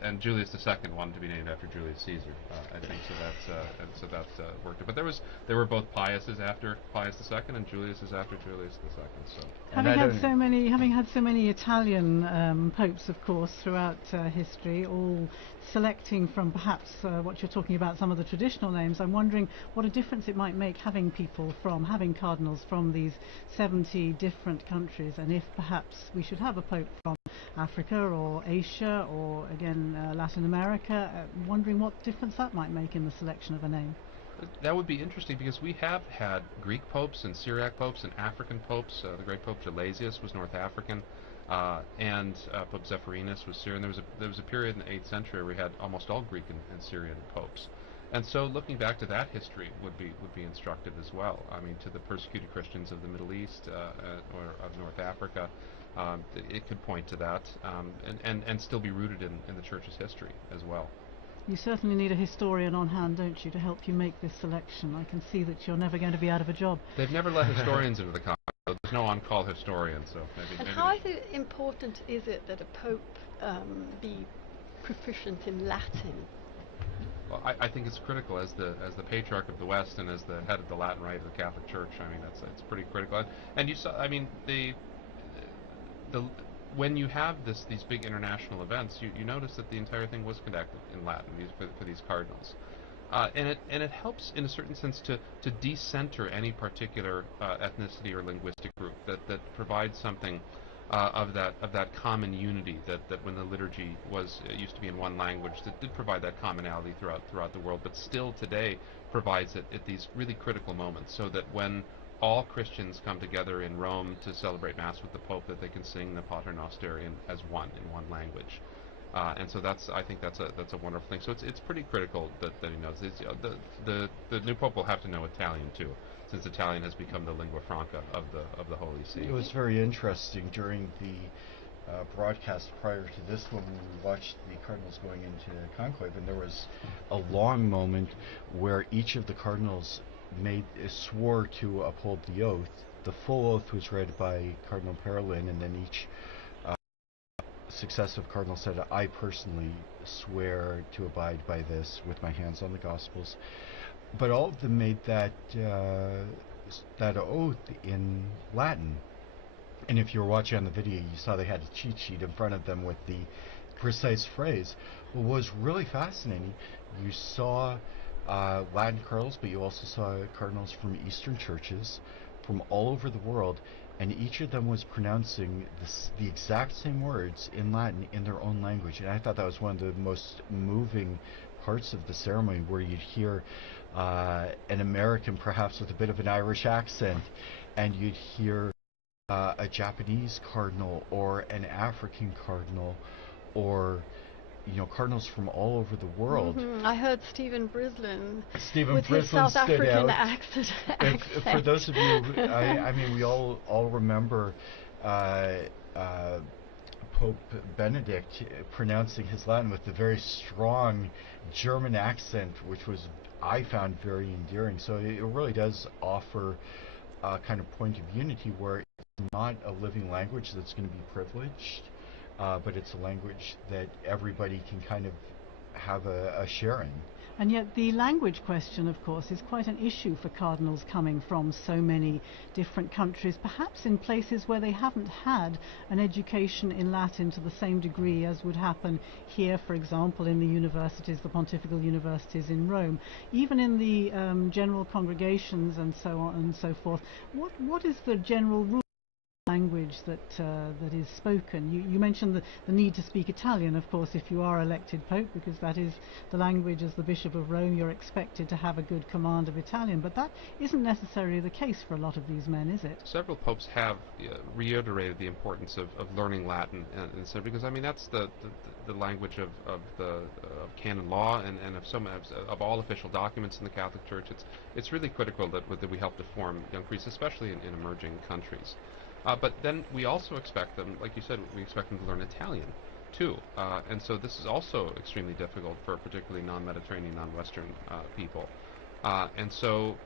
And Julius II wanted to be named after Julius Caesar. I think so. That worked. But there were both Piuses after Pius II and Juliuses after Julius II. So having had so many Italian popes, of course, throughout history, all selecting from perhaps what you're talking about, some of the traditional names, I'm wondering what a difference it might make having cardinals from these 70 different countries, and if perhaps we should have a pope from Africa or Asia or again Latin America, wondering what difference that might make in the selection of a name. That would be interesting, because we have had Greek popes and Syriac popes and African popes. The great Pope Gelasius was North African. and Pope Zephyrinus was Syrian. There was a period in the 8th century where we had almost all Greek and Syrian popes. And so looking back to that history would be instructive as well. I mean, to the persecuted Christians of the Middle East or of North Africa, it could point to that and still be rooted in the Church's history as well. You certainly need a historian on hand, don't you, to help you make this selection? I can see that you're never going to be out of a job. They've never let historians into the Conclave. So there's no on-call historian, so maybe. How important is it that a pope be proficient in Latin? Well, I think it's critical as the patriarch of the West and as the head of the Latin Rite of the Catholic Church. I mean, it's pretty critical. And you saw, I mean, when you have these big international events, you notice that the entire thing was conducted in Latin for these cardinals, and it helps in a certain sense to decenter any particular ethnicity or linguistic group that provides something of that common unity that when the liturgy used to be in one language, that did provide that commonality throughout the world, but still today provides it at these really critical moments, so that when all Christians come together in Rome to celebrate Mass with the Pope, that they can sing the Pater Noster as one in one language, and so I think that's a wonderful thing. So it's pretty critical that he knows. The new Pope will have to know Italian too, since Italian has become the lingua franca of the Holy See. It was very interesting during the broadcast prior to this one when we watched the Cardinals going into Conclave, and there was a long moment where each of the Cardinals swore to uphold the oath. The full oath was read by Cardinal Parolin, and then each successive cardinal said, "I personally swear to abide by this with my hands on the Gospels." But all of them made that oath in Latin. And if you were watching on the video, you saw they had a cheat sheet in front of them with the precise phrase. What was really fascinating, you saw Latin cardinals, but you also saw cardinals from Eastern churches from all over the world, and each of them was pronouncing the exact same words in Latin in their own language. And I thought that was one of the most moving parts of the ceremony, where you'd hear an American perhaps with a bit of an Irish accent, and you'd hear a Japanese cardinal or an African cardinal, or cardinals from all over the world. Mm-hmm. I heard Stephen Brislin with his South African accent. For those of you, I mean, we all remember Pope Benedict pronouncing his Latin with a very strong German accent, which I found very endearing. So it really does offer a kind of point of unity where it's not a living language that's going to be privileged, but it's a language that everybody can kind of have a share in. And yet the language question, of course, is quite an issue for cardinals coming from so many different countries, perhaps in places where they haven't had an education in Latin to the same degree as would happen here, for example, in the universities, the pontifical universities in Rome. Even in the general congregations and so on and so forth, what is the general rule language that is spoken? You mentioned the need to speak Italian, of course, if you are elected Pope, because that is the language. As the Bishop of Rome, you're expected to have a good command of Italian, but that isn't necessarily the case for a lot of these men, is it? Several popes have reiterated the importance of learning Latin, and so, because I mean that's the language of canon law and of all official documents in the Catholic Church. It's really critical that we help to form young priests, especially in emerging countries. But then we also expect them, like you said, we expect them to learn Italian too. And so this is also extremely difficult for particularly non-Mediterranean, non-Western people. And so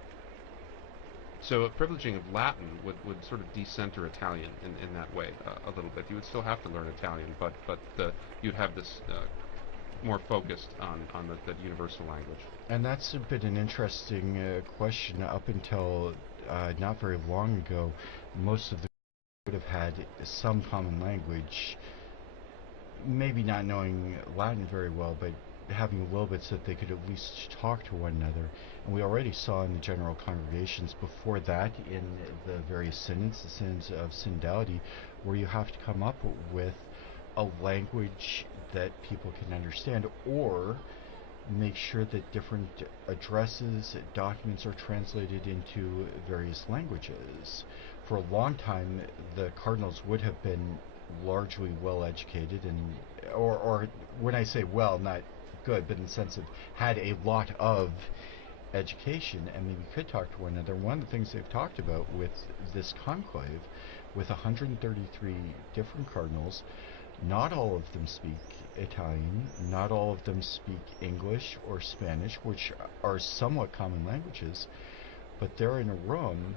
a privileging of Latin would sort of decenter Italian in that way a little bit. You would still have to learn Italian, but you'd have this more focused on that universal language. And that's been an interesting question. Up until not very long ago, most of the would have had some common language, maybe not knowing Latin very well, but having a little bit so that they could at least talk to one another. And we already saw in the general congregations before that, in the various synods, the synods of synodality, where you have to come up with a language that people can understand, or make sure that different addresses, documents are translated into various languages. For a long time, the cardinals would have been largely well educated, and or when I say well, not good, but in the sense of had a lot of education and maybe could talk to one another. One of the things they've talked about with this conclave, with 133 different cardinals, not all of them speak Italian, not all of them speak English or Spanish, which are somewhat common languages, but they're in a room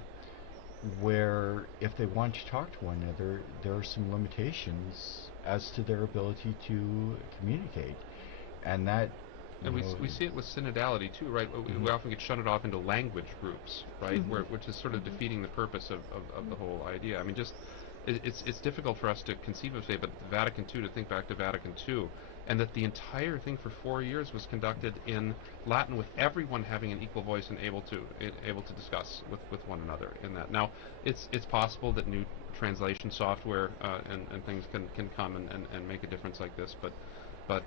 where if they want to talk to one another, there are some limitations as to their ability to communicate. And that and we see it with synodality too, right? We often get shunted off into language groups, right? Which is sort of defeating the purpose of the whole idea. I mean, just it's difficult for us to conceive of, say, but Vatican II, to think back to Vatican II, and that the entire thing for 4 years was conducted in Latin, with everyone having an equal voice and able to discuss with one another in that. Now, it's possible that new translation software and things can come and make a difference like this, but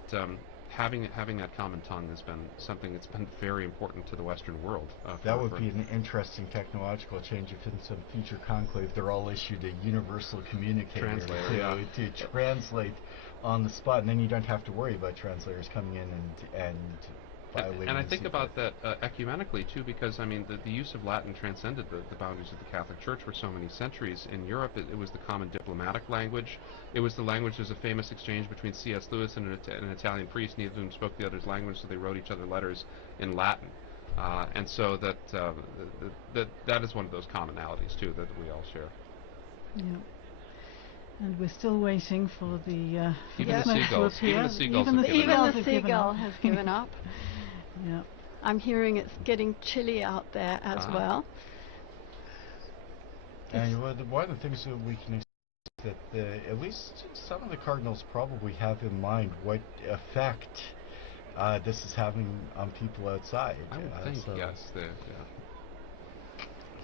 having that common tongue has been something that's been very important to the Western world. That would be an interesting technological change if in some future conclave they're all issued a universal communicator to translate on the spot, and then you don't have to worry about translators coming in and violating. And I think about that ecumenically too, because I mean the use of Latin transcended the boundaries of the Catholic Church for so many centuries. In Europe, it was the common diplomatic language. It was the language. There's a famous exchange between C.S. Lewis and an Italian priest. Neither of them spoke the other's language, so they wrote each other letters in Latin. And so that is one of those commonalities too that we all share. Yeah. And we're still waiting for the even the seagulls. Even the seagull has given up. Yeah. I'm hearing it's getting chilly out there as well. And one of the things that we can expect that at least some of the cardinals probably have in mind what effect this is having on people outside. I would think, yes.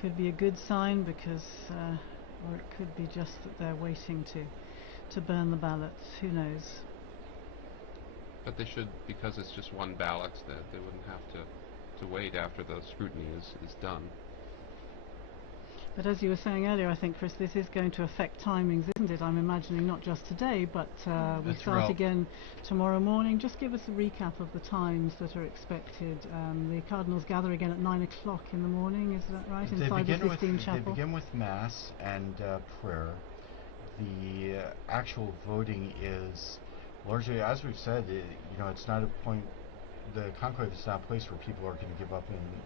Could be a good sign because, or it could be just that they're waiting to burn the ballots. Who knows? But they should, because it's just one ballot, that they wouldn't have to wait after the scrutiny is done. But as you were saying earlier, I think, Chris, this is going to affect timings, isn't it? I'm imagining not just today, but we start again tomorrow morning. Just give us a recap of the times that are expected. The Cardinals gather again at 9 o'clock in the morning, is that right? Inside the Sistine Chapel? They begin with Mass and prayer. The actual voting is largely, as we've said, it's not a point. The conclave is not a place where people are going to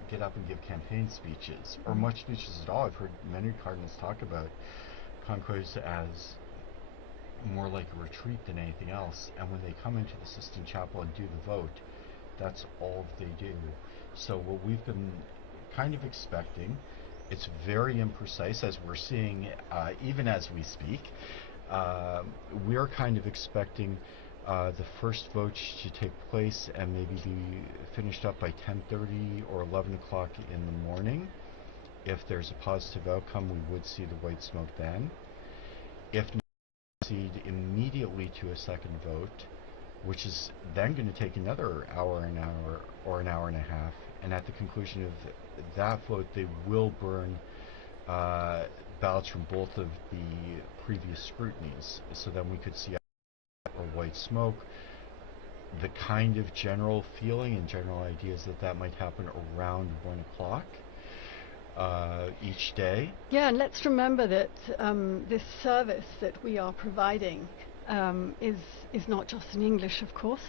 get up and give campaign speeches, or much speeches at all. I've heard many cardinals talk about conclaves as more like a retreat than anything else. And when they come into the Sistine Chapel and do the vote, that's all they do. So what we've been kind of expecting, it's very imprecise, as we're seeing even as we speak. We're kind of expecting the first vote to take place and maybe be finished up by 10:30 or 11 o'clock in the morning. If there's a positive outcome, we would see the white smoke then. If not, proceed immediately to a second vote, which is then going to take another hour or an hour and a half. And at the conclusion of that vote, they will burn ballots from both of the previous scrutinies. So then we could see or white smoke. The kind of general feeling and general ideas that might happen around 1 o'clock each day. Yeah, and let's remember that this service that we are providing is not just in English, of course.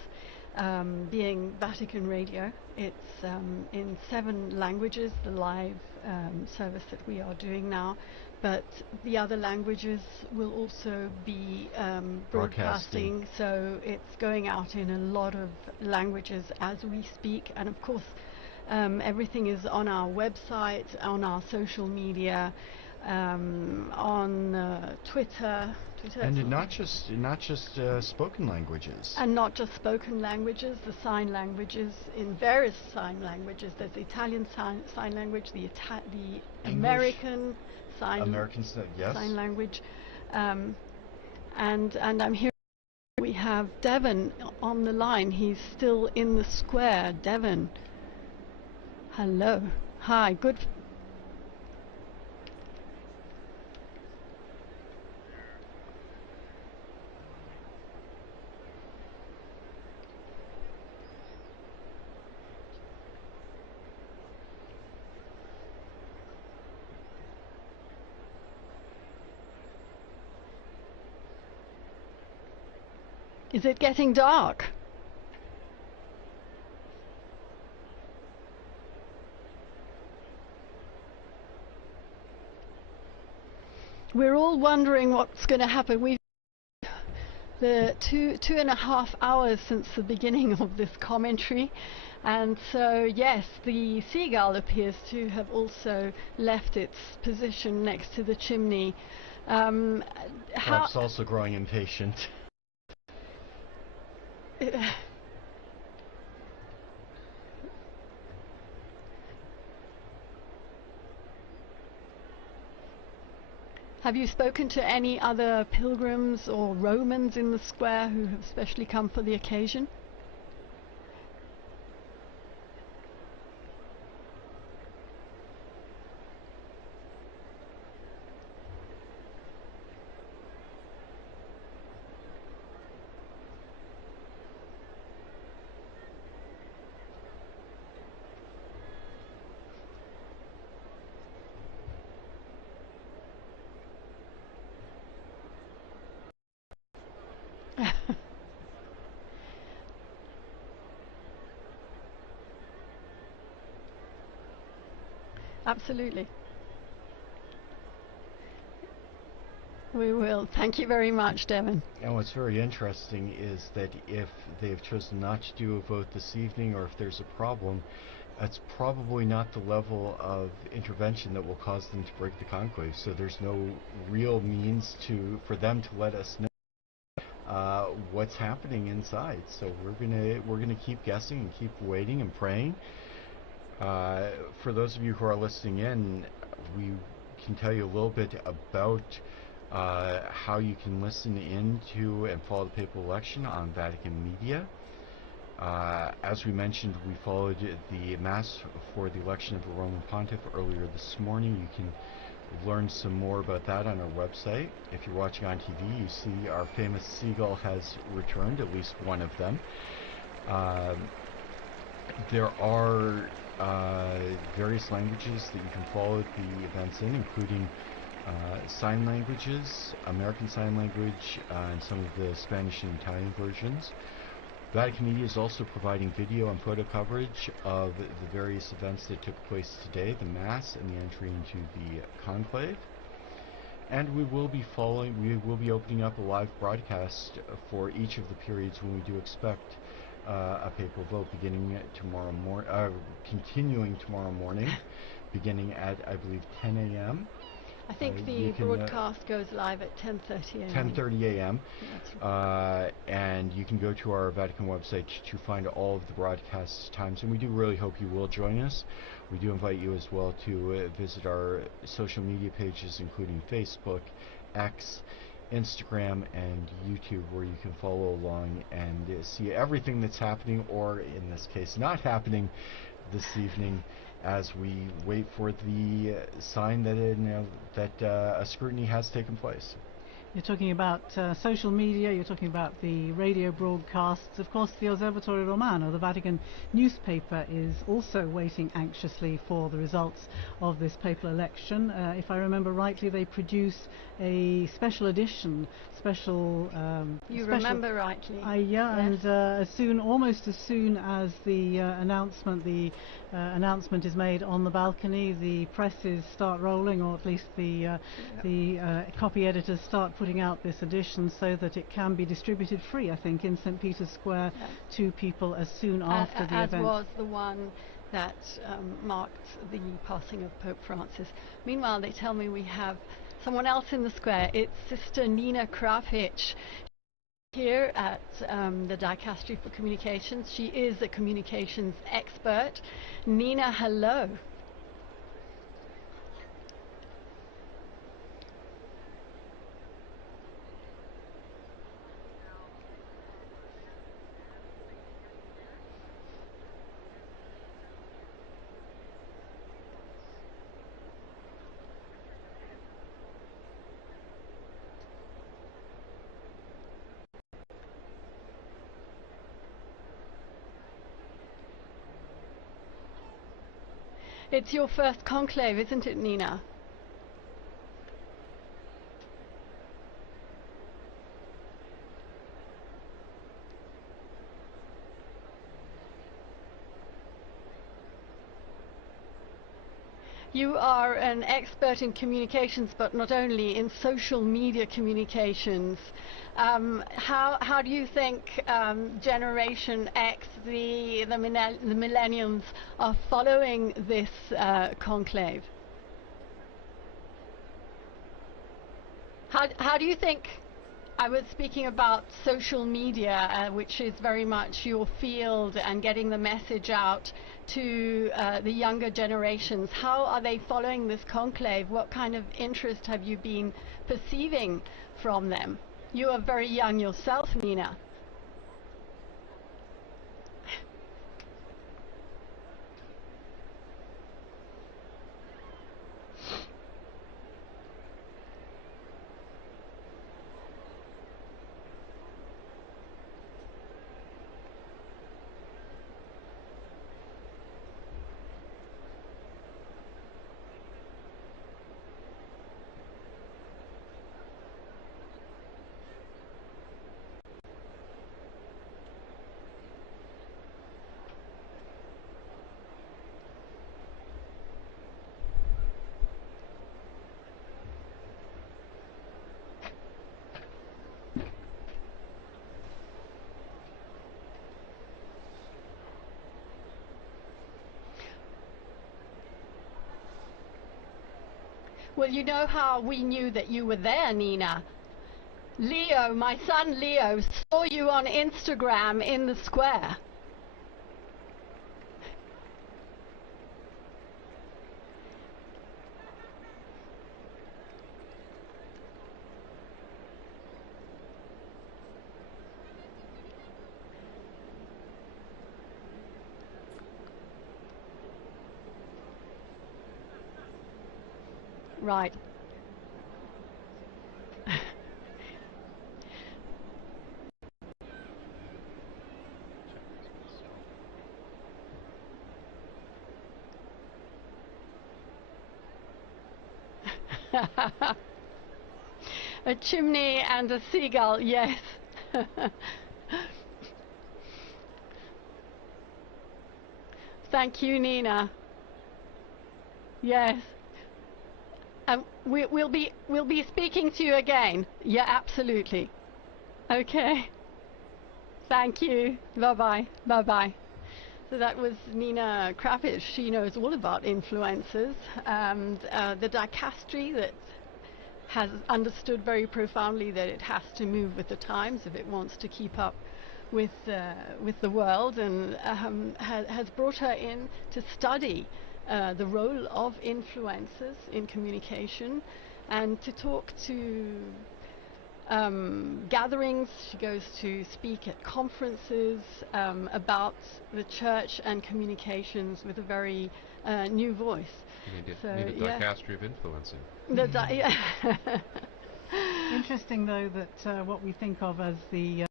Being Vatican Radio, it's in 7 languages, the live service that we are doing now. But the other languages will also be broadcasting, so it's going out in a lot of languages as we speak. And of course, everything is on our website, on our social media, on Twitter. And not just spoken languages. And not just spoken languages, the sign languages, in various sign languages. There's the Italian sign language, the American sign language, and I'm here. We have Devon on the line. He's still in the square. Devon, hello, hi, good. Is it getting dark? We're all wondering what's going to happen. We've the two and a half hours since the beginning of this commentary, and so yes, the seagull appears to have also left its position next to the chimney. Perhaps also growing impatient. Have you spoken to any other pilgrims or Romans in the square who have specially come for the occasion? Absolutely. We will. Thank you very much, Devon. And what's very interesting is that if they've chosen not to do a vote this evening, or if there's a problem, that's probably not the level of intervention that will cause them to break the conclave. So there's no real means for them to let us know what's happening inside. So we're gonna keep guessing and keep waiting and praying. For those of you who are listening in, we can tell you a little bit about how you can listen in to and follow the papal election on Vatican Media. As we mentioned, we followed the Mass for the election of the Roman Pontiff earlier this morning. You can learn some more about that on our website. If you're watching on TV, you see our famous seagull has returned, at least one of them. There are various languages that you can follow the events in, including sign languages, American Sign Language, and some of the Spanish and Italian versions. Vatican Media is also providing video and photo coverage of the various events that took place today, the Mass and the entry into the Conclave. And we will be opening up a live broadcast for each of the periods when we do expect a papal vote continuing tomorrow morning, beginning at, I believe, 10 a.m. I think the broadcast goes live at 10:30 a.m. 10:30 a.m. And you can go to our Vatican website to find all of the broadcast times, and we do really hope you will join us. We do invite you as well to visit our social media pages, including Facebook, X, Instagram, and YouTube, where you can follow along and see everything that's happening, or in this case not happening, this evening, as we wait for the sign that a scrutiny has taken place. You're talking about social media, you're talking about the radio broadcasts. Of course, the Osservatore Romano, the Vatican newspaper, is also waiting anxiously for the results of this papal election. If I remember rightly, they produce a special edition, remember rightly. Yes. And almost as soon as the announcement is made on the balcony, the presses start rolling, or at least the copy editors start putting out this edition so that it can be distributed free, I think, in St. Peter's Square to people as soon after the event. As was the one that marked the passing of Pope Francis. Meanwhile, they tell me we have someone else in the square. It's Sister Nina Kravich here at the Dicastery for Communications. She is a communications expert. Nina, hello. It's your first conclave, isn't it, Nina? You are an expert in communications, but not only in social media communications. How do you think Generation X, the millennials, are following this conclave? How do you think? I was speaking about social media, which is very much your field, and getting the message out to the younger generations. How are they following this conclave? What kind of interest have you been perceiving from them? You are very young yourself, Nina. Well, you know how we knew that you were there, Nina? Leo, my son Leo, saw you on Instagram in the square. Right. A chimney and a seagull, yes. Thank you, Nina. Yes. We'll be speaking to you again. Yeah, absolutely. Okay. Thank you. Bye-bye. Bye-bye. So that was Nina Krapish. She knows all about influencers and the dicastery that has understood very profoundly that it has to move with the times if it wants to keep up with the world, and has brought her in to study the role of influencers in communication and to talk to gatherings. She goes to speak at conferences about the church and communications with a very new voice. You need a dicastery of influencing. Interesting, though, that what we think of as the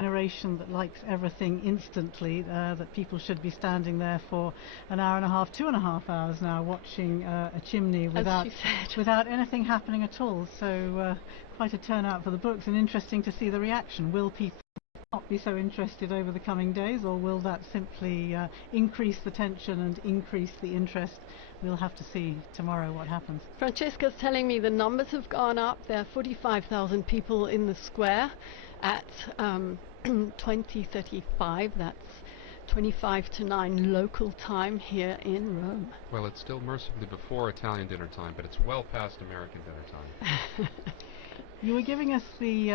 generation that likes everything instantly, that people should be standing there for an hour and a half, 2.5 hours now, watching a chimney without anything happening at all. So quite a turnout for the books, and interesting to see the reaction. Will people not be so interested over the coming days, or will that simply increase the tension and increase the interest? We'll have to see tomorrow what happens. Francesca's telling me the numbers have gone up. There are 45,000 people in the square at 20:35. That's 25 to 9 local time here in Rome. Well, it's still mercifully before Italian dinner time, but it's well past American dinner time. You were giving us the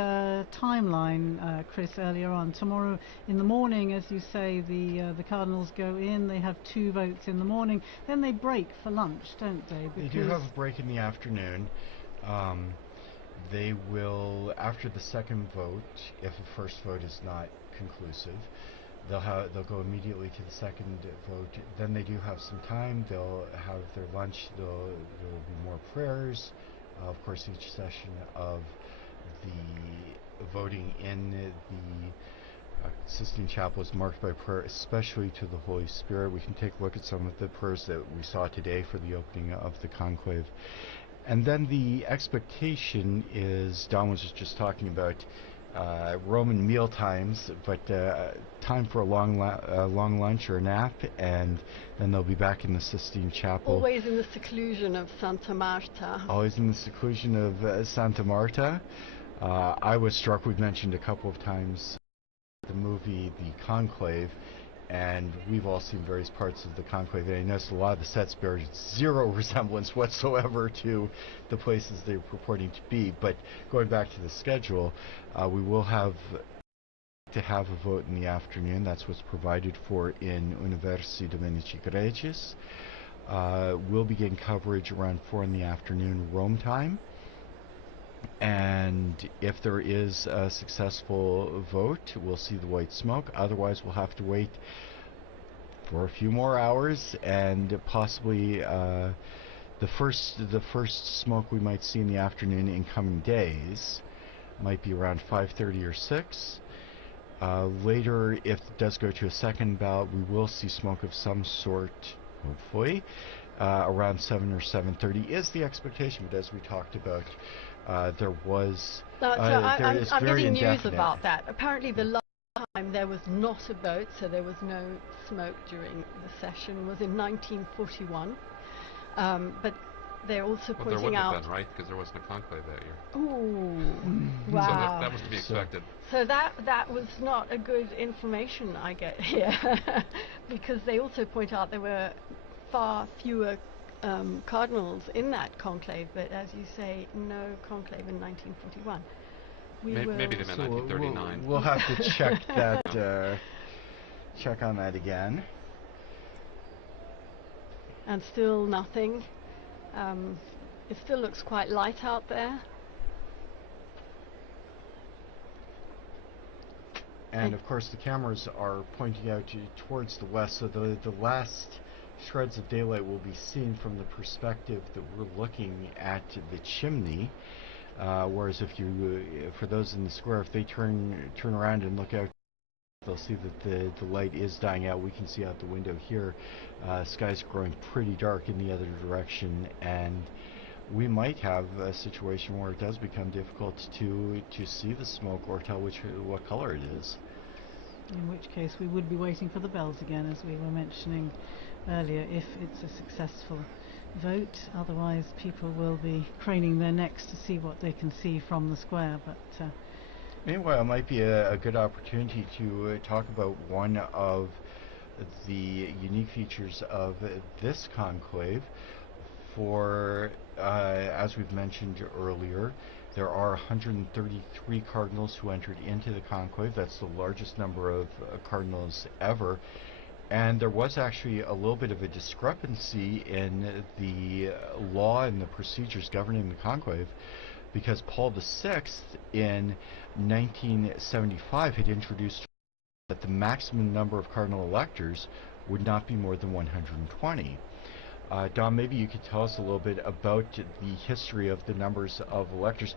timeline, Chris, earlier on. Tomorrow in the morning, as you say, the Cardinals go in. They have 2 votes in the morning. Then they break for lunch, don't they? They do have a break in the afternoon. They will, after the second vote, if the first vote is not conclusive, they'll go immediately to the second vote. Then they do have some time. They'll have their lunch. There will be more prayers. Of course, each session of the voting in the Sistine Chapel is marked by prayer, especially to the Holy Spirit. We can take a look at some of the prayers that we saw today for the opening of the conclave. And then the expectation is, Don was just talking about Roman meal times, but time for a long lunch or a nap, and then they'll be back in the Sistine Chapel. Always in the seclusion of Santa Marta. Always in the seclusion of Santa Marta. I was struck, we've mentioned a couple of times, the movie The Conclave, and we've all seen various parts of the Conclave, and I noticed a lot of the sets bear zero resemblance whatsoever to the places they're purporting to be. But going back to the schedule, we will have to have a vote in the afternoon. That's what's provided for in Universi Dominici Gregis. We'll begin coverage around 4 in the afternoon Rome time. And if there is a successful vote, we'll see the white smoke. Otherwise, we'll have to wait for a few more hours, and possibly the first smoke we might see in the afternoon in coming days might be around 5:30 or 6. Later, if it does go to a second ballot, we will see smoke of some sort, hopefully, around 7 or 7:30 is the expectation. But as we talked about, there was I'm getting news about that. Apparently the last time there was not a vote, so there was no smoke during the session, was in 1941. But they're also pointing there wouldn't out... have been, right? Because there wasn't a conclave that year. Ooh, wow. So that was to be expected. So that was not a good information I get here. Because they also point out there were far fewer cardinals in that conclave, but as you say, no conclave in 1941. Maybe they meant 1939. We'll have to check that. Check on that again. And still nothing. It still looks quite light out there. And of course, the cameras are pointing out towards the west, so the last shreds of daylight will be seen from the perspective that we're looking at the chimney. Whereas if you, for those in the square, if they turn around and look out, they'll see that the light is dying out. We can see out the window here, sky's growing pretty dark in the other direction, and we might have a situation where it does become difficult to see the smoke or tell what color it is. In which case we would be waiting for the bells again, as we were mentioning earlier, if it's a successful vote. Otherwise people will be craning their necks to see what they can see from the square. But meanwhile, it might be a good opportunity to talk about one of the unique features of this conclave. For, as we've mentioned earlier, there are 133 cardinals who entered into the conclave. That's the largest number of cardinals ever. And there was actually a little bit of a discrepancy in the law and the procedures governing the conclave, because Paul VI in 1975 had introduced that the maximum number of cardinal electors would not be more than 120. Don, maybe you could tell us a little bit about the history of the numbers of electors,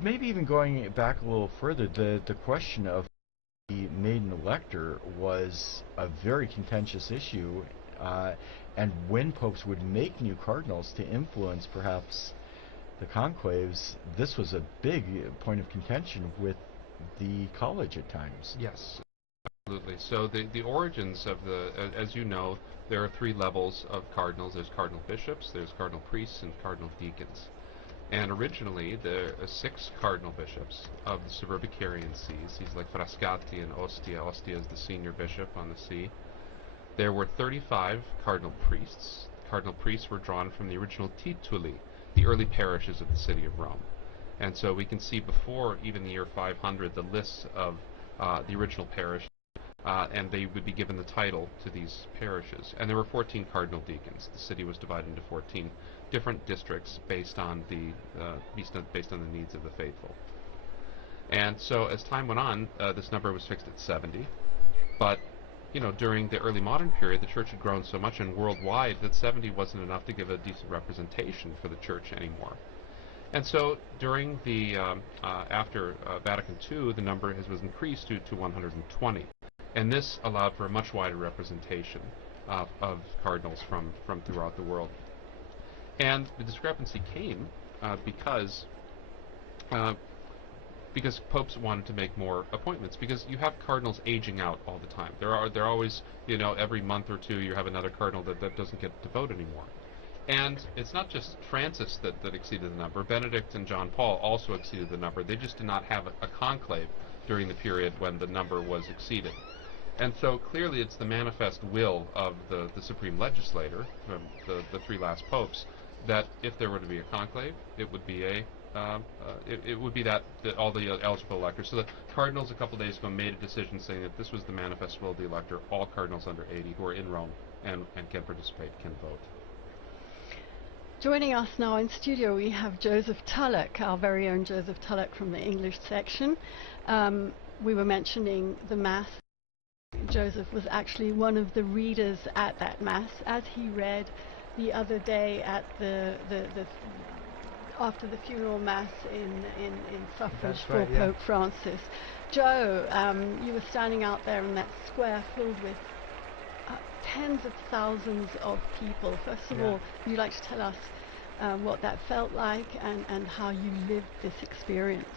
maybe even going back a little further. The question of the maiden elector was a very contentious issue, and when popes would make new cardinals to influence perhaps the conclaves, this was a big point of contention with the college at times. Yes, absolutely. So the origins of as you know, there are 3 levels of cardinals. There's cardinal bishops, there's cardinal priests, and cardinal deacons. And originally, there are 6 cardinal bishops of the Suburbicarian sees. He's like Frascati and Ostia. Ostia is the senior bishop on the see. There were 35 cardinal priests. Cardinal priests were drawn from the original tituli, the early parishes of the city of Rome. And so we can see before even the year 500 the lists of the original parishes, and they would be given the title to these parishes. And there were 14 cardinal deacons. The city was divided into 14 different districts based on the needs of the faithful. And so as time went on, this number was fixed at 70. But during the early modern period, the church had grown so much and worldwide that 70 wasn't enough to give a decent representation for the church anymore. And so during the after Vatican II, the number was increased to 120. And this allowed for a much wider representation of cardinals from throughout the world. And the discrepancy came because because popes wanted to make more appointments, because you have cardinals aging out all the time. They're always, every month or two you have another cardinal that doesn't get to vote anymore. And it's not just Francis that exceeded the number. Benedict and John Paul also exceeded the number. They just did not have a conclave during the period when the number was exceeded. And so clearly it's the manifest will of the supreme legislator, the three last popes, that if there were to be a conclave, it would be that all the eligible electors. So the cardinals a couple days ago made a decision saying that this was the manifest will of the elector. All cardinals under 80 who are in Rome and can participate can vote. Joining us now in studio, we have Joseph Tulloch, our very own Joseph Tulloch from the English section. We were mentioning the Mass. Joseph was actually one of the readers at that Mass, as he read the other day at after the funeral Mass in suffrage for Pope Francis. Joe, you were standing out there in that square filled with tens of thousands of people. First of all, would you like to tell us what that felt like and how you lived this experience?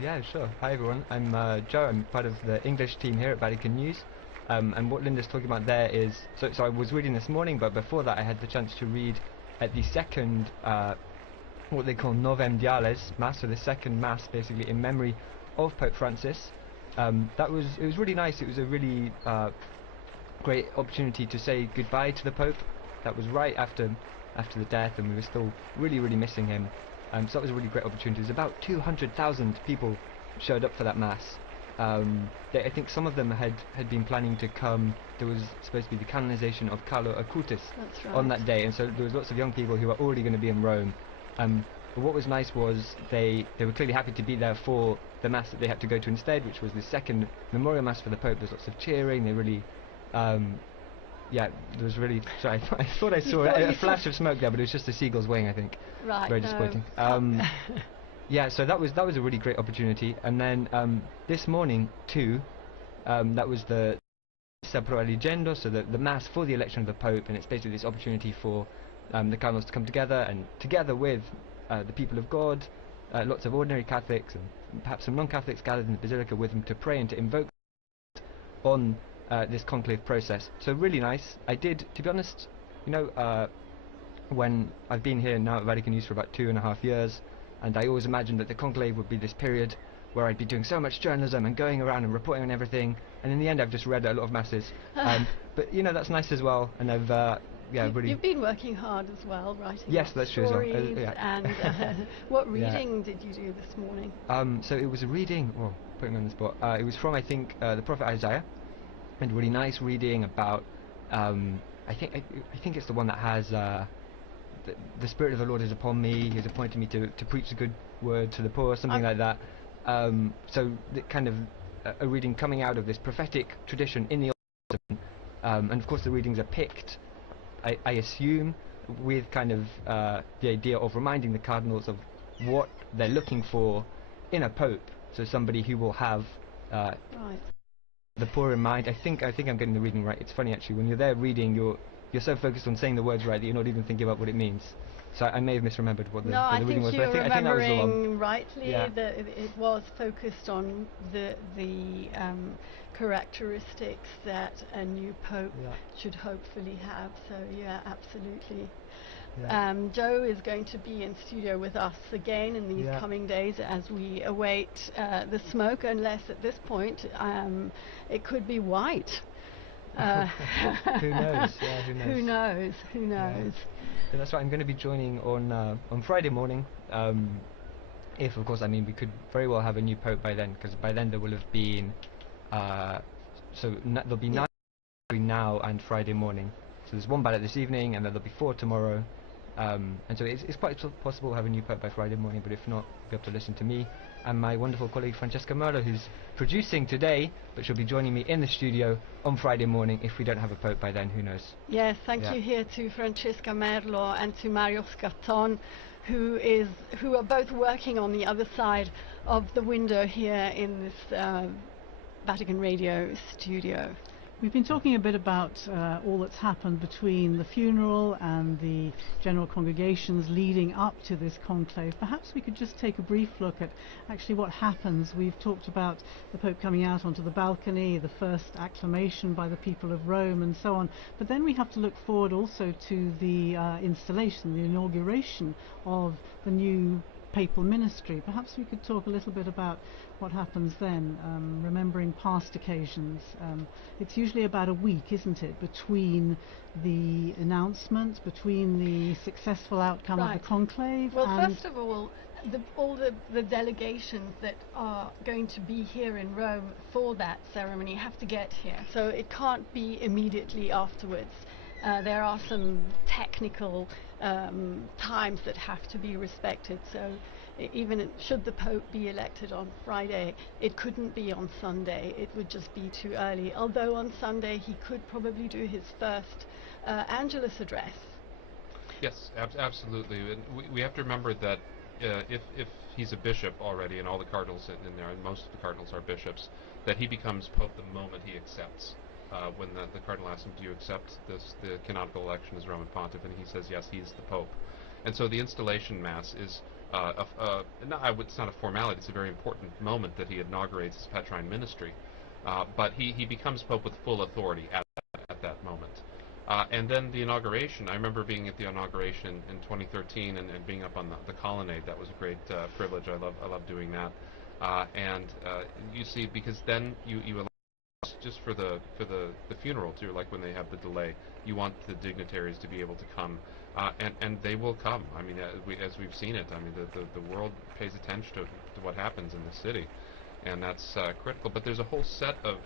Yeah, sure. Hi everyone, I'm Joe. I'm part of the English team here at Vatican News. And what Linda's talking about there is, so I was reading this morning, but before that I had the chance to read at the second, what they call Novem Diales Mass, so the second Mass basically in memory of Pope Francis. It was really nice. It was a really great opportunity to say goodbye to the Pope. That was right after the death, and we were still really missing him. So that was a really great opportunity. There's about 200,000 people showed up for that Mass. I think some of them had been planning to come. There was supposed to be the canonization of Carlo Acutis on that day, and so there was lots of young people who were already going to be in Rome. But what was nice was they were clearly happy to be there for the Mass that they had to go to instead, which was the second memorial Mass for the Pope. There's lots of cheering. They really, there was really. Sorry, I thought I saw a flash of smoke there, but it was just the seagull's wing, I think. Right. Very disappointing. Yeah, so that was a really great opportunity. And then this morning too, that was the Missa pro Eligendo, so the Mass for the election of the Pope, and it's basically this opportunity for the Cardinals to come together, and together with the people of God, lots of ordinary Catholics and perhaps some non-Catholics gathered in the Basilica with them to pray and to invoke on this conclave process. So really nice. I did, to be honest, when I've been here now at Vatican News for about 2.5 years, and I always imagined that the conclave would be this period where I'd be doing so much journalism and going around and reporting on everything, and in the end I've just read a lot of Masses. But that's nice as well, and I've really... You've been working hard as well, writing that's true as well. And what reading did you do this morning? So it was a reading, putting me on the spot, it was from, I think, the prophet Isaiah, and really nice reading about, I think it's the one that has... The Spirit of the Lord is upon me. He has appointed me to preach the good word to the poor, something like that. So the kind of a reading coming out of this prophetic tradition in the Old Testament, and of course the readings are picked, I assume, with kind of the idea of reminding the cardinals of what they're looking for in a pope. So somebody who will have the poor in mind. I think I'm getting the reading right. It's funny actually, when you're there reading, you're so focused on saying the words right that you're not even thinking about what it means. So I may have misremembered what the reading was. No, I think you're remembering rightly. Yeah. That it was focused on the characteristics that a new pope should hopefully have. So yeah, absolutely. Yeah. Joe is going to be in studio with us again in these coming days as we await the smoke, unless at this point it could be white. Who knows? Yeah, who knows? Who knows? Yeah, that's right. I'm going to be joining on Friday morning. If, of course, we could very well have a new pope by then, because by then there will have been there'll be 9 between now and Friday morning. So there's 1 ballot this evening, and then there'll be 4 tomorrow. And so it's quite possible to have a new pope by Friday morning. But if not, you'll be able to listen to me and my wonderful colleague Francesca Merlo, who's producing today, but she'll be joining me in the studio on Friday morning. If we don't have a pope by then, who knows? Yes, thank you here to Francesca Merlo and to Mario Scarton, who are both working on the other side of the window here in this Vatican Radio studio. We've been talking a bit about all that's happened between the funeral and the general congregations leading up to this conclave. Perhaps we could just take a brief look at actually what happens. We've talked about the Pope coming out onto the balcony, the first acclamation by the people of Rome and so on. But then we have to look forward also to the installation, the inauguration of the new papal ministry. Perhaps we could talk a little bit about what happens then, remembering past occasions. It's usually about a week, isn't it, between the announcement, between the successful outcome of the conclave. Well, and first of all the delegations that are going to be here in Rome for that ceremony have to get here, so it can't be immediately afterwards. There are some technical times that have to be respected, so even should the Pope be elected on Friday, it couldn't be on Sunday. It would just be too early, although on Sunday he could probably do his first Angelus address. Yes, absolutely. And we have to remember that if he's a bishop already, and all the cardinals in there, and most of the cardinals are bishops, that he becomes Pope the moment he accepts. When the cardinal asks him, do you accept the canonical election as Roman Pontiff, and he says yes, he's the Pope. And so the installation Mass is, it's not a formality, it's a very important moment that he inaugurates his Petrine ministry. But he becomes Pope with full authority at that moment. And then the inauguration, I remember being at the inauguration in 2013 and being up on the colonnade. That was a great privilege. I love doing that. And you see, because then you allow, just for the funeral too, like when they have the delay, you want the dignitaries to be able to come, and they will come. I mean, as we've seen it, I mean, the world pays attention to what happens in the city, and that's critical. But there's a whole set of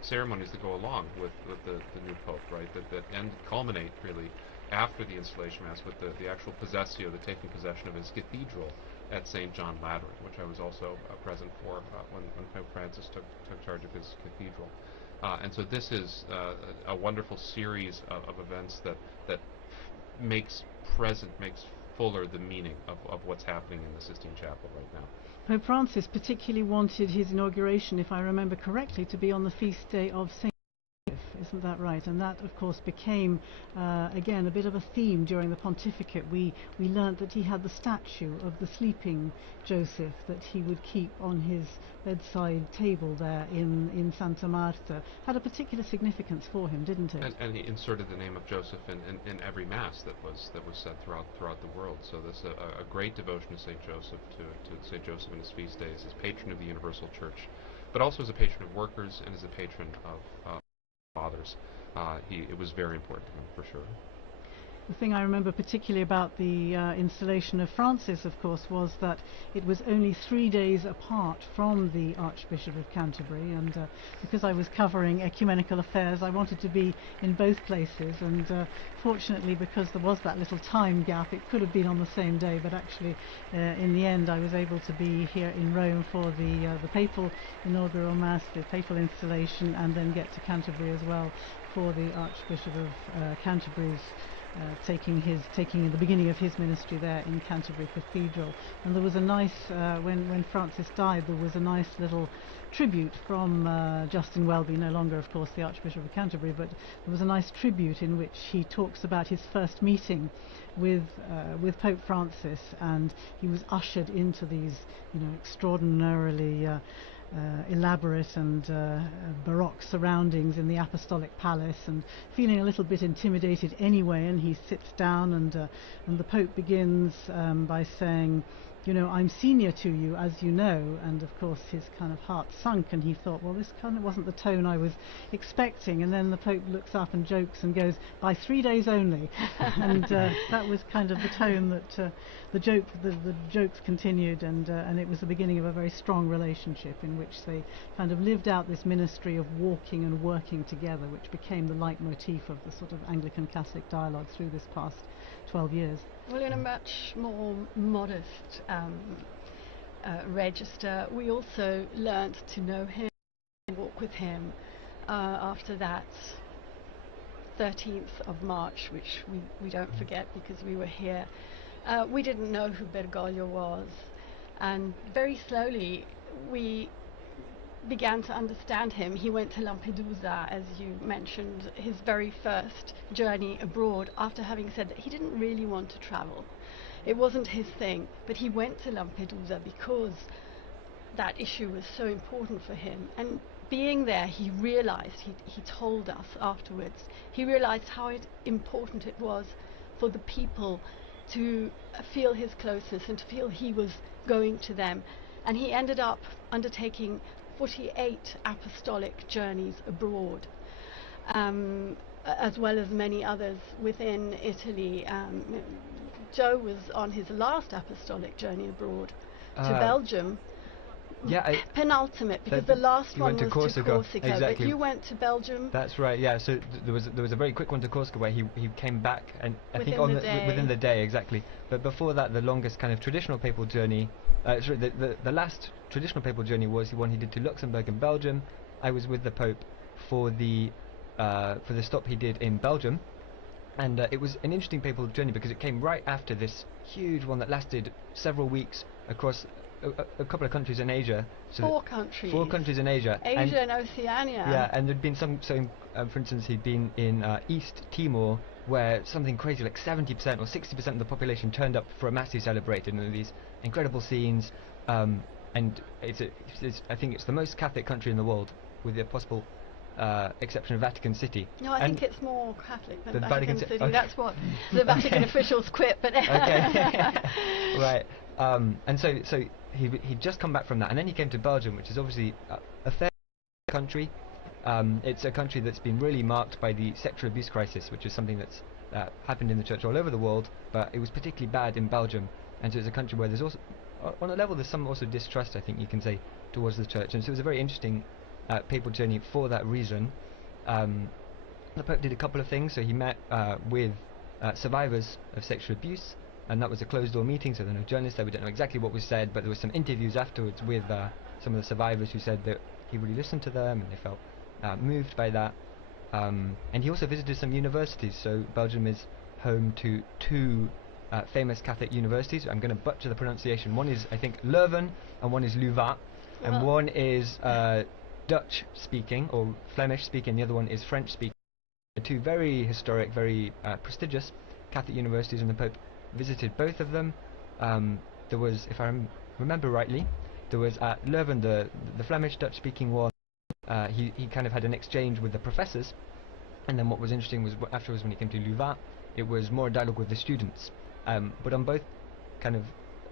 ceremonies that go along with the new Pope, right? That culminate really after the installation Mass with the actual possessio, the taking possession of his cathedral at St. John Lateran, which I was also present for when Pope Francis took charge of his cathedral. And so this is a wonderful series of events that makes fuller the meaning of what's happening in the Sistine Chapel right now. Pope Francis particularly wanted his inauguration, if I remember correctly, to be on the feast day of St. Isn't that right? And that, of course, became, again, a bit of a theme during the pontificate. We learnt that he had the statue of the sleeping Joseph that he would keep on his bedside table there in Santa Marta. Had a particular significance for him, didn't it? And he inserted the name of Joseph in every Mass that was said throughout the world. So this a great devotion to Saint Joseph, to Saint Joseph in his feast days, as patron of the Universal Church, but also as a patron of workers and as a patron of fathers. It was very important to him, for sure. The thing I remember particularly about the installation of Francis, of course, was that it was only 3 days apart from the Archbishop of Canterbury, and because I was covering ecumenical affairs, I wanted to be in both places, and fortunately, because there was that little time gap, it could have been on the same day, but actually in the end I was able to be here in Rome for the papal inaugural Mass, the papal installation, and then get to Canterbury as well for the Archbishop of Canterbury's taking the beginning of his ministry there in Canterbury Cathedral. And there was a nice, when Francis died, there was a nice little tribute from Justin Welby, no longer of course the Archbishop of Canterbury, but there was a nice tribute in which he talks about his first meeting with Pope Francis, and he was ushered into these, extraordinarily elaborate and baroque surroundings in the Apostolic Palace, and feeling a little bit intimidated anyway, and he sits down, and the Pope begins by saying, I'm senior to you, as you know, and of course his kind of heart sunk, and he thought, well, this kind of wasn't the tone I was expecting, and then the Pope looks up and jokes and goes, by 3 days only, and that was kind of the tone that the jokes continued, and it was the beginning of a very strong relationship in which they kind of lived out this ministry of walking and working together, which became the leitmotif of the sort of Anglican-Catholic dialogue through this past 12 years. Well, in a much more modest register, we also learnt to know him and walk with him after that 13th of March, which we don't forget because we were here. We didn't know who Bergoglio was, and very slowly we began to understand him, he went to Lampedusa, as you mentioned, his very first journey abroad, after having said that he didn't really want to travel. It wasn't his thing, but he went to Lampedusa because that issue was so important for him. And being there, he realized, he told us afterwards, he realized how important it was for the people to feel his closeness and to feel he was going to them. And he ended up undertaking 48 apostolic journeys abroad, as well as many others within Italy. Joe was on his last apostolic journey abroad to Belgium. Yeah, penultimate, because the last one was to Corsica, exactly. But you went to Belgium. That's right. Yeah. So there was a very quick one to Corsica where he came back, and I think within the day, exactly. But before that, the longest kind of traditional papal journey, the last traditional papal journey was the one he did to Luxembourg and Belgium. I was with the Pope for the stop he did in Belgium, and it was an interesting papal journey because it came right after this huge one that lasted several weeks across a couple of countries in Asia. So 4 countries. 4 countries in Asia. Asia and Oceania. Yeah, and there'd been some. So, for instance, he'd been in East Timor, where something crazy like 70% or 60% of the population turned up for a mass he celebrated, and these incredible scenes. And I think it's the most Catholic country in the world, with the possible exception of Vatican City. No, I think it's more Catholic than the Vatican City. Okay. That's what the Vatican officials quit. But okay. Right. And so he'd just come back from that, and then he came to Belgium, which is obviously a fair country. It's a country that's been really marked by the sexual abuse crisis, which is something that's happened in the church all over the world, but it was particularly bad in Belgium. And so it's a country where there's also, on a level, there's some also distrust, I think you can say, towards the church. And so it was a very interesting papal journey for that reason. The Pope did a couple of things. So he met with survivors of sexual abuse, and that was a closed-door meeting, so there were no journalists there. We don't know exactly what was said, but there were some interviews afterwards with some of the survivors who said that he really listened to them and they felt moved by that. And he also visited some universities. So Belgium is home to 2 famous Catholic universities. I'm going to butcher the pronunciation. One is, I think, Leuven, and one is Louvain. And one is Dutch-speaking or Flemish-speaking, the other one is French-speaking. 2 very historic, very prestigious Catholic universities, and the Pope visited both of them. There was, if I remember rightly, there was at Leuven, the Flemish Dutch-speaking one. He kind of had an exchange with the professors, and then what was interesting was afterwards when he came to Louvain, it was more dialogue with the students. But on both kind of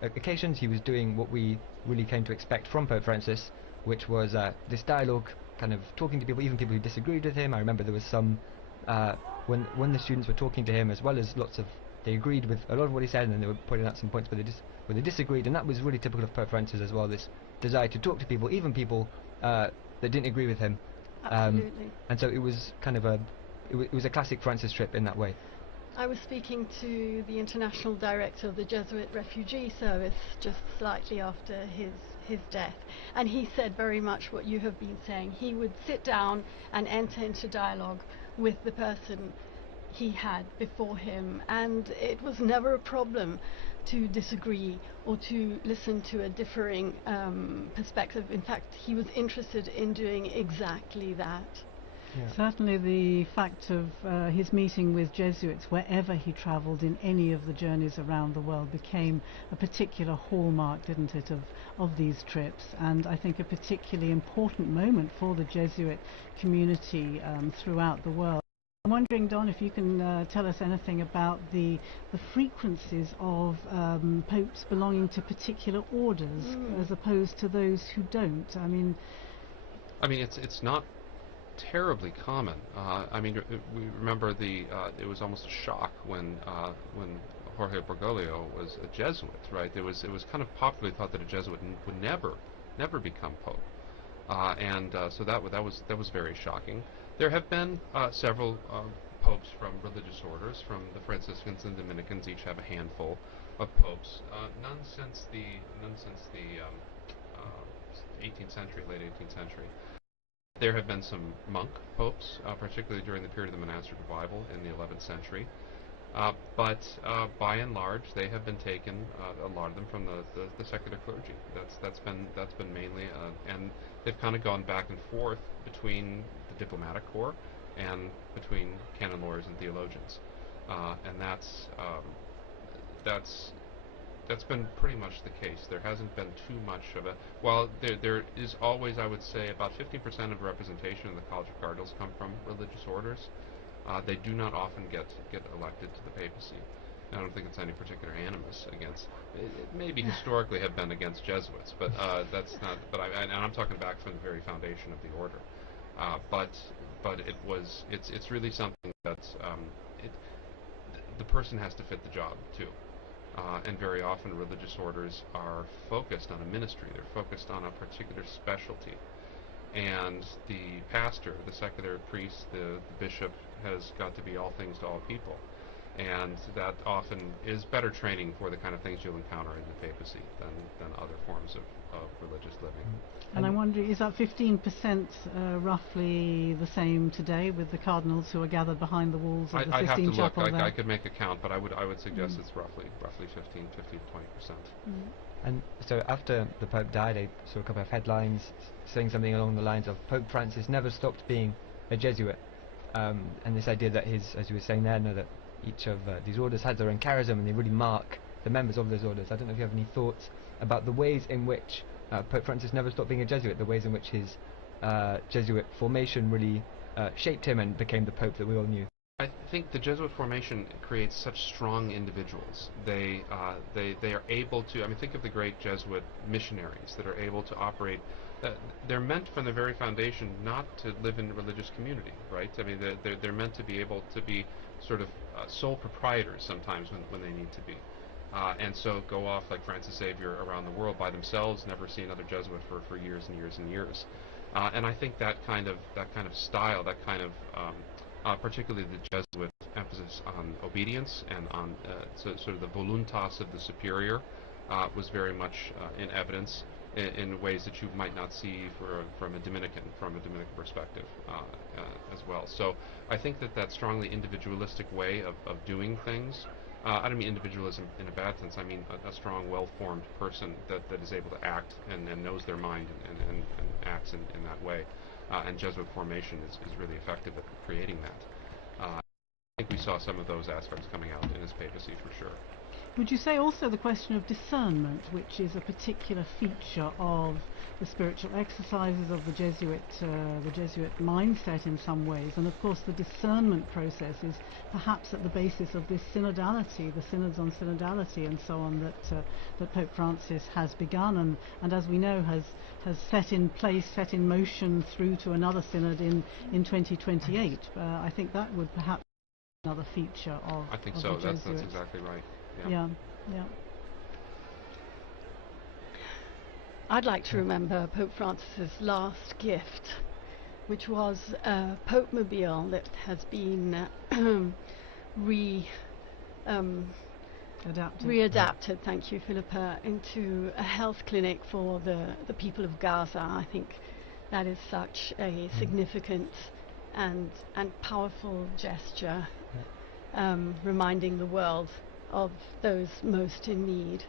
occasions, he was doing what we really came to expect from Pope Francis, which was this dialogue, kind of talking to people, even people who disagreed with him. I remember there was some when the students were talking to him, as well as they agreed with a lot of what he said, and then they were pointing out some points where they disagreed, and that was really typical of Pope Francis as well, this desire to talk to people, even people that didn't agree with him. Absolutely. And so it was kind of it was a classic Francis trip in that way. I was speaking to the international director of the Jesuit Refugee Service just slightly after his death, and he said very much what you have been saying. He would sit down and enter into dialogue with the person he had before him, and it was never a problem to disagree or to listen to a differing perspective. In fact, he was interested in doing exactly that. Yeah. Certainly the fact of his meeting with Jesuits wherever he travelled in any of the journeys around the world became a particular hallmark, didn't it, of these trips, and I think a particularly important moment for the Jesuit community throughout the world. I'm wondering, Don, if you can tell us anything about the frequencies of popes belonging to particular orders as opposed to those who don't. I mean, it's not terribly common. We remember it was almost a shock when Jorge Bergoglio was a Jesuit, right? It was kind of popularly thought that a Jesuit would never become pope, so that was very shocking. There have been several popes from religious orders, from the Franciscans and Dominicans. Each have a handful of popes. None since the 18th century, late 18th century. There have been some monk popes, particularly during the period of the monastic revival in the 11th century. But by and large, they have been taken, a lot of them, from the secular clergy. That's been mainly, and they've kind of gone back and forth between the diplomatic corps and between canon lawyers and theologians, and that's been pretty much the case. There hasn't been too much of a... While there is always, I would say, about 15% of representation in the College of Cardinals come from religious orders. They do not often get elected to the papacy. I don't think it's any particular animus against... It maybe historically have been against Jesuits, but that's not... But and I'm talking back from the very foundation of the order. But it's really something that the person has to fit the job too. And very often religious orders are focused on a ministry. They're focused on a particular specialty. And the pastor, the secular priest, the bishop has got to be all things to all people. And that often is better training for the kind of things you'll encounter in the papacy than other forms of religious living. And I wonder, is that 15% roughly the same today with the cardinals who are gathered behind the walls of the I'd Sistine have to Chapel look. there? I could make a count, but I would suggest it's roughly 15 to 20%. And so after the Pope died, I saw a couple of headlines saying something along the lines of Pope Francis never stopped being a Jesuit. And this idea that as you were saying there, that each of these orders has their own charism and they really mark the members of those orders. I don't know if you have any thoughts about the ways in which Pope Francis never stopped being a Jesuit, the ways in which his Jesuit formation really shaped him and became the Pope that we all knew. I think the Jesuit formation creates such strong individuals. They are able to... I mean, think of the great Jesuit missionaries that are able to operate. They're meant from the very foundation not to live in religious community, right? I mean, they're meant to be able to be sort of sole proprietors sometimes when they need to be. And so go off like Francis Xavier around the world by themselves, never see another Jesuit for years and years and years. And I think that kind of style, that kind of particularly the Jesuit emphasis on obedience and on sort of the voluntas of the superior was very much in evidence in ways that you might not see from a Dominican perspective as well. So I think that strongly individualistic way of doing things, I don't mean individualism in a bad sense, I mean a strong, well-formed person that is able to act and knows their mind and acts in that way. And Jesuit formation is really effective at creating that. I think we saw some of those aspects coming out in his papacy for sure. Would you say also the question of discernment, which is a particular feature of the spiritual exercises of the Jesuit mindset in some ways, and of course the discernment process is perhaps at the basis of this synodality, the synods on synodality and so on that Pope Francis has begun and as we know has set in place, set in motion through to another synod in 2028. I think that would perhaps be another feature of I think of so. the That's Jesuits. exactly right. Yeah. I'd like to remember Pope Francis's last gift, which was a Pope Mobile that has been readapted, thank you, Philippa, into a health clinic for the people of Gaza. I think that is such a significant and powerful gesture, reminding the world of those most in need.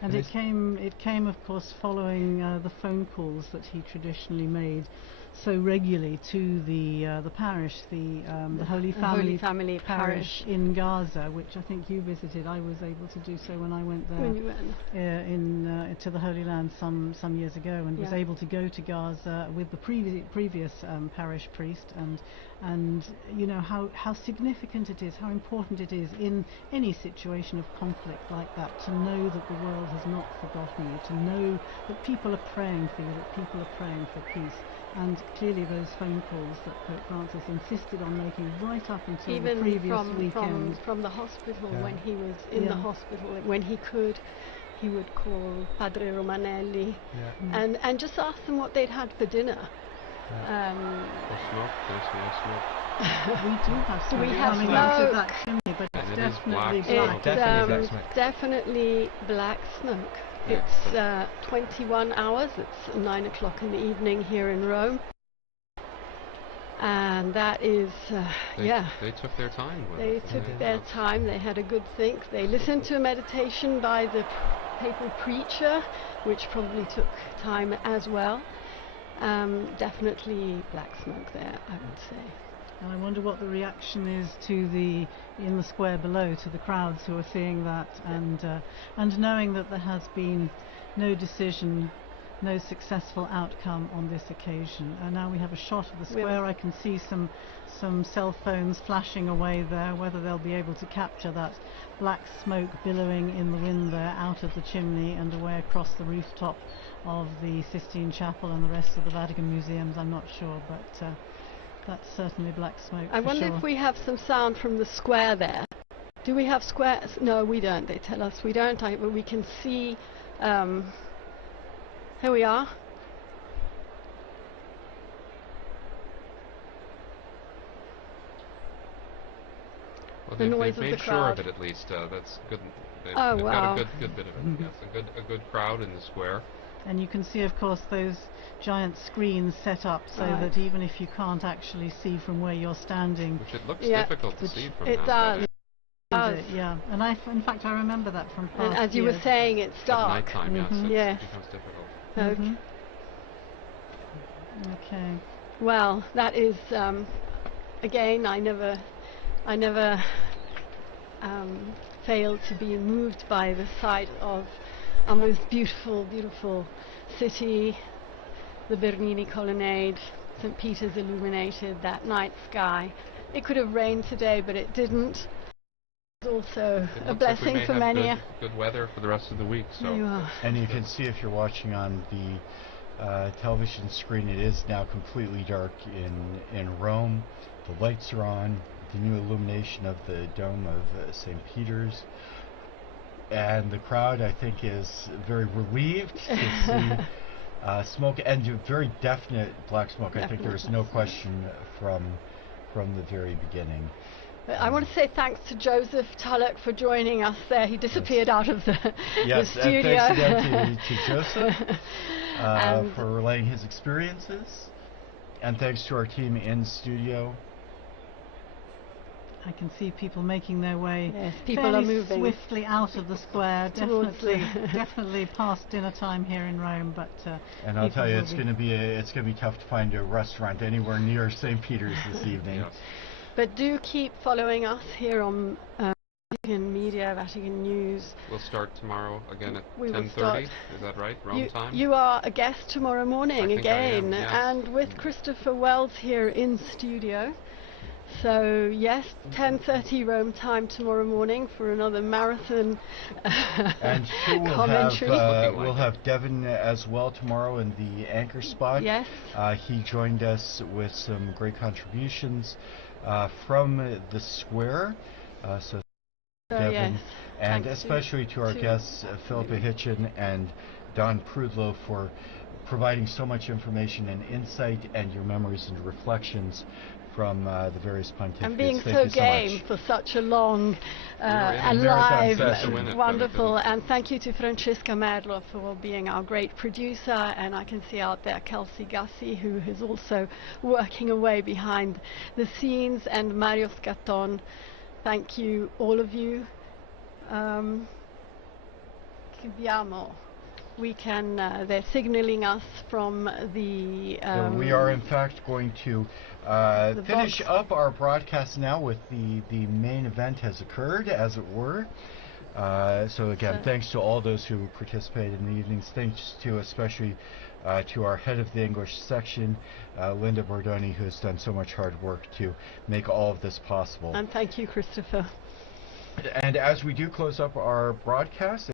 And it came of course following the phone calls that he traditionally made so regularly to the parish, the Holy Family Parish in Gaza, which I think you visited. I was able to do so when I went there When you went. to the Holy Land some years ago, and was able to go to Gaza with the previous parish priest, and you know how significant it is, how important it is in any situation of conflict like that to know that the world has not forgotten you, to know that people are praying for you, that people are praying for peace. And clearly those phone calls that Pope Francis insisted on making right up until even the previous weekend. From the hospital, when he was in the hospital, when he could, he would call Padre Romanelli and just ask them what they'd had for dinner. We do have smoke. We have coming smoke. out of that chimney, but it's definitely black. Definitely black smoke. It's 21 hours. It's 9 o'clock in the evening here in Rome. And that is, yeah. They took their time with They it. took their time. They had a good think. They listened to a meditation by the papal preacher, which probably took time as well. Definitely black smoke there, I would say. And I wonder what the reaction is in the square below, to the crowds who are seeing that and knowing that there has been no decision, no successful outcome on this occasion. And now we have a shot of the square. I can see some cell phones flashing away there. Whether they'll be able to capture that black smoke billowing in the wind there out of the chimney and away across the rooftop of the Sistine Chapel and the rest of the Vatican museums, I'm not sure, but that's certainly black smoke. I wonder if we have some sound from the square there. Do we have squares? No, we don't. They tell us we don't. But we can see. Here we are. Well, the noise they've of the made sure crowd. of it at least. That's good. They've Oh, got wow. a good bit of it. Yes, a good crowd in the square. And you can see, of course, those giant screens set up so that even if you can't actually see from where you're standing, which it looks difficult to see from it now. does. Yeah, and in fact, I remember that from past And as you years. were saying, it's dark. At nighttime, Yes. it becomes difficult. Okay. Well, that is again. I never failed to be moved by the sight of our most beautiful, beautiful city, the Bernini Colonnade, St. Peter's illuminated, that night sky. It could have rained today, but it didn't. It's also a blessing like we for may many. have good weather for the rest of the week. So. And you can see, if you're watching on the television screen, it is now completely dark in Rome. The lights are on, the new illumination of the dome of St. Peter's. And the crowd, I think, is very relieved to see smoke, and very definite black smoke. I think there's no question from the very beginning. I want to say thanks to Joseph Tulloch for joining us there. He disappeared out of the studio. And thanks again to Joseph for relaying his experiences. And thanks to our team in studio. I can see people making their way people are moving swiftly out of the square. Definitely past dinner time here in Rome, but and I'll tell you, it's going to be tough to find a restaurant anywhere near St. Peter's this evening. But do keep following us here on Vatican Media, Vatican News. We'll start tomorrow again at 10:30. Is that right? Rome time? You are a guest tomorrow morning again, yes. and with Christopher Wells here in studio. So yes, 10:30 Rome time tomorrow morning for another marathon and commentary. We'll have Devin as well tomorrow in the anchor spot. Yes. He joined us with some great contributions from the square. So Devin, and especially to our guests, Philippa Hitchin and Don Prudlow, for providing so much information and insight and your memories and reflections from the various pontificates. And being Thank so you game much. for such a long and live, wonderful. And thank you to Francesca Madler for being our great producer. And I can see out there Kelsey Gussie, who is also working away behind the scenes, and Mario Scatton. Thank you, all of you. We can, they're signaling us from the... we are in fact going to finish up our broadcast now with the main event has occurred, as it were. So again, thanks to all those who participated in the evenings. Thanks to especially to our head of the English section, Linda Bordoni, who has done so much hard work to make all of this possible. And thank you, Christopher. And as we do close up our broadcast,